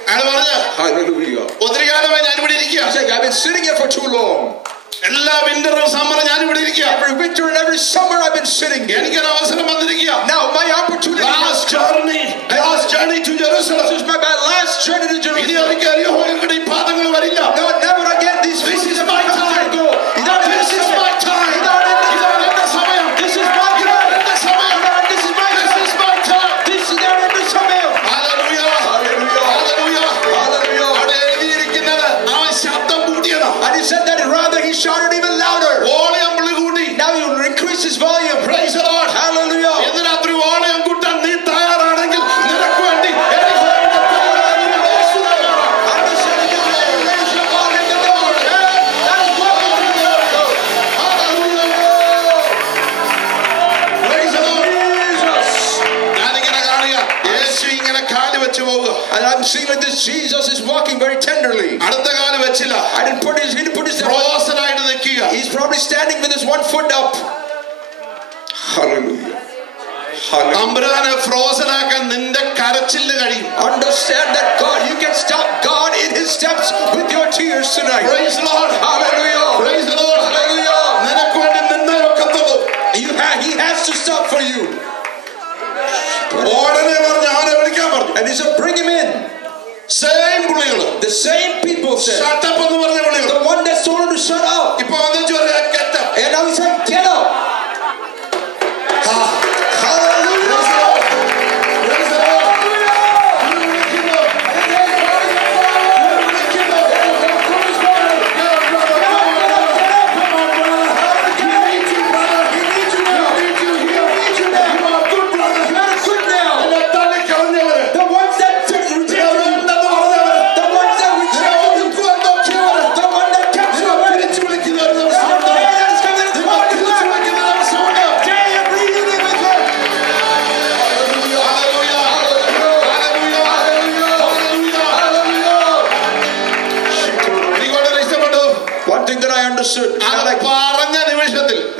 അയാൾ പറഞ്ഞ Hallelujah. ഒത്തിരി കാലമായി ഞാൻ ഇവിടെ ഇരിക്കുക. He said, I've been sitting here for too long. എല്ലാ വിന്ററും സമ്മറും ഞാൻ ഇവിടെ ഇരിക്കുക. Every winter and every summer I've been sitting here. എനിക്കൊരു അവസരം വന്നിരിക്കുക. Now my opportunity. Last journey to Jerusalem. This is my last journey to Jerusalem. ഇനി ഒരിക്കൽ എരിഹോവിലൂടെ ഈ പാദങ്ങൾ വരില്ല. No, never again. This is my time. This is my time. ഇതാണ് എന്റെ സമയം. This is my time. എന്റെ സമയം. This is my time. This is my time. This is എന്റെ സമയം. Hallelujah. Hallelujah. Hallelujah. അവിടെ എഴുതിയിരിക്കുന്നത് അവൻ ശബ്ദം കൂട്ടിയതാ. And he said that rather he shouted even louder. Volume പുള്ളി കൂട്ടി. Now he will increase his volume. Praise the Lord. Hallelujah. ഇന്ന് രാത്രി വോളിയം കൂട്ടാൻ നീ തയ്യാറാണെങ്കിൽ നിനക്ക് വേണ്ടി എരിഹോവിന്റെ തെരുവിൽ യേശു തയ്യാറാണ്. Understand that you will raise your volume to the Lord. That is what we do. Praise the Lord. Jesus. ഞാനിങ്ങനെ കാണുക യേശു ഇങ്ങനെ കാല് വെച്ച് പോവുക. And I'm seeing like this Jesus is walking very tenderly. അടുത്ത കാല് വെച്ചില്ല. He didn't put his Frozen ആയിട്ട് നിൽക്കുക. He's probably standing with his one foot up. Hallelujah. തമ്പുരാനെ ഫ്രോസൺ ആക്കാൻ നിന്റെ കരച്ചില് കഴിയും. Understand that God, you can stop God in his steps with your tears tonight. Praise the Lord. Hallelujah. Praise the Lord. Hallelujah. നിനക്ക് വേണ്ടി നിന്നേ ഒക്കത്തുള്ളൂ. He has to stop for you. ഉടനെ പറഞ്ഞു അവനെ വിളിക്കാൻ പറഞ്ഞു. And he said, bring him in. Same പുള്ളികള്. The same people said. Shut up എന്ന് പറഞ്ഞ പുള്ളികൾ. The one that told him to shut up. ഇപ്പൊ വന്നിട്ട് പറയാ get up. And now he said, get up. Hallelujah. Praise the Lord.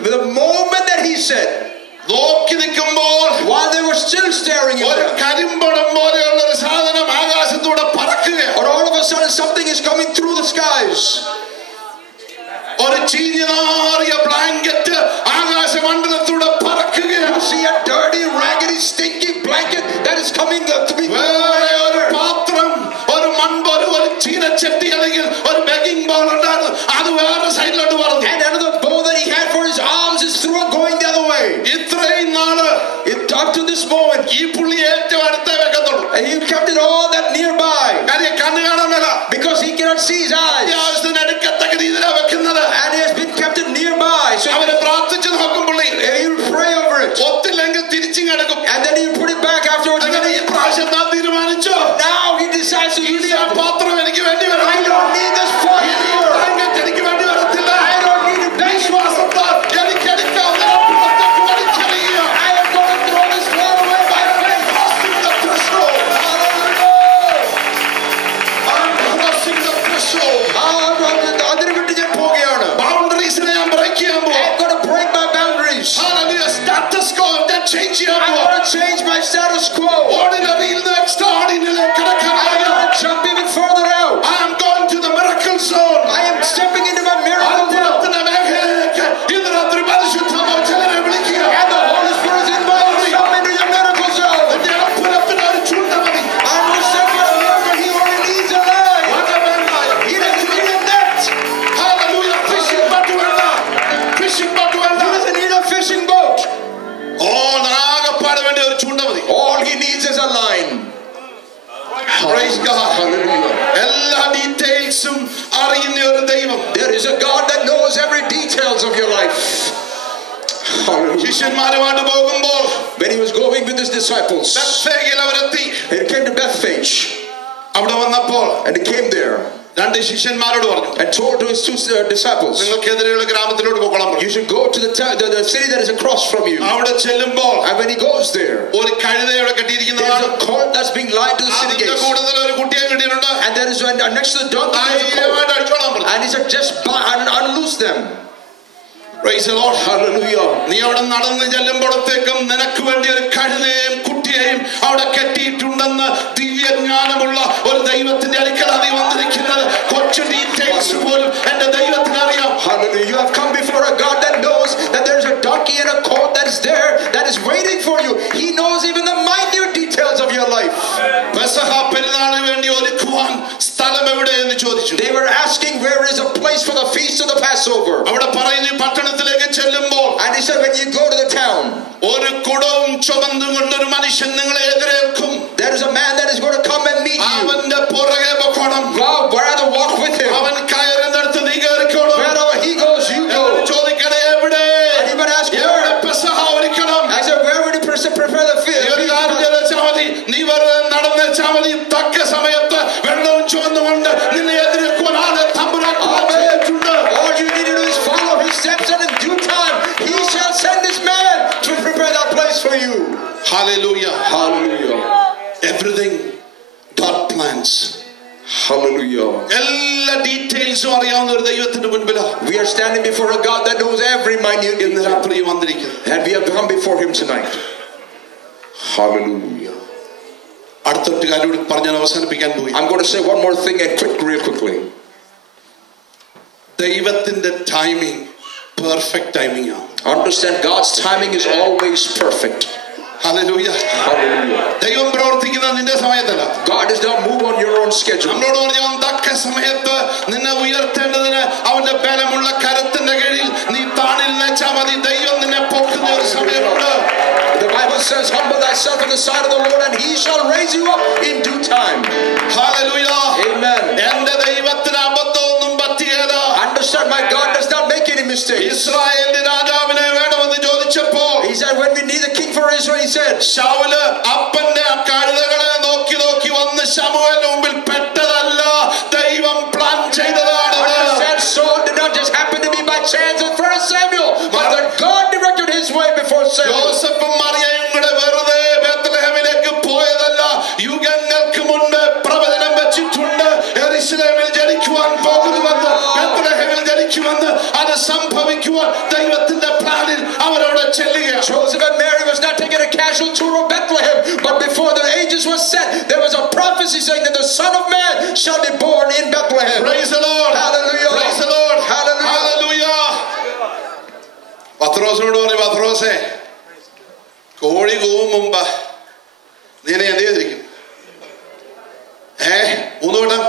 The moment that he said, while they were still staring at him, or all of a sudden something is coming through the skies. You see a dirty, raggedy, stinky blanket that is coming to be. And another bow that he had for his arms is through going the other way. Up to this moment, and he kept it all that nearby because he cannot see his eyes, and he has been kept it nearby. So he will pray over it, and then he will put it back afterwards. Now he decides to use it. I don't need this pot anymore. I don't need it. I am going to throw this pot away by faith. Hallelujah. change my status quo. Ordinary യിൽ നിന്ന് extraordinary കടക്കാൻ I gotta jump even further out. I am going to the miracle zone. I am stepping into my miracle zone. അത്ഭുതത്തിന്റെ മേഖലയിലേക്ക് ഇന്ന് രാത്രി പരിശുദ്ധാത്മാവ് ചിലരെ വിളിക്കുക. And the Holy Spirit is inviting you into your miracle zone. നിന്റെ അത്ഭുതത്തിന് ഒരു ചൂണ്ട മതി. I'm just saying, whatever he only needs a line. He doesn't need a net. Hallelujah. Fishing boat വേണ്ട. Fishing boat വേണ്ട. He doesn't need a fishing boat. ആകപ്പാടെ വേണ്ടി ഒരു ചൂണ്ട മതി. All he needs is a line. Praise God. Hallelujah. എല്ലാ ഡീറ്റെയിൽസും അറിയുന്ന ഒരു ദൈവം. There is a God that knows every details of your life. Hallelujah. ശിഷ്യന്മാരുമായിട്ട് പോകുമ്പോൾ When he was going with his disciples, ബethഫഗയിൽ അവരെത്തി. he came to Bethphage. അവിടെ വന്നപ്പോൾ And he came there രണ്ട് ശിഷ്യന്മാരോട് പറഞ്ഞു, and told to his two disciples, നിങ്ങൾക്കെതിരെയുള്ള ഗ്രാമത്തിലോട്ട് പോകണം. you should go to the city that is across from you. അവിടെ ചെല്ലുമ്പോൾ And when he goes there, ഒരു കഴുതയുടെ there കെട്ടിയിരിക്കുന്നതാണ്. is a colt that's being lined to the city അതിന്റെ gates. കൂടുതൽ ഒരു കുട്ടിയെ കെട്ടിയിട്ടുണ്ട്. And there is next to the donkey there is a colt. ധൈര്യമായിട്ട് അടിച്ചോളാൻ പറഞ്ഞു. And he said, just unloose them. Praise the Lord. Hallelujah. നീ അവിടെ നടന്ന് ചെല്ലുമ്പോഴത്തേക്കും നിനക്ക് വേണ്ടി ഒരു കഴുതയെയും കുട്ടിയെയും അവിടെ കെട്ടിയിട്ടുണ്ടെന്ന് ദിവ്യജ്ഞാനമുള്ള ഒരു ദൈവത്തിന്റെ അടുക്കൽ നീ വന്നിരിക്കുന്നത്. കൊച്ചു ഡീറ്റെയിൽസ് പോലും എന്റെ ദൈവത്തിന് അറിയാം. Hallelujah. You have come before a God that knows that there is a donkey and a colt that is there, that is waiting for you. He knows even the minute details of your life. പെസഹ പെരുന്നാളിന് വേണ്ടി ഒരുക്കുവാൻ സ്ഥലം എവിടെയെന്ന് ചോദിച്ചു. They were asking, where is a place for the feast of the Passover? അവിടെ പറയുന്നു, പട്ടണത്തിലേക്ക് ചെല്ലുമ്പോൾ And he said, when you go to the town, ഒരു കുടവും ചുമന്നുകൊണ്ടൊരു മനുഷ്യൻ നിങ്ങളെ എതിരേൽക്കും. there is a man that is going to come and meet you. അവന്റെ പുറകെ പൊക്കോണം. Rather walk with him. അവൻ കയറുന്നിടത്ത് നീ കയറിക്കോണം. Wherever he goes, you go. ചോദിക്കണേ എവിടെ? And he would ask, എവിടെ പെസഹ ഒരുക്കണം? I said, where would he prepare the feast? നീ വെറുതെ നടന്നേച്ചാ മതി. തക്ക സമയത്ത് വെള്ളവും ചുവന്നുകൊണ്ട് നിന്നെ എതിരേൽക്കുവാൻ ആളെ തമ്പുരാൻ അയച്ചിട്ടുണ്ട്. All you need to do is follow his steps, and in due time he shall send his man to prepare that place for you. Hallelujah. Hallelujah. Everything God plans. Hallelujah. എല്ലാ ഡീറ്റെയിൽസും അറിയാവുന്ന ഒരു ദൈവത്തിന്റെ മുൻപിലാണ് We are standing before a God that knows every minute ഇന്ന് detail. രാത്രി വന്നിരിക്കുന്നത്. And we have come before him tonight. Hallelujah. അടുത്തൊരു കാര്യം കൂടി പറഞ്ഞ് അവസാനിപ്പിക്കാൻ പോയി. I'm going to say one more thing and real quickly. ദൈവത്തിന്റെ ടൈമിംഗ് പെർഫെക്റ്റ് ടൈമിംഗ് ആണ്. Understand, God's timing is always perfect. Hallelujah. Hallelujah. ദൈവം പ്രവർത്തിക്കുന്നത് നിന്റെ സമയത്തല്ല. God does not move on your own schedule. നമ്മളോട് പറഞ്ഞു, അവൻ തക്ക സമയത്ത് നിന്നെ ഉയർത്തേണ്ടതിന് അവന്റെ ബലമുള്ള കരത്തിന്റെ കീഴിൽ നീ താണിരുന്നേച്ചാ മതി. ദൈവം നിന്നെ പൊക്കുന്ന ഒരു സമയമുണ്ട്. The Bible says, humble thyself in the sight of the Lord, and he shall raise you up in due time. Hallelujah. Amen. എന്റെ ദൈവത്തിന് അബദ്ധമൊന്നും പറ്റിയല്ല. Understand, my God does not make any mistakes. ഇസ്രായേലിന്റെ രാജാവിനെ വേണമെന്ന് ചോദിച്ചപ്പോൾ He said, when we need a king for Israel, he said, Saul അപ്പന്റെ കഴുതകളെ നോക്കി നോക്കി വന്ന് ശമൂവേലിന്റെ മുമ്പിൽ പെട്ടതല്ല, ദൈവം പ്ലാൻ ചെയ്തതാണ്. understand, Saul did not just happen to be by chance in front of Samuel, but that God directed his way before Samuel. യോസേഫും മറിയയും കൂടെ വെറുതെ ബേത്ലഹേമിലേക്ക് പോയതല്ല. യുഗങ്ങൾക്ക് മുൻപ് പ്രവചനം വെച്ചിട്ടുണ്ട്, യെരൂശലേമിൽ ജനിക്കുവാൻ പോകുന്നുവെന്ന്, ബേത്ലഹേമിൽ ജനിക്കുമെന്ന്. അത് സംഭവിക്കുവാൻ ദൈവത്തിന്റെ പ്ലാനിൽ അവരോട് ചെല്ലുകയാണ്. Joseph and Mary was not taking a casual tour of Bethlehem, but before the ages were set, there was a prophecy saying that the Son of Man shall be born in Bethlehem. Praise the Lord. Hallelujah. Praise the Lord. Hallelujah. Hallelujah. പത്രോസിനോട് പറഞ്ഞു, പത്രോസേ, കോഴി കൂവും മുമ്പ് നീ എന്ത് ചെയ്തിരിക്കും? 3 വട്ടം.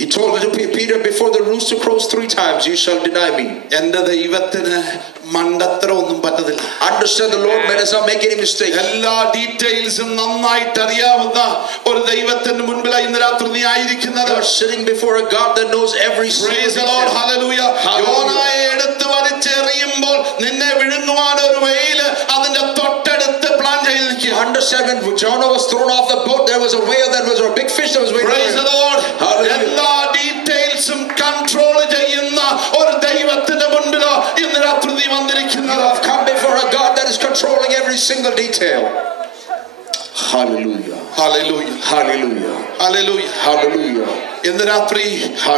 He told Peter, before the rooster crows 3 times, you shall deny me. എന്റെ ദൈവത്തിന് മണ്ടത്തരം ഒന്നും പറ്റത്തില്ല. Understand, the Lord does not make any mistake. എല്ലാ ഡീറ്റെയിൽസും നന്നായിട്ട് അറിയാവുന്ന ഒരു ദൈവത്തിന്റെ മുൻപിലാണ് ഇന്ന് രാത്രി നീ ആയിരിക്കുന്നത്. You are sitting before a God that knows every Praise the Lord. Hallelujah. യോനായെ എടുത്ത് വലിച്ചെറിയുമ്പോൾ നിന്നെ വിഴുങ്ങുവാൻ ഒരു വെയില് അതിന്റെ തൊട്ടടുത്ത് പ്ലാൻ ചെയ്തിരിക്കുക. Understand, when Jonah was thrown off the boat, there was a whale that was, or a big fish that was waiting Praise for the him. Lord. Hallelujah. എല്ലാ ഡീറ്റെയിൽസും control ചെയ്യുന്ന ഒരു ദൈവത്തിന്റെ മുൻപിലോ ഇന്ന് രാത്രി നീ You വന്നിരിക്കുന്നത്. have come before a God that is controlling every single detail. Hallelujah. Hallelujah. Hallelujah. Hallelujah. Hallelujah. ഇന്ന് രാത്രി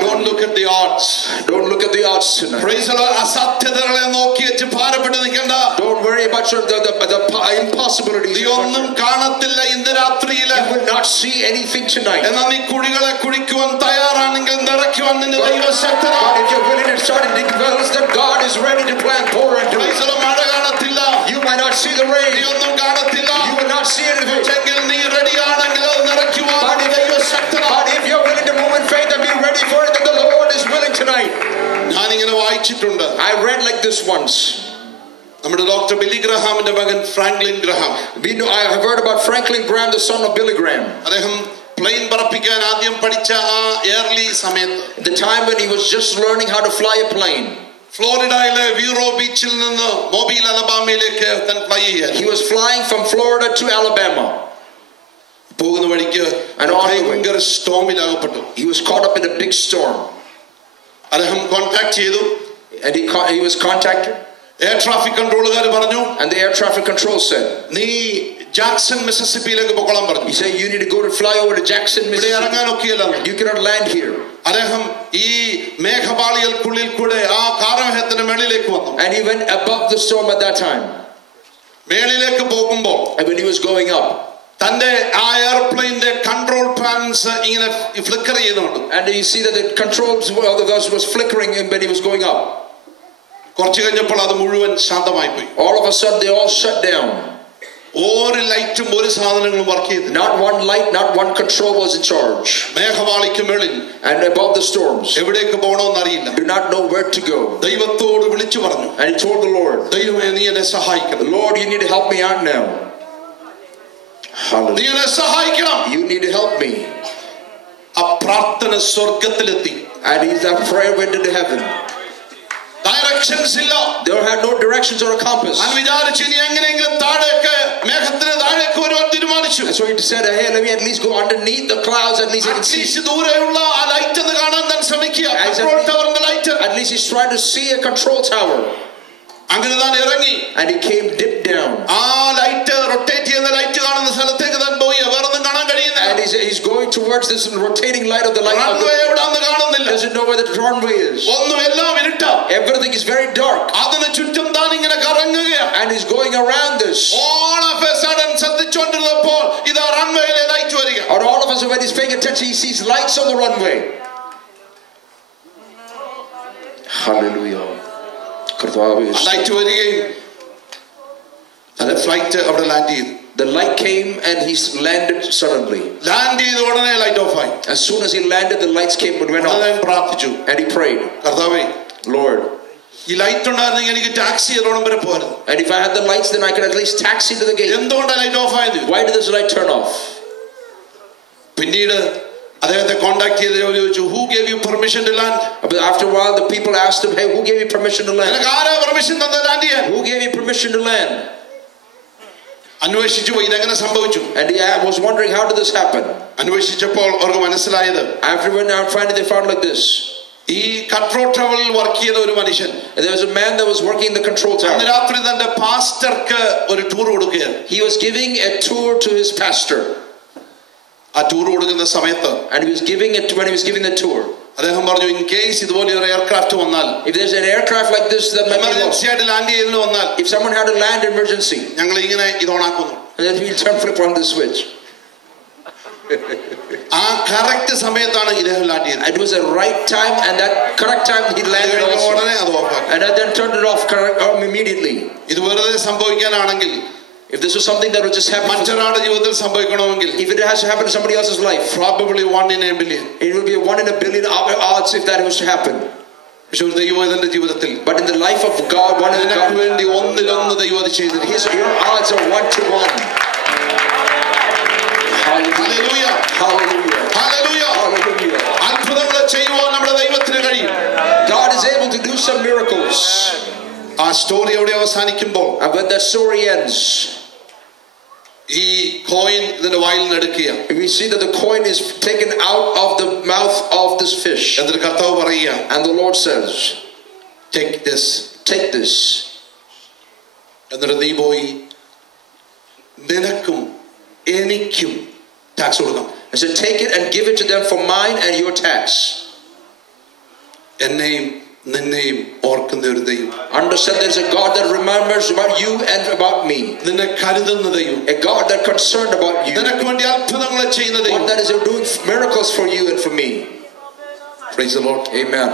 don't look at the odds. Don't look at the odds tonight. Praise the Lord. അസാധ്യതകളെ നോക്കി വെച്ച് ഭാരപ്പെട്ട് നിൽക്കണ്ട. Don't worry about the impossibilities. നീ ഒന്നും കാണത്തില്ല ഇന്ന് രാത്രിയിൽ. You will not see anything tonight. എന്നാൽ നീ കുഴികളെ കുഴിക്കുവാൻ തയ്യാറാണെങ്കിൽ നിറയ്ക്കുവാൻ നിന്റെ ദൈവശക്തനാണ്. But if you're willing to start digging wells, then God is ready to plant pour into it. മഴ കാണത്തില്ല. You might not see the rain. നീ ഒന്നും കാണത്തില്ല. You will not see anything. എങ്കിൽ നീ റെഡിയാണെങ്കിൽ അത് നിറയ്ക്കുവാൻ ദൈവശക്തനാണ്. But if you're willing to move in faith and be ready for it, then the Lord is willing tonight. ഞാൻ ഇങ്ങനെ വായിച്ചിട്ടുണ്ട്. I read like this once. നമ്മുടെ ഡോക്ടർ ബില്ലി ഗ്രഹാമിന്റെ മകൻ Franklin Graham. I have heard about Franklin Graham, the son of Billy Graham. അദ്ദേഹം plain പറപ്പിക്കാൻ ആദ്യം പഠിച്ച ആ early സമയത്ത്, the time when he was just learning how to fly a plane. ഫ്ലോറിഡയിലെ വ്യൂറോ ബീച്ചിൽ നിന്ന് mobile അലബാമയിലേക്ക് താൻ ഫ്ലൈ ചെയ്യാൻ. He was flying from Florida to Alabama. പോകുന്ന വഴിക്ക് ഭയങ്കര സ്റ്റോമിലാകപ്പെട്ടു. He was caught up in a big storm. അദ്ദേഹം കോൺടാക്ട് ചെയ്തു. And he was contacted. Air traffic കൺട്രോളുകാർ പറഞ്ഞു, and the air traffic control said, നീ ജാക്സൺ മിസിസിപ്പിയിലേക്ക് പോകണം പറഞ്ഞു. He said, you need to go to fly over to Jackson, Mississippi. ഇറങ്ങാൻ ഒക്കെയല്ല. You cannot land here. അദ്ദേഹം ഈ മേഘപാളികൾക്കുള്ളിൽ കൂടെ ആ കാർമേഘത്തിന്റെ മേളിലേക്ക് വന്നു. And he went above the storm at that time. മേളിലേക്ക് പോകുമ്പോൾ, and when he was going up, തന്റെ ആ എയർപ്ലെയിന്റെ കൺട്രോൾ പാനൽസ് ഇങ്ങനെ ഫ്ലിക്കർ ചെയ്യുന്നുണ്ട്. And you see that the controls was flickering when he was going up. കുറച്ചു കഴിഞ്ഞപ്പോൾ അത് മുഴുവൻ ശാന്തമായി പോയി. All of a sudden they all shut down. ഒരു ലൈറ്റും ഒരു സാധനങ്ങളും വർക്ക് ചെയ്തില്ല. Not one light, not one control was in charge. മേഘപാളിക്ക് മേളിൽ, and above the storms, എവിടേക്ക് പോകണമെന്ന് അറിയില്ല. do not know where to go. ദൈവത്തോട് വിളിച്ചു പറഞ്ഞു. And he told the Lord, ദൈവമേ നീ എന്നെ സഹായിക്കണം. Lord, you need to help me out now. നീ എന്നെ സഹായിക്കണം. You need to help me. ആ പ്രാർത്ഥന സ്വർഗ്ഗത്തിലെത്തി. And that prayer went into heaven. Directions ഇല്ല. They had no directions or a compass. ഞാൻ വിചാരിച്ചു ഇനി എങ്ങനെയെങ്കിലും താഴേക്ക് മേഘത്തിന് താഴേക്ക് വരുവാൻ തീരുമാനിച്ചു. So he said, hey, let me at least go underneath the clouds, at least I can see. ദൂരെയുള്ള ആ ലൈറ്റ് ഒന്ന് കാണാൻ താൻ ശ്രമിക്കുക. കൺട്രോൾ ടവറിന്റെ light. At least he's trying to see a control tower. അങ്ങനെ താൻ ഇറങ്ങി. And he came deep down. ആ ലൈറ്റ് റൊട്ടേറ്റ് ചെയ്യുന്ന ലൈറ്റ് കാണുന്ന സ്ഥലത്തേക്ക് താൻ പോയി. വേറൊന്നും കാണാൻ കഴിയുന്നില്ല. And he's going towards this rotating light of the light. Runway എവിടെയാണെന്ന് കാണുന്നില്ല. Doesn't know where the runway is. ഒന്നും എല്ലാം ഇരുട്ടാ. Everything is very dark. അതിന് ചുറ്റും താൻ ഇങ്ങനെ കറങ്ങുകയാണ്. And he's going around this. All of a sudden ശ്രദ്ധിച്ചുകൊണ്ടിരുന്നപ്പോൾ ഇതാ റൺവേയിലെ ലൈറ്റ് വരിക. And all of us, when he's paying attention, he sees lights on the runway. Hallelujah. Light വരികയും flight അവിടെ land ചെയ്തു. The light came and he landed suddenly. Land ചെയ്ത ഉടനെ light of ആയി. As soon as he landed, the lights came and went off. പ്രാർത്ഥിച്ചു. And he prayed, കർത്താവേ, Lord, ഈ light ഉണ്ടായിരുന്നെങ്കിൽ എനിക്ക് ടാക്സി ചെയ്തോണം വരെ പോരുന്നു. And if I had the lights, then I could at least taxi to the gate. എന്തുകൊണ്ടാണ് light of ആയത്? Why did this light turn off? പിന്നീട് അദ്ദേഹത്തെ കോണ്ടാക്ട് ചെയ്ത് ചോദിച്ചു, who gave you permission to land? But after a while, the people asked him, hey, who gave you permission to land? നിനക്ക് ആരാ permission തന്നത് land ചെയ്യാൻ? Who gave you permission to land? അന്വേഷിച്ചു പോയി ഇതെങ്ങനെ സംഭവിച്ചു. And he was wondering, how did this happen? അന്വേഷിച്ചപ്പോൾ അവർക്ക് മനസ്സിലായത്, after when finally they found like this. ഈ കൺട്രോൾ ടവറിൽ വർക്ക് ചെയ്ത ഒരു മനുഷ്യൻ, there was a man that was working in the control tower. അന്ന് രാത്രി തന്റെ പാസ്റ്റർക്ക് ഒരു ടൂർ കൊടുക്കുകയാണ്. He was giving a tour to his pastor. ആ ടൂർ കൊടുക്കുന്ന സമയത്ത്, and he was giving it when he was giving the tour, അദ്ദേഹം പറഞ്ഞു, in case ഇതുപോലെ ഒരു എയർക്രാഫ്റ്റ് വന്നാൽ, if there's an aircraft like this that emergency ആയിട്ട് land ചെയ്യുന്നു വന്നാൽ, if someone had to land emergency, ഞങ്ങൾ ഇങ്ങനെ ഇത് ഓണാക്കുന്നു. and then he'll turn flip on the switch. ആ കറക്റ്റ് സമയത്താണ് ഇദ്ദേഹം ലാൻഡ് ചെയ്തത്. It was the right time, and that correct time he landed also. ഉടനെ അത് ഓഫ് ആക്കി. And then turned it off immediately. ഇത് വെറുതെ സംഭവിക്കാനാണെങ്കിൽ, if this was something that would just happen മറ്റൊരാളുടെ ജീവിതത്തിൽ സംഭവിക്കണമെങ്കിൽ, if it has to happen to somebody else's life, probably 1 in a billion, it would be 1 in a billion odds if that was to happen. ദൈവത്തിന്റെ ജീവിതത്തിൽ, but in the life of God, one in God, വേണ്ടി ഒന്നിലൊന്ന് ദൈവം അത് ചെയ്തിരിക്കുന്നു. your odds are 1 to 1. Hallelujah. Hallelujah. Hallelujah. Hallelujah. അത്ഭുതങ്ങൾ ചെയ്യുവാൻ നമ്മുടെ ദൈവത്തിന് കഴിയും. God is able to do some miracles. ആ സ്റ്റോറി എവിടെ അവസാനിക്കുമ്പോൾ, and when that story ends, ഈ കോയിൻ ഇതിന്റെ വായിൽ നിന്ന് എടുക്കുക. we see that the coin is taken out of the mouth of this fish. എന്നിട്ട് കർത്താവ് പറയുക, and the Lord says, take this. എന്നിട്ട് നീ പോയി നിനക്കും എനിക്കും ടാക്സ് കൊടുക്കാം. I said, take it and give it to them for mine and your tax. Understand there's a God that remembers about you and about me. A God that concerned about you. One that is doing miracles for you and for me. Praise the Lord. Amen.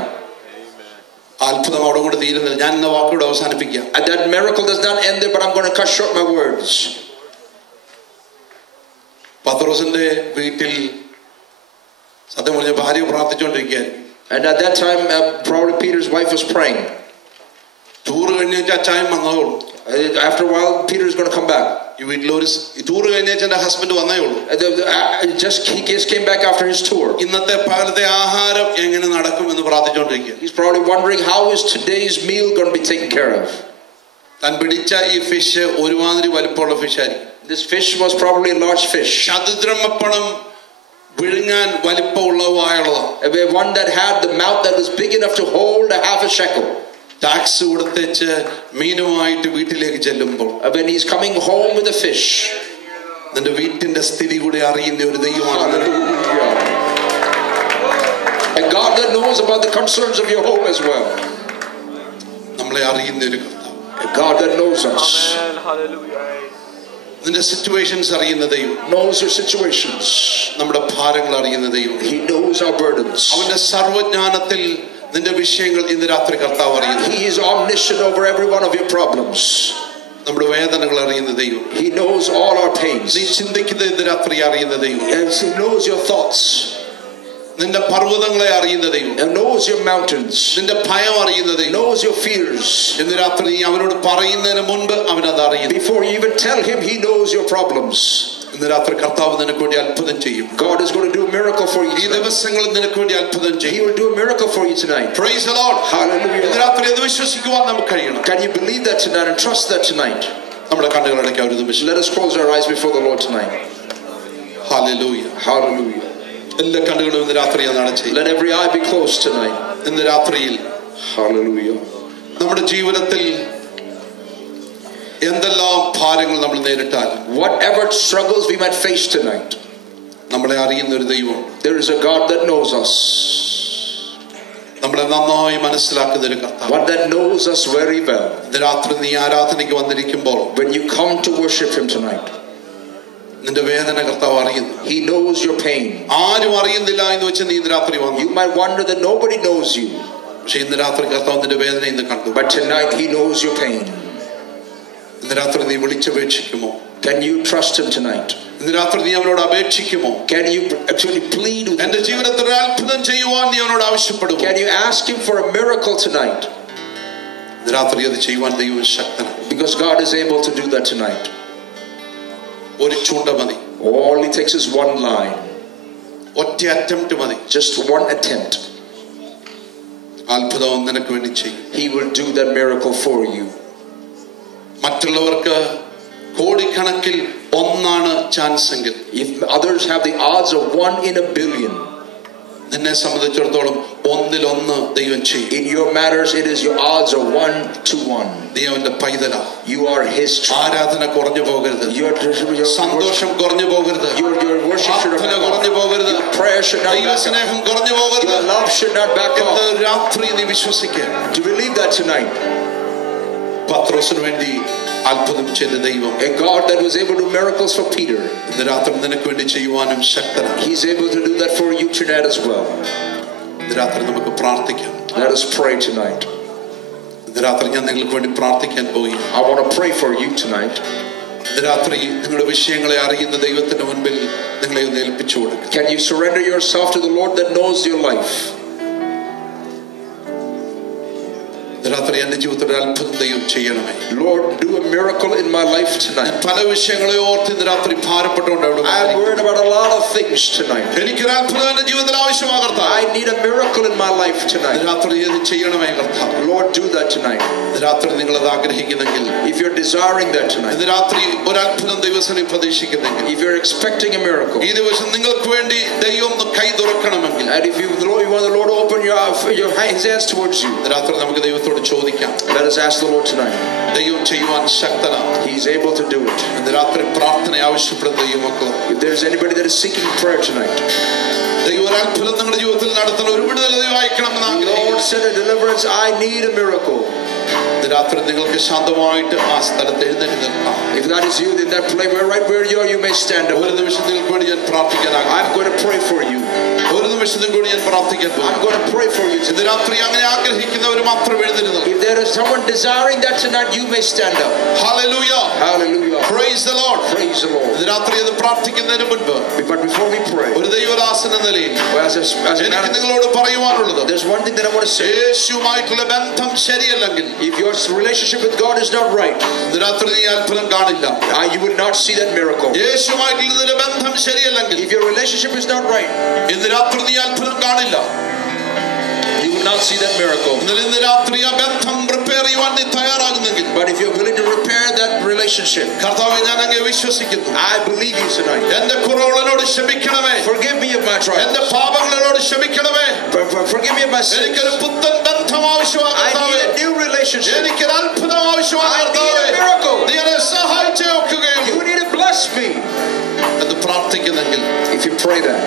And that miracle does not end there, but I'm going to cut short my words. പത്രോസിന്റെ വീട്ടിൽ സത്യം പറഞ്ഞ ഭാര്യ പ്രാർത്ഥിച്ചുകൊണ്ടിരിക്കുകയായിരുന്നു. And at that time, probably Peter's wife was praying. Tour കഴിഞ്ഞ അച്ചായൻ വന്നോളൂ. After a while, Peter is going to come back. ഈ വീട്ടിൽ ഒരു ടൂർ കഴിഞ്ഞ എന്റെ ഹസ്ബൻഡ് വന്നേ ഉള്ളൂ. He just came back after his tour. ഇന്നത്തെ പകലത്തെ ആഹാരം എങ്ങനെ നടക്കും എന്ന് പ്രാർത്ഥിച്ചുകൊണ്ടിരിക്കുക. He's probably wondering how is today's meal going to be taken care of. താൻ പിടിച്ച ഈ ഫിഷ് ഒരുമാതിരി വലിപ്പമുള്ള ഫിഷ് ആയിരിക്കും. This fish was probably a large fish. ചതുദ്രമപ്പണം വിഴുങ്ങാൻ വലിപ്പമുള്ളതായുള്ളതാണ്. One that had the mouth that was big enough to hold a half a shekel. Tax കൊടുത്തേച്ച് മീനുമായിട്ട് വീട്ടിലേക്ക് ചെല്ലുമ്പോൾ when he's coming home with a fish, നിന്റെ വീട്ടിന്റെ സ്ഥിതി കൂടി അറിയുന്ന ഒരു ദൈവമാണ്. A God that knows about the concerns of your home as well. നമ്മളെ അറിയുന്ന ഒരു കർത്താവ്. A God that knows us. നിന്റെ സിറ്റുവേഷൻസ് അറിയുന്ന ദൈവം. Knows your situations. നമ്മുടെ ഭാരങ്ങൾ അറിയുന്ന ദൈവം. He knows our burdens. അവന്റെ സർവജ്ഞാനത്തിൽ നിന്റെ വിഷയങ്ങൾ ഇന്ന് രാത്രി കർത്താവ് അറിയുന്നു. He is omniscient over every one of your problems. നമ്മുടെ വേദനകൾ അറിയുന്ന ദൈവം. He knows all our pains. നീ ചിന്തിക്കുന്നത് ഇന്ന് രാത്രി അറിയുന്ന ദൈവം. He knows your thoughts. നിന്റെ പർവ്വതങ്ങളെ അറിയുന്ന ദൈവം. And knows your mountains. നിന്റെ ഭയം അറിയുന്ന ദൈവം. Knows your fears. ഇന്ന് രാത്രി നീ അവനോട് പറയുന്നതിന് മുൻപ് അവൻ അത് അറിയുന്നു. Before you even tell him, he knows your problems. ഇന്ന് രാത്രി കർത്താവ് നിനക്ക് വേണ്ടി അത്ഭുതം ചെയ്യും. God is going to do a miracle for you. ഈ ദിവസങ്ങളിൽ നിനക്ക് വേണ്ടി അത്ഭുതം ചെയ്യും. He will do a miracle for you tonight. Praise the Lord. Hallelujah. ഇന്ന് രാത്രി അത് വിശ്വസിക്കുവാൻ നമുക്ക് കഴിയണം. Can you believe that tonight and trust that tonight? നമ്മുടെ കണ്ണുകൾ അടയ്ക്കാം ഒരു നിമിഷം. Let us close our eyes before the Lord tonight. Hallelujah. Hallelujah. എല്ലാ കണ്ണുകളും ഇന്ന് രാത്രി അടച്ച്. Let every eye be closed tonight. ഇന്ന് രാത്രിയിൽ Hallelujah. നമ്മുടെ ജീവിതത്തിൽ എന്തെല്ലാം ഭാരങ്ങൾ നമ്മൾ നേരിട്ടാലും, whatever struggles we might face tonight, നമ്മളെ അറിയുന്ന ഒരു ദൈവം. There is a God that knows us. നമ്മളെ നന്നായി മനസ്സിലാക്കുന്ന ഒരു കർത്താവ്. One that knows us very well. ഇന്ന് രാത്രി നീ ആരാധനയ്ക്ക് വന്നിരിക്കുമ്പോൾ, when you come to worship him tonight, നിന്റെ വേദന കർത്താവ് അറിയുന്നു. He knows your pain. ആരും അറിയുന്നില്ല എന്ന് വെച്ച് നീ ഇന്ന് രാത്രി വന്നു. You might wonder that nobody knows you. പക്ഷേ ഇന്ന് രാത്രി കർത്താവ് നിന്റെ വേദന ഇന്ന് കണ്ടു. But tonight he knows your pain. ഇന്ന് രാത്രി നീ വിളിച്ചപേക്ഷിക്കുമോ? Can you trust him tonight? ഇന്ന് രാത്രി നീ അവനോട് അപേക്ഷിക്കുമോ? Can you actually plead with him? എന്റെ ജീവിതത്തിൽ ഒരു അത്ഭുതം ചെയ്യുവാൻ നീ അവനോട് ആവശ്യപ്പെടുമോ? Can you ask him for a miracle tonight? ഇന്ന് രാത്രി അത് ചെയ്യുവാൻ ദൈവം ശക്തനാണ്. Because God is able to do that tonight. ഒരു ചൂണ്ട മതി. All it takes is one line. ഒറ്റ അറ്റംപ്റ്റ് മതി. Just one attempt. അത്ഭുതം നിനക്ക് വേണ്ടി ചെയ്യും. He will do that miracle for you. മറ്റുള്ളവർക്ക് കോടിക്കണക്കിൽ ഒന്നാണ് ചാൻസ് എങ്കിൽ, if others have the odds of 1 in a billion, നിന്നെ സംബന്ധിച്ചിടത്തോളം ഒന്നിലൊന്ന് ദൈവം ചെയ്യും. in your matters it is your odds of 1 to 1. നീ അവന്റെ പൈതലാ. You are his child. ആരാധന കുറഞ്ഞു പോകരുത്. സന്തോഷം കുറഞ്ഞു പോകരുത്. Your worship should not കുറഞ്ഞു പോകരുത്. Your prayer should not ദൈവ സ്നേഹം കുറഞ്ഞു പോകരുത്. Your love should not back off. രാത്രി നീ വിശ്വസിക്കുക. To believe that tonight. പത്രോസിന് വേണ്ടി അത്ഭുതം ചെയ്ത ദൈവം, a God that was able to do miracles for Peter, ഇന്ന് രാത്രി നിനക്ക് വേണ്ടി ചെയ്യുവാനും ശക്തനാണ്. He's able to do that for you tonight as well. ഇന്ന് രാത്രി നമുക്ക് പ്രാർത്ഥിക്കാം. Let us pray tonight. ഇന്ന് രാത്രി ഞാൻ നിങ്ങൾക്ക് വേണ്ടി പ്രാർത്ഥിക്കാൻ പോയി. I want to pray for you tonight. ഇന്ന് രാത്രി നിങ്ങളുടെ വിഷയങ്ങളെ അറിയുന്ന ദൈവത്തിന്റെ മുൻപിൽ നിങ്ങളെ ഒന്ന് ഏൽപ്പിച്ചു കൊടുക്കുക. Can you surrender yourself to the Lord that knows your life? രാത്രി എന്റെ ജീവിതത്തിൽ അത്ഭുതം ദൈവം ചെയ്യണമേ. Lord, do a miracle in my life tonight. പല വിഷയങ്ങളെ ഓർത്ത് ഇന്ന് രാത്രി ഭാരപ്പെട്ടുകൊണ്ട് I am worried about a lot of things tonight. എനിക്കൊരു അത്ഭുതം എന്റെ ജീവിതത്തിൽ ആവശ്യമാണ് കർത്താവേ. I need a miracle in my life tonight. രാത്രി ഇത് ചെയ്യണമേ കർത്താവേ. Lord, do that tonight. രാത്രി നിങ്ങൾ അത് ആഗ്രഹിക്കുന്നെങ്കിൽ, if you're desiring that tonight, ഇന്ന് രാത്രി ഒരു അത്ഭുതം ദൈവസന്നിധിയിൽ പ്രതീക്ഷിക്കുന്നെങ്കിൽ, if you're expecting a miracle, ഈ ദിവസം നിങ്ങൾക്ക് വേണ്ടി ദൈവം കൈ തുറക്കണമെങ്കിൽ, and if you want the Lord to open your hands towards you, രാത്രി നമുക്ക് ദൈവത്തോട് ദൈവത്തോട് ചോദിക്കാം. Let us ask the Lord tonight. ദൈവം ചെയ്യുവാൻ ശക്തനാണ്. He is able to do it. ഇന്ന് രാത്രി പ്രാർത്ഥന ആവശ്യപ്പെടുന്ന ദൈവമക്കൾ, If there is anybody that is seeking prayer tonight, ദൈവം ഒരു അത്ഭുതം നിങ്ങളുടെ ജീവിതത്തിൽ നടത്തുന്ന ഒരു വിടുതൽ ദൈവം അയക്കണമെന്ന് ആഗ്രഹിക്കുന്നു. Lord, send a deliverance. I need a miracle. ഇന്ന് രാത്രി നിങ്ങൾക്ക് ശാന്തമായിട്ട് ആ സ്ഥലത്ത് എഴുന്നേറ്റ് നിൽക്കാം. If that is you, in that place right where you are, you may stand up. ഒരു നിമിഷം നിങ്ങൾക്ക് വേണ്ടി ഞാൻ പ്രാർത്ഥിക്കാൻ ആഗ്രഹിക്കുന്നു. I'm going to pray for you. ഒരു നിമിഷത്തിന് കൂടി ഞാൻ പ്രാർത്ഥിക്കാൻ പോകുന്നു. I'm going to pray for you. ഇന്ന് രാത്രി അങ്ങനെ ആഗ്രഹിക്കുന്നവർ മാത്രം എഴുന്നേറ്റ് നിൽക്കും. If there is someone desiring that tonight, you may stand up. Hallelujah. Hallelujah. Praise the Lord. Praise the Lord. ഇന്ന് രാത്രി ഇത് പ്രാർത്ഥിക്കുന്നതിന് മുൻപ് But before we pray, ഒരു ദൈവദാസൻ എന്ന നിലയിൽ എനിക്ക് as നിങ്ങളോട് പറയുവാനുള്ളത്, there's one thing that I want to say. യേശുവുമായിട്ടുള്ള ബന്ധം ശരിയല്ലെങ്കിൽ, If your relationship with God is not right, ഇന്ന് രാത്രി നീ അത്ഭുതം കാണില്ല. you will not see that miracle. യേശുവുമായിട്ടുള്ള ബന്ധം ശരിയല്ലെങ്കിൽ, If your relationship is not right, ഇന്ന് രാത്രി നീ അത്ഭുതം കാണില്ല. you will not see that miracle. ഇന്ന് രാത്രി ആ ബന്ധം റിപ്പയർ ചെയ്യുവാൻ നീ തയ്യാറാകുന്നെങ്കിൽ, But if you're willing to repair that relationship, കർത്താവേ ഞാൻ അങ്ങേ വിശ്വസിക്കുന്നു. I believe you tonight. എന്റെ കുറവുകളോട് ക്ഷമിക്കണമേ. Forgive me of my trials. എന്റെ പാപങ്ങളോട് ക്ഷമിക്കണമേ. Forgive me of my sins. എനിക്കൊരു പുത്തൻ ബന്ധം ആവശ്യമാണ് I കർത്താവേ. need a new relationship. എനിക്കൊരു അത്ഭുതം ആവശ്യമാണ് I need കർത്താവേ. a miracle. നീ എന്നെ സഹായിച്ചേ ഒക്കുകയും You need to bless me. എന്ന് പ്രാർത്ഥിക്കുന്നെങ്കിൽ, If you pray that,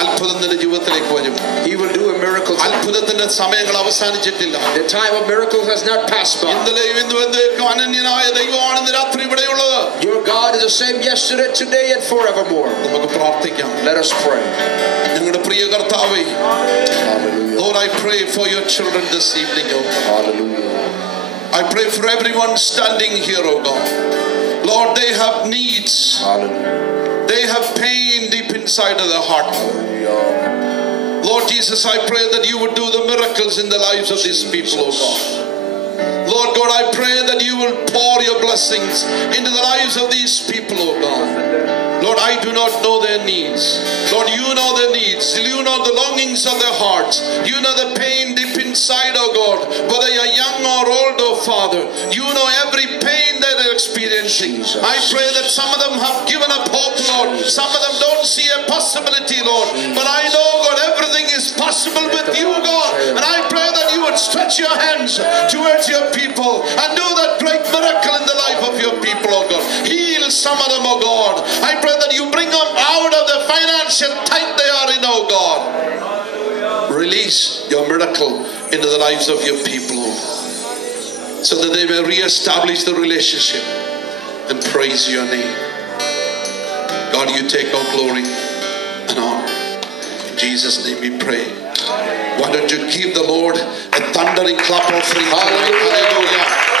അത്ഭുതം നിന്റെ ജീവിതത്തിലേക്ക് വരും. He will do a miracle. അത്ഭുതത്തിന്റെ സമയങ്ങൾ അവസാനിച്ചിട്ടില്ല. The time of miracles has not passed by. ഇന്നലെയും ഇന്നും എന്നേക്കും അനന്യനായ ദൈവമാണ് ഇന്ന് രാത്രി ഇവിടെയുള്ളത്. Your God is the same yesterday, today, and forevermore. നമുക്ക് പ്രാർത്ഥിക്കാം. Let us pray. ഞങ്ങളുടെ പ്രിയ കർത്താവേ, Hallelujah. Lord, I pray for your children this evening, oh God. Hallelujah. I pray for everyone standing here, oh God. Lord, they have needs. Hallelujah. They have pain deep inside of their heart. Hallelujah. Lord Jesus, I pray that you would do the miracles in the lives of these people, oh God. Lord God, I pray that you will pour your blessings into the lives of these people, oh God. Lord, I do not know their needs. Lord, you know their needs. You know the longings of their hearts. You know the pain deep inside, oh God. Whether you're young or old, oh Father, you know every pain that they're experiencing. I pray that some of them have given up hope, Lord. Some of them don't see a possibility, Lord. But I know, God, everything is possible with you, God. And I pray that you would stretch your hands towards your people and do that great miracle in the life of your people, oh God. Heal some of them, oh God. I pray that you bring them out of the financial tight they are in, oh God. Release your miracle into the lives of your people, oh God, so that they may re-establish the relationship and praise your name. God, you take all glory and honor. In Jesus' name we pray. Why don't you give the Lord a thundering clap offering? Hallelujah.